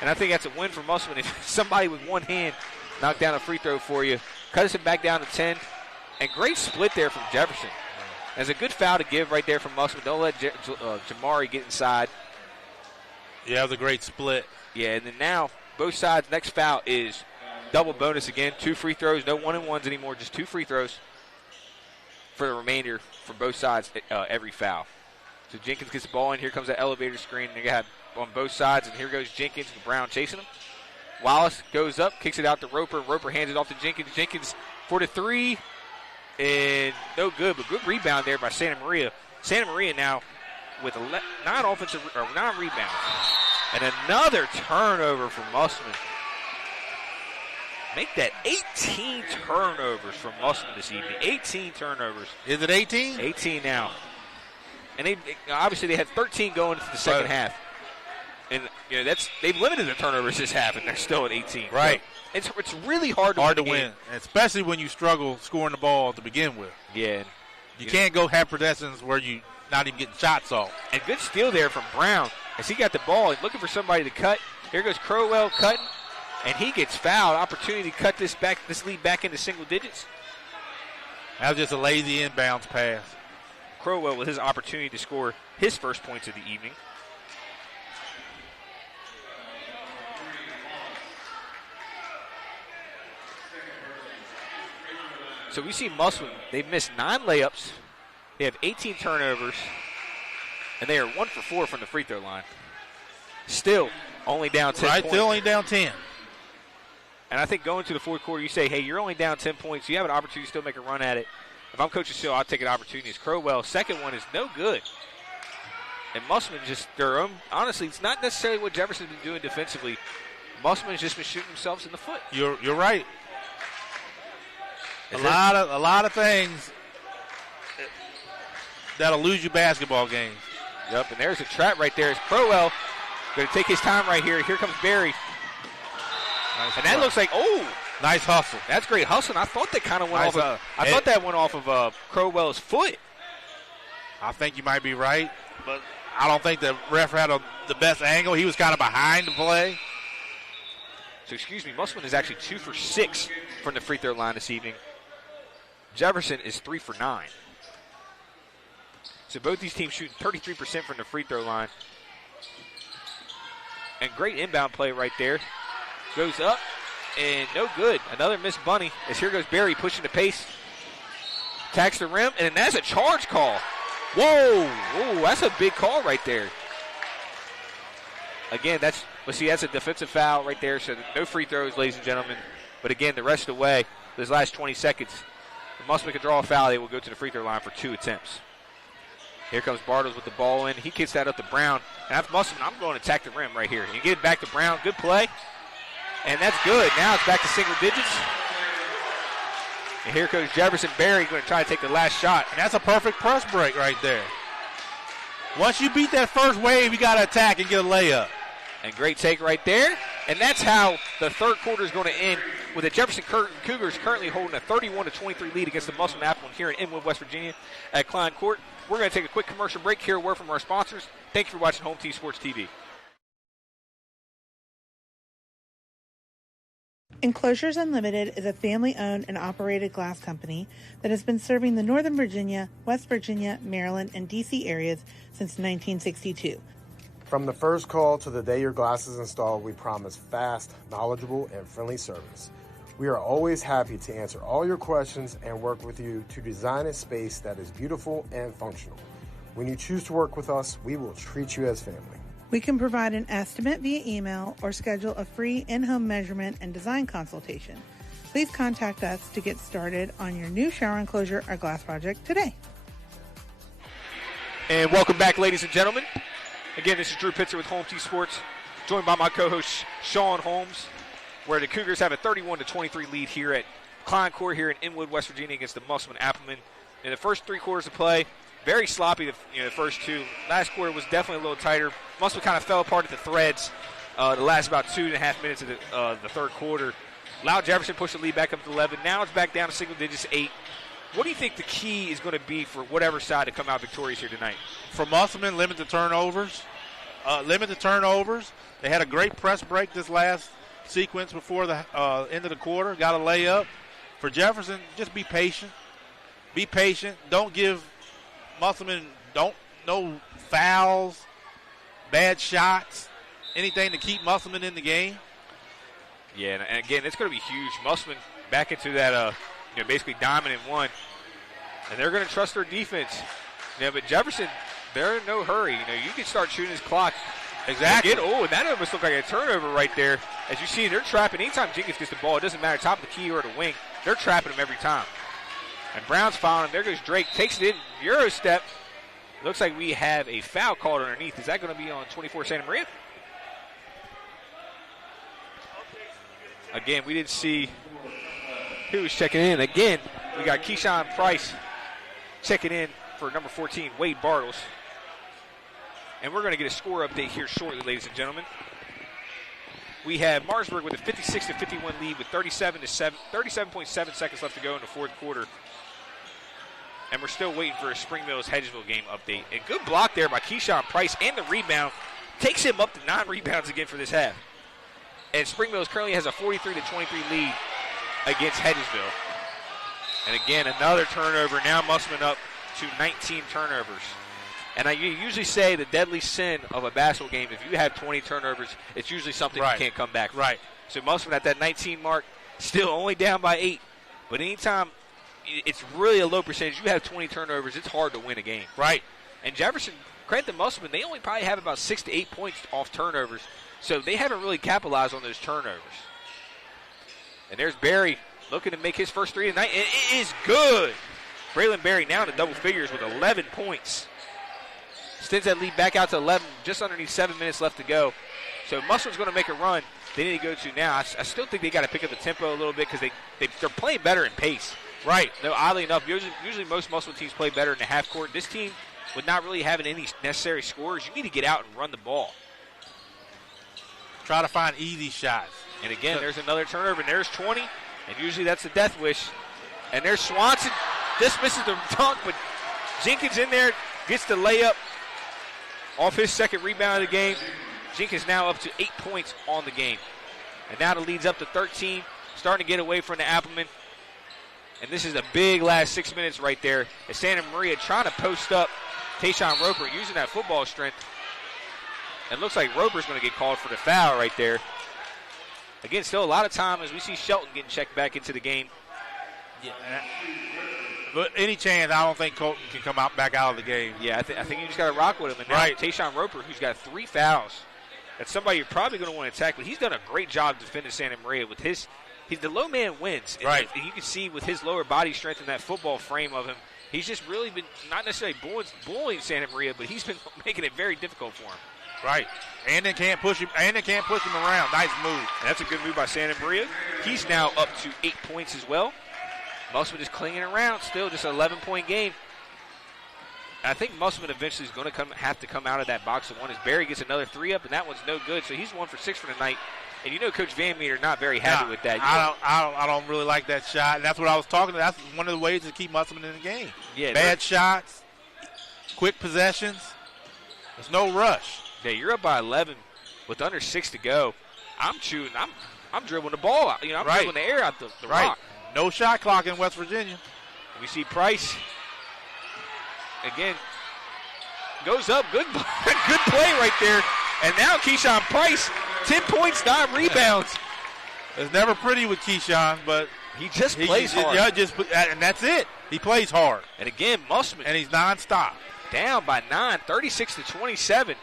And I think that's a win for Musselman. If somebody with one hand knocked down a free throw for you, cuts it back down to 10. And great split there from Jefferson. There's a good foul to give right there from Musselman. Don't let Jamari get inside. Yeah, it was a great split. Yeah, and then now both sides, next foul is double bonus again. 2 free throws, no 1-and-1s anymore, just 2 free throws for the remainder for both sides, every foul. So Jenkins gets the ball in. Here comes the elevator screen. They got on both sides, and here goes Jenkins and Brown chasing him. Wallace goes up, kicks it out to Roper. Roper hands it off to Jenkins. Jenkins for the 3, and no good, but good rebound there by Santa Maria. Santa Maria now with 9 rebounds. And another turnover from Musselman. Make that 18 turnovers from Musselman this evening. 18 turnovers. Is it 18? 18 now. And obviously they had 13 going into the second half. And they've limited the turnovers this half, and they're still at 18. Right. So it's really hard to win. Especially when you struggle scoring the ball to begin with. Yeah. You can't go half possessions where you not even getting shots off. And good steal there from Brown as he got the ball and looking for somebody to cut. Here goes Crowell cutting, and he gets fouled. Opportunity to cut this lead back into single digits. That was just a lazy inbounds pass. Crowell with his opportunity to score his first points of the evening. So we see Musselman. They've missed 9 layups. They have 18 turnovers. And they are 1 for 4 from the free throw line. Still only down 10 points. Still only down 10. And I think going to the fourth quarter, you say, hey, you're only down 10 points. You have an opportunity to still make a run at it. If I'm Coach Steele, I'll take an opportunity. As Crowell, second one is no good. And Musselman just their own. Honestly, it's not necessarily what Jefferson's been doing defensively. Musselman's just been shooting themselves in the foot. You're right. A lot of things that'll lose you basketball games. Yep, and there's a trap right there. It's Crowell going to take his time right here. Here comes Barry. Nice and that looks like, nice hustle. That's great hustle. I thought that kind of went off. I thought that went off of Crowell's foot. I think you might be right, but I don't think the ref had the best angle. He was kind of behind the play. So, Musselman is actually 2 for 6 from the free throw line this evening. Jefferson is 3 for 9. So both these teams shooting 33% from the free throw line. And great inbound play right there. Goes up and no good. Another missed bunny as here goes Barry pushing the pace. Attacks the rim, and that's a charge call. Whoa, that's a big call right there. Again, that's a defensive foul right there, so no free throws, ladies and gentlemen. But again, the rest of the way, those last 20 seconds, if Musselman can draw a foul, they will go to the free throw line for 2 attempts. Here comes Bartles with the ball in. He kicks that up to Brown. And after Musselman, I'm going to attack the rim right here. You get it back to Brown. Good play. And that's good. Now it's back to single digits. And here goes Jefferson. Barry going to try to take the last shot. And that's a perfect press break right there. Once you beat that first wave, you got to attack and get a layup. And great take right there. And that's how the third quarter is going to end, with the Jefferson Cougars currently holding a 31-23 lead against the Musselman Appleton here in Inwood, West Virginia at Klein Court. We're going to take a quick commercial break here. A word from our sponsors. Thank you for watching Home Team Sports TV. Enclosures Unlimited is a family-owned and operated glass company that has been serving the Northern Virginia, West Virginia, Maryland, and D.C. areas since 1962. From the first call to the day your glass is installed, we promise fast, knowledgeable, and friendly service. We are always happy to answer all your questions and work with you to design a space that is beautiful and functional. When you choose to work with us, we will treat you as family. We can provide an estimate via email or schedule a free in-home measurement and design consultation. Please contact us to get started on your new shower enclosure or glass project today. And welcome back, ladies and gentlemen. Again, this is Drew Pitzer with Home Team Sports, joined by my co-host Sean Holmes, where the Cougars have a 31-23 lead here at Klein Court here in Inwood, West Virginia against the Musselman Appleman. In the first 3 quarters of play, very sloppy, the first 2. Last quarter was definitely a little tighter. Musselman kind of fell apart at the threads the last about 2.5 minutes of the third quarter. Allowed Jefferson push the lead back up to 11. Now it's back down to single digits, 8. What do you think the key is going to be for whatever side to come out victorious here tonight? For Musselman, limit the turnovers. They had a great press break this last sequence before the end of the quarter. Got a layup. For Jefferson, just be patient. Be patient. Don't give Musselman no fouls, bad shots, anything to keep Musselman in the game. Yeah, and again, it's going to be huge. Musselman back into that, basically dominant one, and they're going to trust their defense. But Jefferson, they're in no hurry. You can start shooting his clock. Exactly. And that almost looked like a turnover right there. As you see, they're trapping. Anytime Jenkins gets the ball, it doesn't matter, top of the key or the wing, they're trapping him every time. And Brown's following him. There goes Drake. Takes it in. Euro step. Looks like we have a foul called underneath. Is that going to be on 24 Santa Maria? Again, we didn't see who was checking in. Again, we got Keyshawn Price checking in for number 14, Wade Bartles. And we're going to get a score update here shortly, ladies and gentlemen. We have Martinsburg with a 56-51 lead with 37.7 seconds left to go in the fourth quarter. And we're still waiting for a Spring Mills Hedgesville game update. A good block there by Keyshawn Price, and the rebound takes him up to 9 rebounds again for this half. And Spring Mills currently has a 43-23 lead against Hedgesville. And again, another turnover. Now Musselman up to 19 turnovers. And I usually say the deadly sin of a basketball game, if you have 20 turnovers, it's usually something you can't come back from. Right. So Musselman at that 19 mark, still only down by 8. But anytime it's really a low percentage, you have 20 turnovers, it's hard to win a game. Right. And Jefferson, credit to Musselman, they only probably have about 6 to 8 points off turnovers. So they haven't really capitalized on those turnovers. And there's Barry looking to make his first 3 tonight. And it is good. Braylon Barry now to double figures with 11 points. Extends that lead back out to 11, just underneath 7 minutes left to go. So Musselman's going to make a run they need to go to now. I still think they got to pick up the tempo a little bit because they're playing better in pace. Right. No, oddly enough, usually most Musselman teams play better in the half court. This team, with not really having any necessary scores, you need to get out and run the ball. Try to find easy shots. And again, there's another turnover, and there's 20, and usually that's the death wish. And there's Swanson, just misses the dunk, but Jenkins in there, gets the layup off his second rebound of the game. Jenkins now up to 8 points on the game. And now the lead's up to 13, starting to get away from the Appleman. And this is a big last 6 minutes right there. As Santa Maria trying to post up Tayshawn Roper, using that football strength. It looks like Roper's going to get called for the foul right there. Again, still a lot of time as we see Shelton getting checked back into the game. Yeah. But any chance, I don't think Colton can come back out of the game. Yeah, I think you just got to rock with him. And now Tayshawn Roper, who's got 3 fouls. That's somebody you're probably going to want to attack, but he's done a great job defending Santa Maria with he's the low man wins. And right. You can see with his lower body strength and that football frame of him, he's just really been not necessarily bullying Santa Maria, but he's been making it very difficult for him. Right. And they can't push him around. Nice move. And that's a good move by Santa Maria. He's now up to 8 points as well. Musselman just clinging around still, just an 11-point game. I think Musselman eventually is going to have to come out of that box of one as Barry gets another 3 up, and that one's no good. So he's 1 for 6 for the night. And you know Coach Van Meter not very happy with that. I don't really like that shot. And that's what I was talking about. That's one of the ways to keep Musselman in the game. Yeah, bad shots, quick possessions. There's no rush. Yeah, you're up by 11 with under 6 to go. I'm shooting. I'm dribbling the ball out. I'm dribbling the air out the rock. No shot clock in West Virginia. We see Price again goes up. Good play right there. And now Keyshawn Price, 10 points, 9 rebounds. It's never pretty with Keyshawn, but he just plays hard. Yeah, and that's it. He plays hard. And again, Musselman. And he's nonstop. Down by 9, 36-27.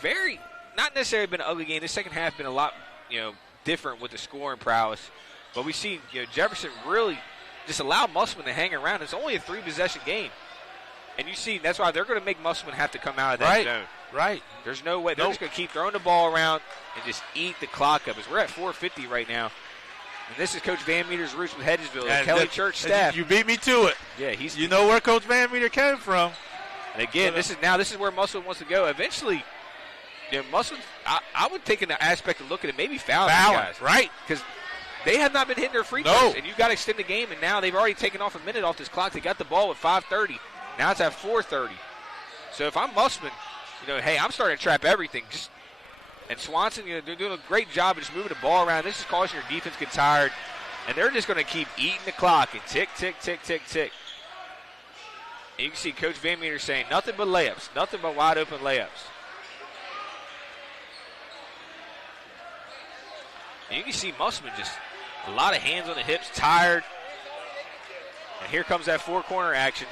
very not necessarily been an ugly game. The second half been a lot different with the scoring prowess. But we see Jefferson really just allow Musselman to hang around. It's only a 3-possession game. And you see, that's why they're going to make Musselman have to come out of that zone. Right. There's no way. They're just going to keep throwing the ball around and just eat the clock up. As we're at 4:50 right now. And this is Coach Van Meter's roots with Hedgesville, the Kelly Church staff. You beat me to it. Yeah, you know where Coach Van Meter came from. And again, this is where Musselman wants to go. Eventually, Musselman, I would take an aspect of look at it, maybe fouling these guys. Right. Because they have not been hitting their free throws. And you've got to extend the game, and now they've already taken off a minute off this clock. They got the ball at 5:30. Now it's at 4:30. So if I'm Musselman, hey, I'm starting to trap everything. And Swanson, they're doing a great job of just moving the ball around. This is causing your defense to get tired. And they're just going to keep eating the clock and tick, tick, tick, tick, tick. And you can see Coach Van Meter saying nothing but layups, nothing but wide open layups. And you can see Musselman just a lot of hands on the hips, tired. And here comes that four-corner action.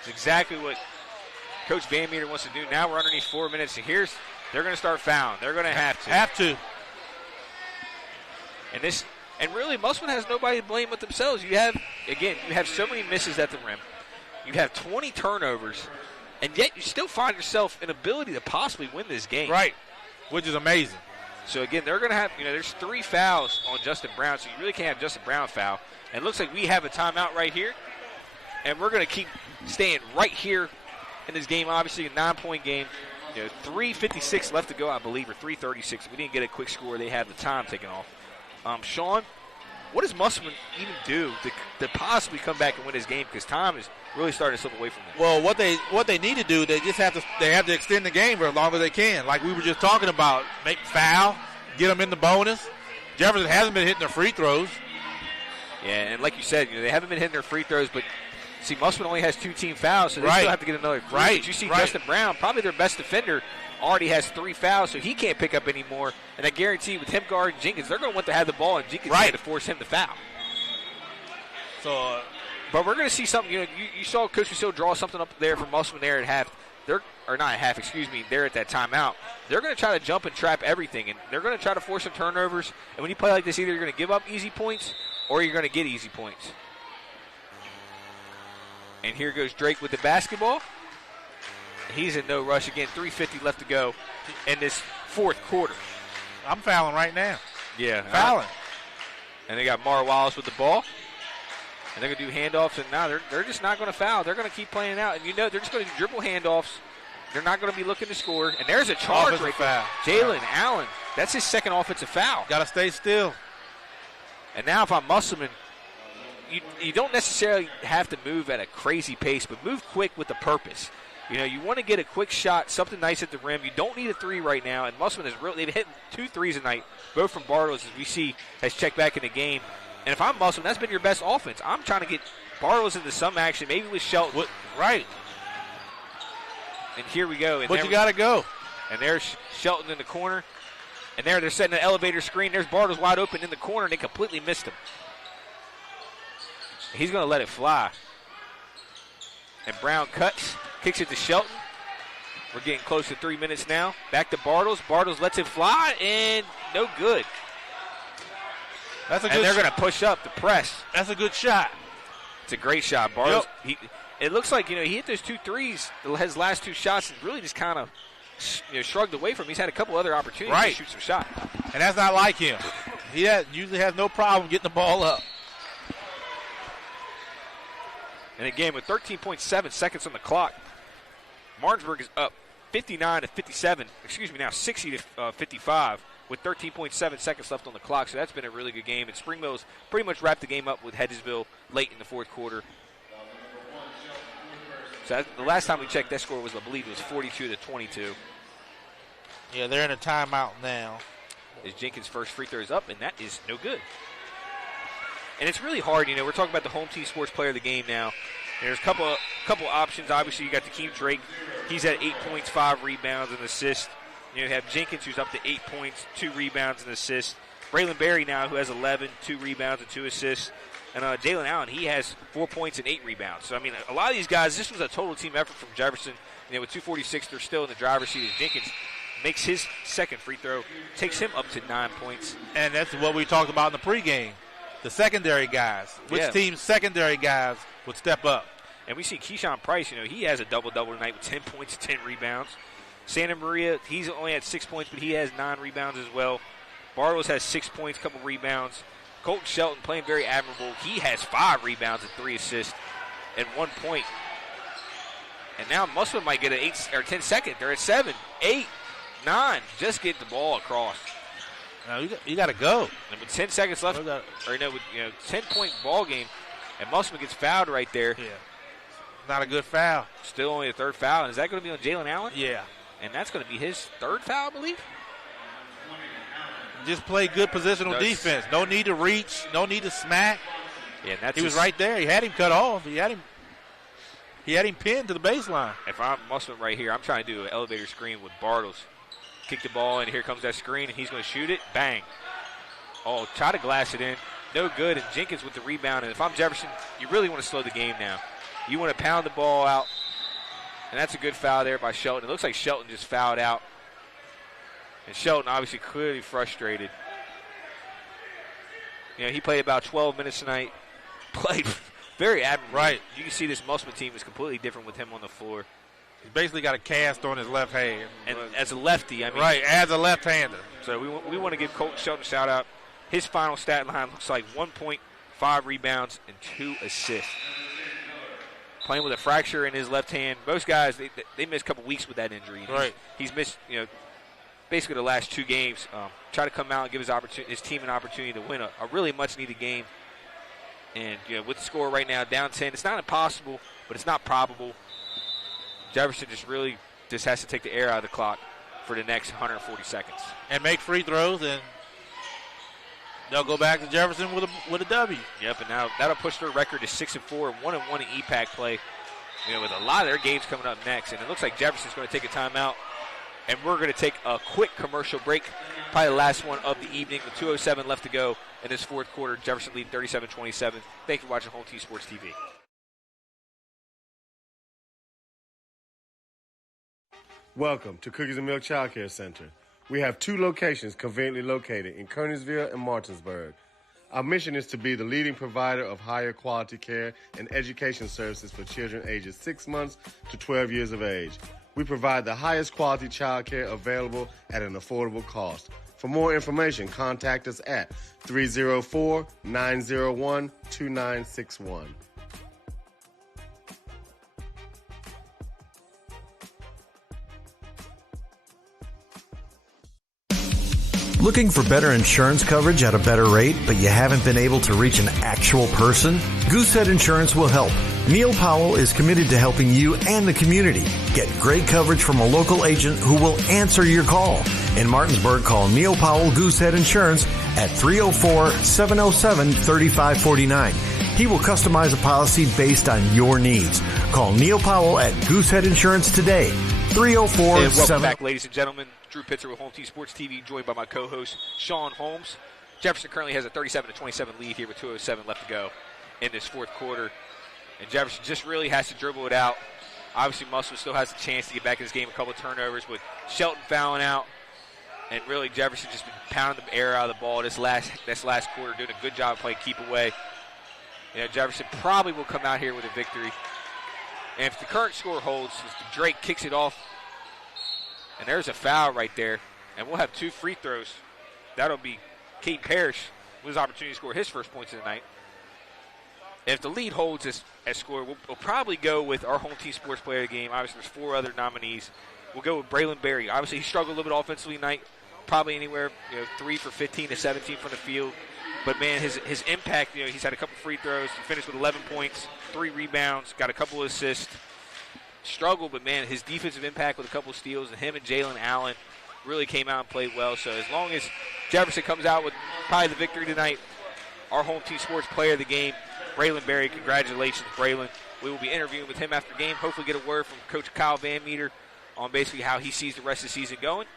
It's exactly what Coach Van Meter wants to do. Now we're underneath 4 minutes, and they're going to start fouling. They're going to have to. Have to. And really, Musselman has nobody to blame but themselves. You have so many misses at the rim. You have 20 turnovers, and yet you still find yourself an ability to possibly win this game. Right, which is amazing. So, again, they're going to have, there's 3 fouls on Justin Brown, so you really can't have Justin Brown foul. And it looks like we have a timeout right here, and we're going to keep staying right here in this game, obviously a 9-point game. 3:56 left to go, I believe, or 3:36. We didn't get a quick score. They had the time taken off. Sean, what does Musselman even do to possibly come back and win this game? Because time is really starting to slip away from them. Well, what they need to do, they have to extend the game for as long as they can. Like we were just talking about, make foul, get them in the bonus. Jefferson hasn't been hitting their free throws. Yeah, and like you said, they haven't been hitting their free throws, but see, Musselman only has 2 team fouls, so they still have to get another free. Right. But you see Justin Brown, probably their best defender, already has 3 fouls, so he can't pick up anymore. And I guarantee with him guarding Jenkins, they're going to want to have the ball, and Jenkins to force him to foul. So, but we're going to see something. You saw Coach Lucille draw something up there for Musselman there at half. They're at that timeout. They're going to try to jump and trap everything, and they're going to try to force some turnovers. And when you play like this, either you're going to give up easy points or you're going to get easy points. And here goes Drake with the basketball. He's in no rush again. 3:50 left to go in this fourth quarter. I'm fouling right now. Yeah. Fouling. And they got Mara Wallace with the ball. And they're going to do handoffs. And now they're just not going to foul. They're going to keep playing out. And they're just going to dribble handoffs. They're not going to be looking to score. And there's a charge right there. Jalen Allen. That's his second offensive foul. Got to stay still. And now if I'm Musselman, you don't necessarily have to move at a crazy pace, but move quick with a purpose. You want to get a quick shot, something nice at the rim. You don't need a 3 right now. And Musselman they've hit 2 threes tonight, both from Bartles, as we see, has checked back in the game. And if I'm Musselman, that's been your best offense. I'm trying to get Bartles into some action, maybe with Shelton. Right. And here we go. But you got to go. And there's Shelton in the corner. And they're setting an elevator screen. There's Bartles wide open in the corner, and they completely missed him. He's going to let it fly. And Brown kicks it to Shelton. We're getting close to 3 minutes now. Back to Bartles. Bartles lets it fly, and no good. That's a good. And they're going to push up the press. That's a good shot. It's a great shot. Bartles, it looks like, he hit those 2 threes, his last 2 shots, and really just kind of shrugged away from him. He's had a couple other opportunities to shoot some shots. And that's not like him. He usually has no problem getting the ball up. And again, with 13.7 seconds on the clock, Martinsburg is up 59-57. Excuse me, now 60-55 with 13.7 seconds left on the clock. So that's been a really good game. And Spring Mills pretty much wrapped the game up with Hedgesville late in the fourth quarter. So the last time we checked, that score was, I believe, it was 42-22. Yeah, they're in a timeout now. As Jenkins' first free throw is up, and that is no good. And it's really hard, we're talking about the home team sports player of the game now. And there's a couple options. Obviously, you got Keem Drake. He's at 8 points, 5 rebounds, and assists. You have Jenkins, who's up to 8 points, 2 rebounds, and assists. Braylon Berry now, who has 11, 2 rebounds, and 2 assists. And Jalen Allen, he has 4 points and 8 rebounds. So, a lot of these guys, this was a total team effort from Jefferson. With 2:46, they're still in the driver's seat as Jenkins makes his second free throw, takes him up to 9 points. And that's what we talked about in the pregame. The secondary guys. Which team's secondary guys would step up? And we see Keyshawn Price, he has a double-double tonight with 10 points, 10 rebounds. Santa Maria, he's only had 6 points, but he has 9 rebounds as well. Bartles has 6 points, couple rebounds. Colton Shelton playing very admirable. He has 5 rebounds and 3 assists and 1 point. And now Musselman might get an 8 or 10 second. They're at 7, 8, 9. Just get the ball across. Now you got to go. And with 10 seconds left, with 10-point ball game, and Musselman gets fouled right there. Yeah. Not a good foul. Still only a third foul. And is that going to be on Jalen Allen? Yeah. And that's going to be his third foul, I believe. Just play good positional defense. No need to reach. No need to smack. Yeah, and he was right there. He had him cut off. He had him pinned to the baseline. If I'm Musselman right here, I'm trying to do an elevator screen with Bartles. Kick the ball, and here comes that screen, and he's going to shoot it. Bang. Oh, try to glass it in. No good, and Jenkins with the rebound. And if I'm Jefferson, you really want to slow the game now. You want to pound the ball out, and that's a good foul there by Shelton. It looks like Shelton just fouled out. And Shelton obviously clearly frustrated. He played about 12 minutes tonight. Played very admirable. Right. You can see this Musselman team is completely different with him on the floor. He's basically got a cast on his left hand. And as a lefty, right, as a left-hander. So we want to give Colton Shelton a shout-out. His final stat line looks like 1 point, 5 rebounds, and 2 assists. Playing with a fracture in his left hand. Most guys, they miss a couple weeks with that injury. Right. He's missed, basically the last 2 games. Try to come out and give his team an opportunity to win a really much-needed game. And, with the score right now, down 10, it's not impossible, but it's not probable. Jefferson just has to take the air out of the clock for the next 140 seconds. And make free throws, and they'll go back to Jefferson with a W. Yep, and now that'll push their record to 6-4 and 1-1 in EPAC play. With a lot of their games coming up next. And it looks like Jefferson's going to take a timeout. And we're going to take a quick commercial break, probably the last one of the evening with 2:07 left to go in this fourth quarter. Jefferson lead 37-27. Thank you for watching Home Team Sports TV. Welcome to Cookies and Milk Child Care Center. We have 2 locations conveniently located in Kernersville and Martinsburg. Our mission is to be the leading provider of higher quality care and education services for children ages 6 months to 12 years of age. We provide the highest quality child care available at an affordable cost. For more information, contact us at 304-901-2961. Looking for better insurance coverage at a better rate, but you haven't been able to reach an actual person? Goosehead Insurance will help. Neil Powell is committed to helping you and the community get great coverage from a local agent who will answer your call. In Martinsburg, call Neil Powell Goosehead Insurance at 304-707-3549. He will customize a policy based on your needs. Call Neil Powell at Goosehead Insurance today. 304-7... And welcome back, ladies and gentlemen. Drew Pitzer with Home Team Sports TV, joined by my co-host, Sean Holmes. Jefferson currently has a 37-27 lead here with 2:07 left to go in this fourth quarter. And Jefferson just really has to dribble it out. Obviously, Musselman still has a chance to get back in this game, a couple of turnovers, with Shelton fouling out. And really, Jefferson just been pounding the air out of the ball this last quarter, doing a good job of playing keep away. Jefferson probably will come out here with a victory. And if the current score holds, Drake kicks it off. And there's a foul right there. And we'll have 2 free throws. That'll be Kate Parrish with his opportunity to score his first points of the night. And if the lead holds this score, we'll probably go with our Home Team Sports Player of the Game. Obviously, there's 4 other nominees. We'll go with Braylon Berry. Obviously, he struggled a little bit offensively tonight. Probably anywhere, 3 for 15 to 17 from the field. But, man, his impact, he's had a couple free throws. He finished with 11 points, 3 rebounds, got a couple of assists. Struggled, but, man, his defensive impact with a couple of steals, and him and Jalen Allen really came out and played well. So as long as Jefferson comes out with probably the victory tonight, our Home Team Sports Player of the Game, Braylon Berry, congratulations, Braylon. We will be interviewing with him after the game, hopefully get a word from Coach Kyle Van Meter on basically how he sees the rest of the season going.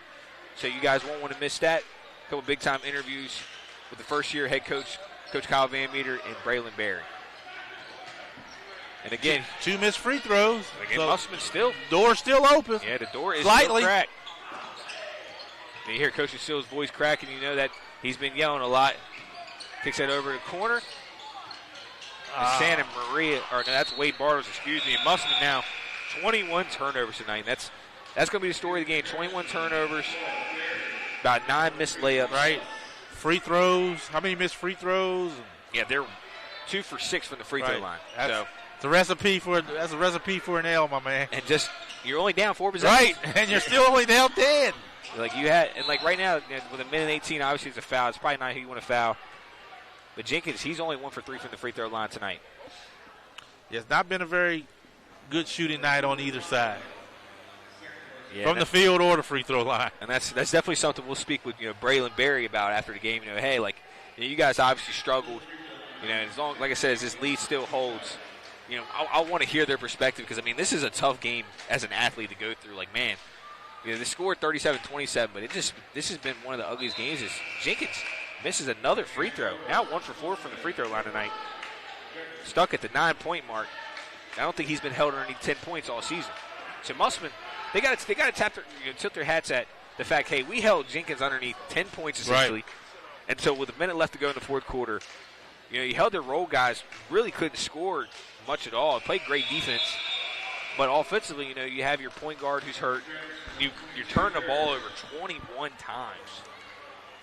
So you guys won't want to miss that. A couple big-time interviews with the first-year head coach, Coach Kyle Van Meter, and Braylon Berry. And again, 2 missed free throws. Again, so Musselman still. Door's still open. Yeah, the door is slightly still cracked. You hear Coach Seal's voice cracking. You know that he's been yelling a lot. Kicks that over to the corner. Santa Maria, or no, that's Wade Bartles, excuse me. And Musselman now 21 turnovers tonight. That's going to be the story of the game. 21 turnovers, about 9 missed layups. Right. Free throws. How many missed free throws? Yeah, they're 2 for 6 from the free throw line. That's a recipe for an L, my man. And just you're only down 4 possessions. Right, and you're still only down 10. Like you had, and like right now with a minute 18, obviously it's a foul. It's probably not who you want to foul. But Jenkins, he's only 1 for 3 from the free throw line tonight. Yeah, it's not been a very good shooting night on either side. Yeah, from the field or the free throw line. And that's definitely something we'll speak with Braylon Berry about after the game. Hey, like you guys obviously struggled. As long, like I said, as this lead still holds, I want to hear their perspective because this is a tough game as an athlete to go through. Like, man, they scored 37-27, but this has been one of the ugliest games. Is Jenkins misses another free throw. Now 1 for 4 from the free throw line tonight. Stuck at the 9-point mark. I don't think he's been held underneath 10 points all season. So Musselman, they got to tilt their hats at the fact, hey, we held Jenkins underneath 10 points essentially. Right. And so with a minute left to go in the fourth quarter, you held their role guys, really couldn't score much at all. Played great defense. But offensively, you have your point guard who's hurt. You turn the ball over 21 times.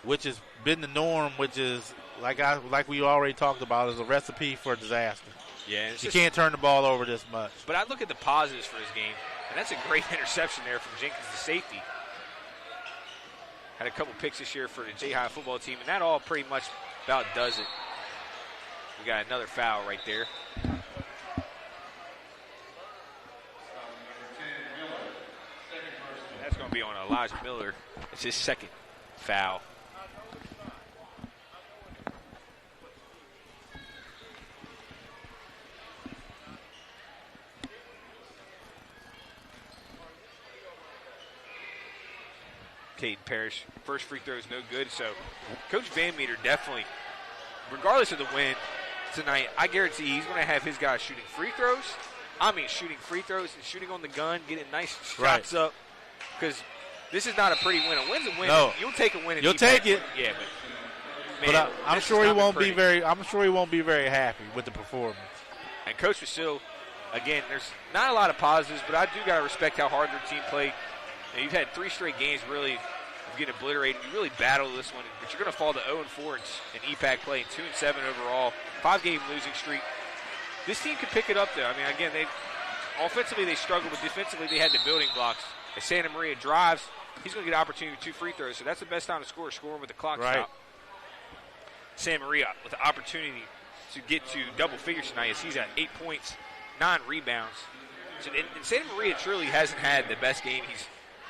Which has been the norm, which is, like we already talked about, is a recipe for disaster. Yeah, you can't turn the ball over this much. But I look at the positives for his game, and that's a great interception there from Jenkins, the safety. Had a couple picks this year for the J-High football team, and that all pretty much about does it. We got another foul right there. That's going to be on Elijah Miller. It's his second foul. Caden Parrish, first free throw is no good. So Coach Van Meter definitely, regardless of the win tonight, I guarantee he's going to have his guys shooting free throws. Shooting free throws and shooting on the gun, getting nice shots up. Because this is not a pretty win. A win's a win. No. You'll take a win. You'll take it. Yeah, but man, I'm sure he won't be very. I'm sure he won't be very happy with the performance. And Coach Vasil, again, there's not a lot of positives, but I do gotta respect how hard their team played. You've had 3 straight games really of getting obliterated. You really battle this one, but you're going to fall to 0-4 in EPAC play and 2-7 overall. 5-game losing streak. This team could pick it up, though. Again, offensively they struggled, but defensively they had the building blocks. As Santa Maria drives, he's going to get an opportunity with 2 free throws, so that's the best time to score, scoring with the clock stop. Santa Maria with the opportunity to get to double figures tonight as he's at 8 points, 9 rebounds. So, and Santa Maria truly hasn't had the best game.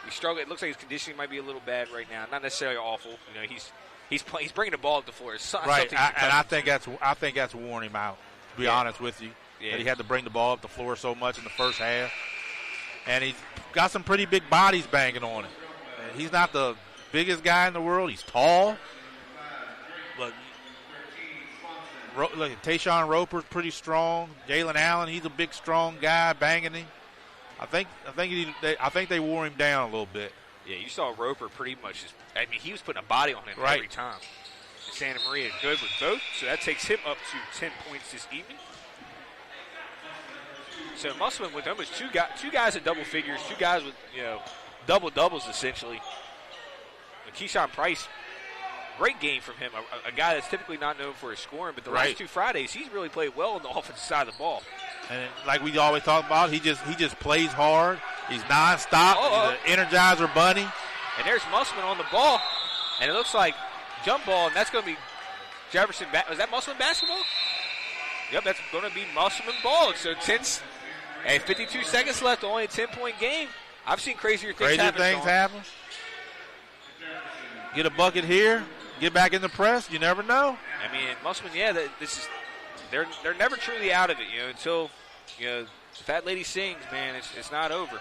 He struggled. It looks like his conditioning might be a little bad right now. Not necessarily awful. He's bringing the ball up the floor. Right, and I think that's worn him out. To be honest with you, that he had to bring the ball up the floor so much in the first half, and he's got some pretty big bodies banging on him. And he's not the biggest guy in the world. He's tall, but look, Tayshawn Roper's pretty strong. Jalen Allen, he's a big, strong guy banging him. I think they wore him down a little bit. Yeah, you saw Roper pretty much he was putting a body on him every time. Santa Maria good with both, so that takes him up to 10 points this evening. So Musselman with almost two guys at double figures, 2 guys with double-doubles essentially. Keyshawn Price, great game from him, a guy that's typically not known for his scoring, but the last 2 Fridays he's really played well on the offensive side of the ball. And like we always talk about, he just plays hard. He's nonstop. He's an Energizer bunny. And there's Musselman on the ball, and it looks like jump ball, and that's going to be Jefferson. Was that Musselman basketball? Yep, that's going to be Musselman ball. So 52 seconds left, only a 10-point game. I've seen crazier things happen. Get a bucket here, get back in the press. You never know. Musselman, they're never truly out of it, until the fat lady sings, man. It's not over.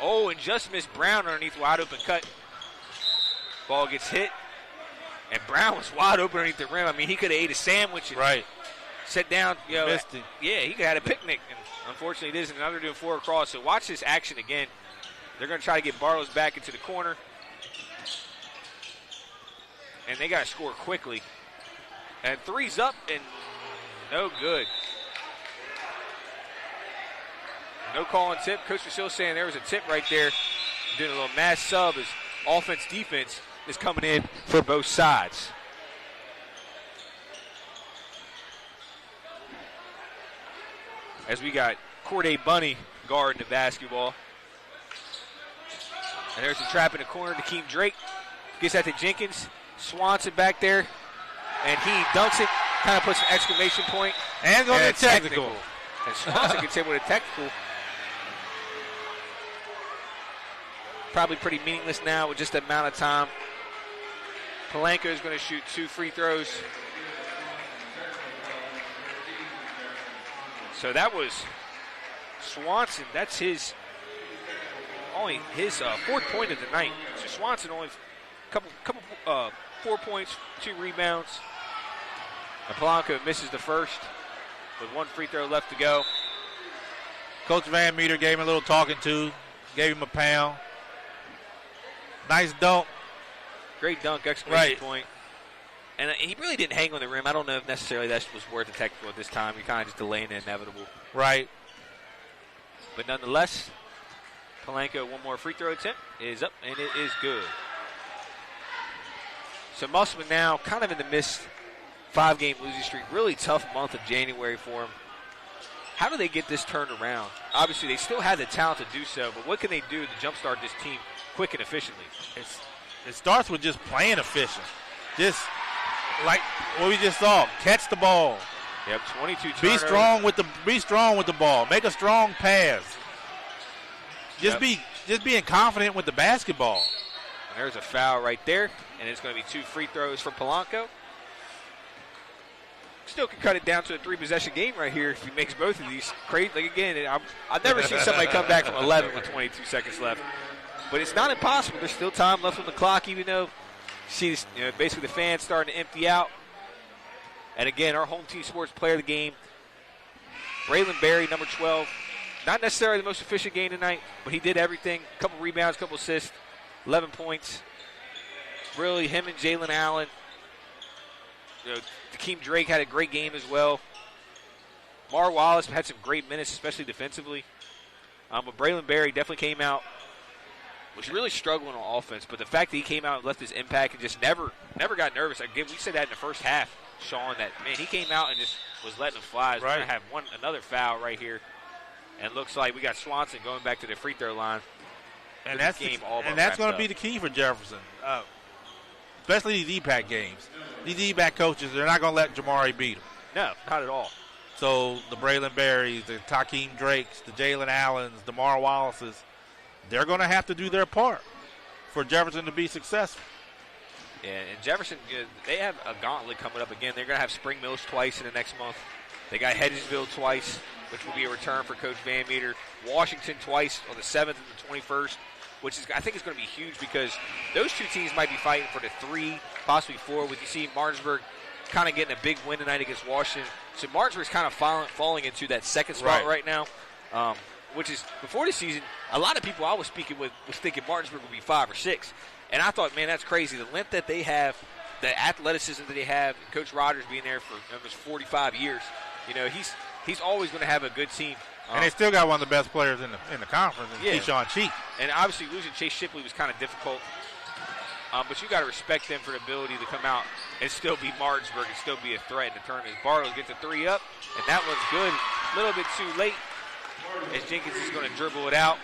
Oh, and just missed Brown underneath wide open cut. Ball gets hit, and Brown was wide open underneath the rim. He could have ate a sandwich and sit down. Missed it. Yeah, he could have had a picnic, and unfortunately it isn't. Now they're doing 4 across. So watch this action again. They're going to try to get Bartles back into the corner. and they got to score quickly. And 3's up and no good. No call on tip. Coach Vasile saying there was a tip right there. Doing a little mass sub as offense, defense is coming in for both sides. As we got Corday Bunny guarding the basketball. And there's a trap in the corner. Dikeem Drake gets that to Jenkins. Swanson back there. And he dunks it. Kind of puts an exclamation point. And going to technical. And Swanson gets hit with a technical. Probably pretty meaningless now with just the amount of time. Polanco is going to shoot 2 free throws. So that was Swanson. That's only his 4th point of the night. So Swanson only couple 4 points, 2 rebounds. And Polanco misses the first with 1 free throw left to go. Coach Van Meter gave him a little talking to, gave him a pound. Nice dunk. Great dunk, exclamation point. And he really didn't hang on the rim. I don't know if necessarily that was worth a technical at this time. You're kind of just delaying the inevitable. Right. But nonetheless, Polanco, 1 more free throw attempt is up, and it is good. So Musselman now kind of in the midst, 5-game losing streak. Really tough month of January for him. How do they get this turned around? Obviously, they still have the talent to do so, but what can they do to jumpstart this team quick and efficiently? It starts with just playing efficient. Just like what we just saw, catch the ball. Yep, 22 turnovers. Be strong with the ball. Make a strong pass. Just being confident with the basketball. And there's a foul right there, and it's going to be 2 free throws for Polanco. Still can cut it down to a 3-possession game right here if he makes both of these. Like again, I've never seen somebody come back from 11 with 22 seconds left. But it's not impossible. There's still time left on the clock, even though you see this, basically the fans starting to empty out. And again, our home team sports player of the game, Braylon Berry, number 12. Not necessarily the most efficient game tonight, but he did everything. A couple rebounds, a couple assists, 11 points. Really, him and Jalen Allen. Dikeem Drake had a great game as well. Mar Wallace had some great minutes, especially defensively. But Braylon Berry definitely came out, was really struggling on offense. But the fact that he came out and left his impact and just never got nervous. Again, we said that in the first half, Sean, that, man, he came out and just was letting them fly. We're going to have another foul right here. And looks like we got Swanson going back to the free throw line. And that's going to be the key for Jefferson, especially these EPAC games. These EPAC coaches, they're not going to let Jamari beat them. No, not at all. So the Braylon Berrys, the Dikeem Drakes, the Jalen Allens, the Mar Wallaces, they're going to have to do their part for Jefferson to be successful. Yeah, and Jefferson, they have a gauntlet coming up again. They're going to have Spring Mills twice in the next month. They got Hedgesville twice, which will be a return for Coach Van Meter. Washington twice on the 7th and the 21st, which is, I think is going to be huge because those two teams might be fighting for the 3, possibly 4. With you see Martinsburg kind of getting a big win tonight against Washington. So Martinsburg's kind of falling into that second spot right now, which is, before the season, a lot of people I was speaking with was thinking Martinsburg would be 5 or 6. And I thought, man, that's crazy. The length that they have, the athleticism that they have, and Coach Rogers being there for almost 45 years, he's always going to have a good team. And they still got one of the best players in the conference, Keyshawn Cheek. And obviously losing Chase Shipley was kind of difficult. But you got to respect them for the ability to come out and still be Martinsburg and still be a threat in the tournament. Barlow gets a 3 up, and that one's good. A little bit too late as Jenkins is going to dribble it out.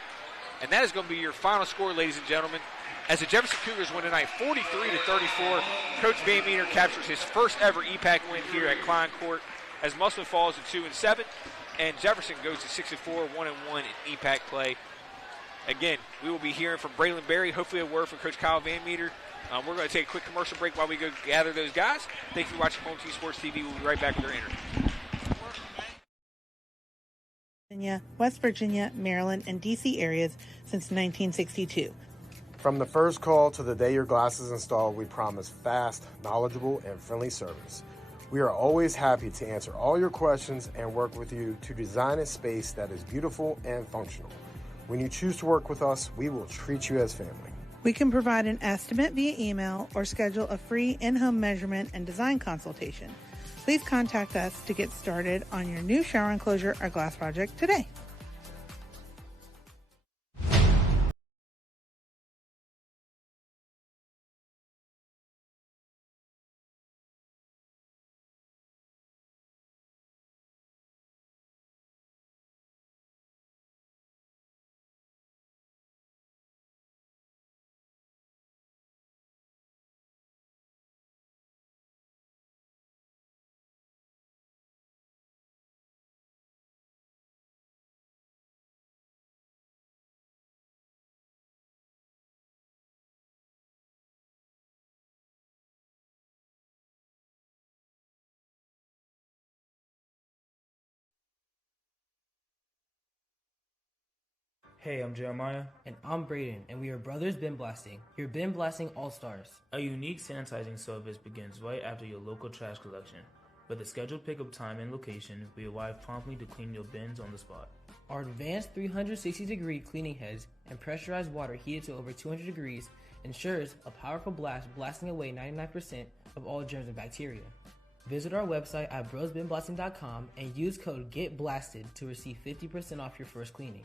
And that is going to be your final score, ladies and gentlemen. As the Jefferson Cougars win tonight, 43-34. Coach Van Meter captures his first ever EPAC win here at Klein Court as Musselman falls to 2-7. And Jefferson goes to 6-4, 1-1 in EPAC play. Again, we will be hearing from Braylon Berry, hopefully a word from Coach Kyle Van Meter. We're going to take a quick commercial break while we go gather those guys. Thank you for watching Home Team Sports TV. We'll be right back with our interview. West Virginia, Maryland, and D.C. areas since 1962. From the first call to the day your glass is installed, we promise fast, knowledgeable, and friendly service. We are always happy to answer all your questions and work with you to design a space that is beautiful and functional. When you choose to work with us, we will treat you as family. We can provide an estimate via email or schedule a free in-home measurement and design consultation. Please contact us to get started on your new shower enclosure or glass project today. Hey, I'm Jeremiah. And I'm Braden, and we are Brothers Bin Blasting, your bin blasting all-stars. A unique sanitizing service begins right after your local trash collection. With a scheduled pickup time and location, we arrive promptly to clean your bins on the spot. Our advanced 360-degree cleaning heads and pressurized water heated to over 200 degrees ensures a powerful blast blasting away 99% of all germs and bacteria. Visit our website at brosbinblasting.com and use code GETBLASTED to receive 50% off your first cleaning.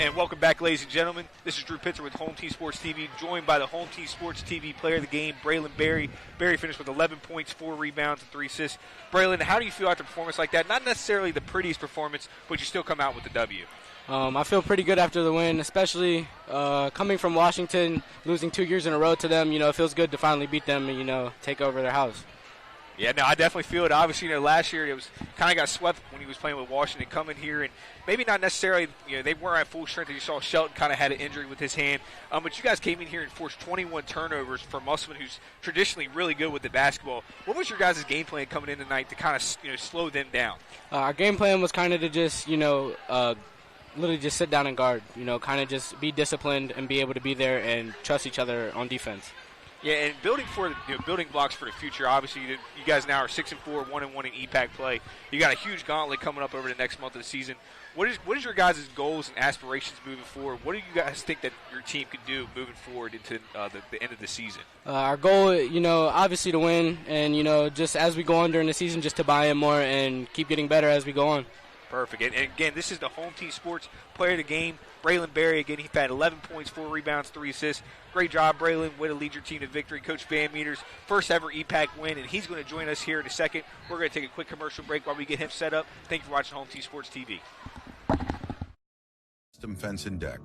And welcome back, ladies and gentlemen. This is Drew Pitzer with Home Team Sports TV, joined by the Home Team Sports TV player of the game, Braylon Berry. Berry finished with 11 points, 4 rebounds, and 3 assists. Braylon, how do you feel after a performance like that? Not necessarily the prettiest performance, but you still come out with the W. I feel pretty good after the win, especially coming from Washington, losing 2 years in a row to them. It feels good to finally beat them and, take over their house. Yeah, no, I definitely feel it. Obviously, last year it was kind of got swept when he was playing with Washington, coming here, and maybe not necessarily, they weren't at full strength. You saw Shelton kind of had an injury with his hand, but you guys came in here and forced 21 turnovers for Musselman, who's traditionally really good with the basketball. What was your guys' game plan coming in tonight to kind of, slow them down? Our game plan was kind of to just, literally just sit down and guard, kind of just be disciplined and be able to be there and trust each other on defense. Yeah, and building blocks for the future. Obviously, you guys now are 6-4, 1-1 in EPAC play. You got a huge gauntlet coming up over the next month of the season. What is your guys' goals and aspirations moving forward? What do you guys think that your team could do moving forward into the end of the season? Our goal, obviously to win, and just as we go on during the season, just to buy in more and keep getting better as we go on. Perfect. And again, this is the Home Team Sports player of the game, Braylon Berry. Again, he had 11 points, 4 rebounds, 3 assists. Great job, Braylon. Way to lead your team to victory. Coach Van Meter's first ever EPAC win, and he's going to join us here in a second. We're going to take a quick commercial break while we get him set up. Thank you for watching Home Team Sports TV. Custom Fence and Deck,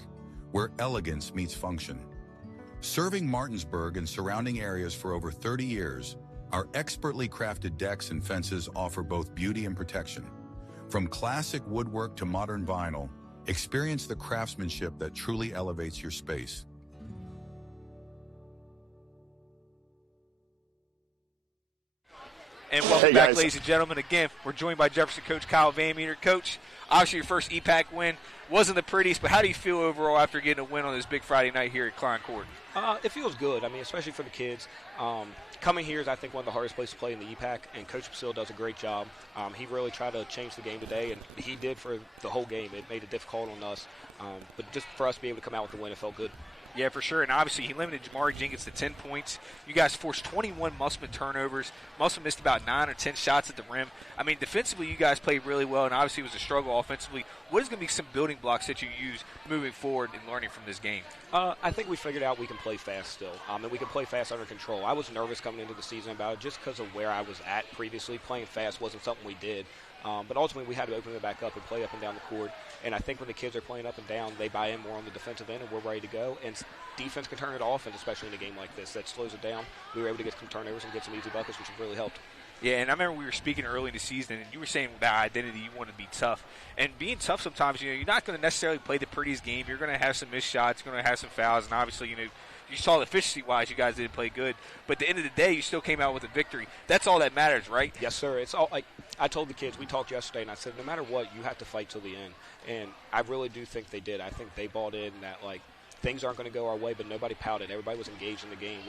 where elegance meets function. Serving Martinsburg and surrounding areas for over 30 years, our expertly crafted decks and fences offer both beauty and protection. From classic woodwork to modern vinyl, experience the craftsmanship that truly elevates your space. And welcome back, ladies and gentlemen. Again, we're joined by Jefferson coach Kyle Van Meter. Coach, obviously your first EPAC win wasn't the prettiest, but how do you feel overall after getting a win on this big Friday night here at Klein Court? It feels good. I mean, especially for the kids. Coming here is, I think, one of the hardest places to play in the EPAC, and Coach Basil does a great job. He really tried to change the game today, and he did for the whole game. It made it difficult on us, but just for us to be able to come out with the win, it felt good. Yeah, for sure, and obviously he limited Jamari Jenkins to 10 points. You guys forced 21 Musselman turnovers. Musselman missed about 9 or 10 shots at the rim. I mean, defensively you guys played really well, and obviously it was a struggle offensively. What is going to be some building blocks that you use moving forward and learning from this game? I think we figured out we can play fast still, and we can play fast under control. I was nervous coming into the season about it just because of where I was at previously. Playing fast wasn't something we did. But ultimately, we had to open it back up and play up and down the court. And I think when the kids are playing up and down, they buy in more on the defensive end, and we're ready to go. And defense can turn it off, and especially in a game like this that slows it down. We were able to get some turnovers and get some easy buckets, which have really helped. Yeah, and I remember we were speaking early in the season, and you were saying that identity, you want to be tough. And being tough sometimes, you're not going to necessarily play the prettiest game. You're going to have some missed shots, you're going to have some fouls, and obviously, you saw efficiency-wise, you guys didn't play good. But at the end of the day, you still came out with a victory. That's all that matters, right? Yes, sir. It's all like I told the kids. We talked yesterday, and I said, no matter what, you have to fight till the end. And I really do think they did. I think they bought in that, things aren't going to go our way, but nobody pouted. Everybody was engaged in the game,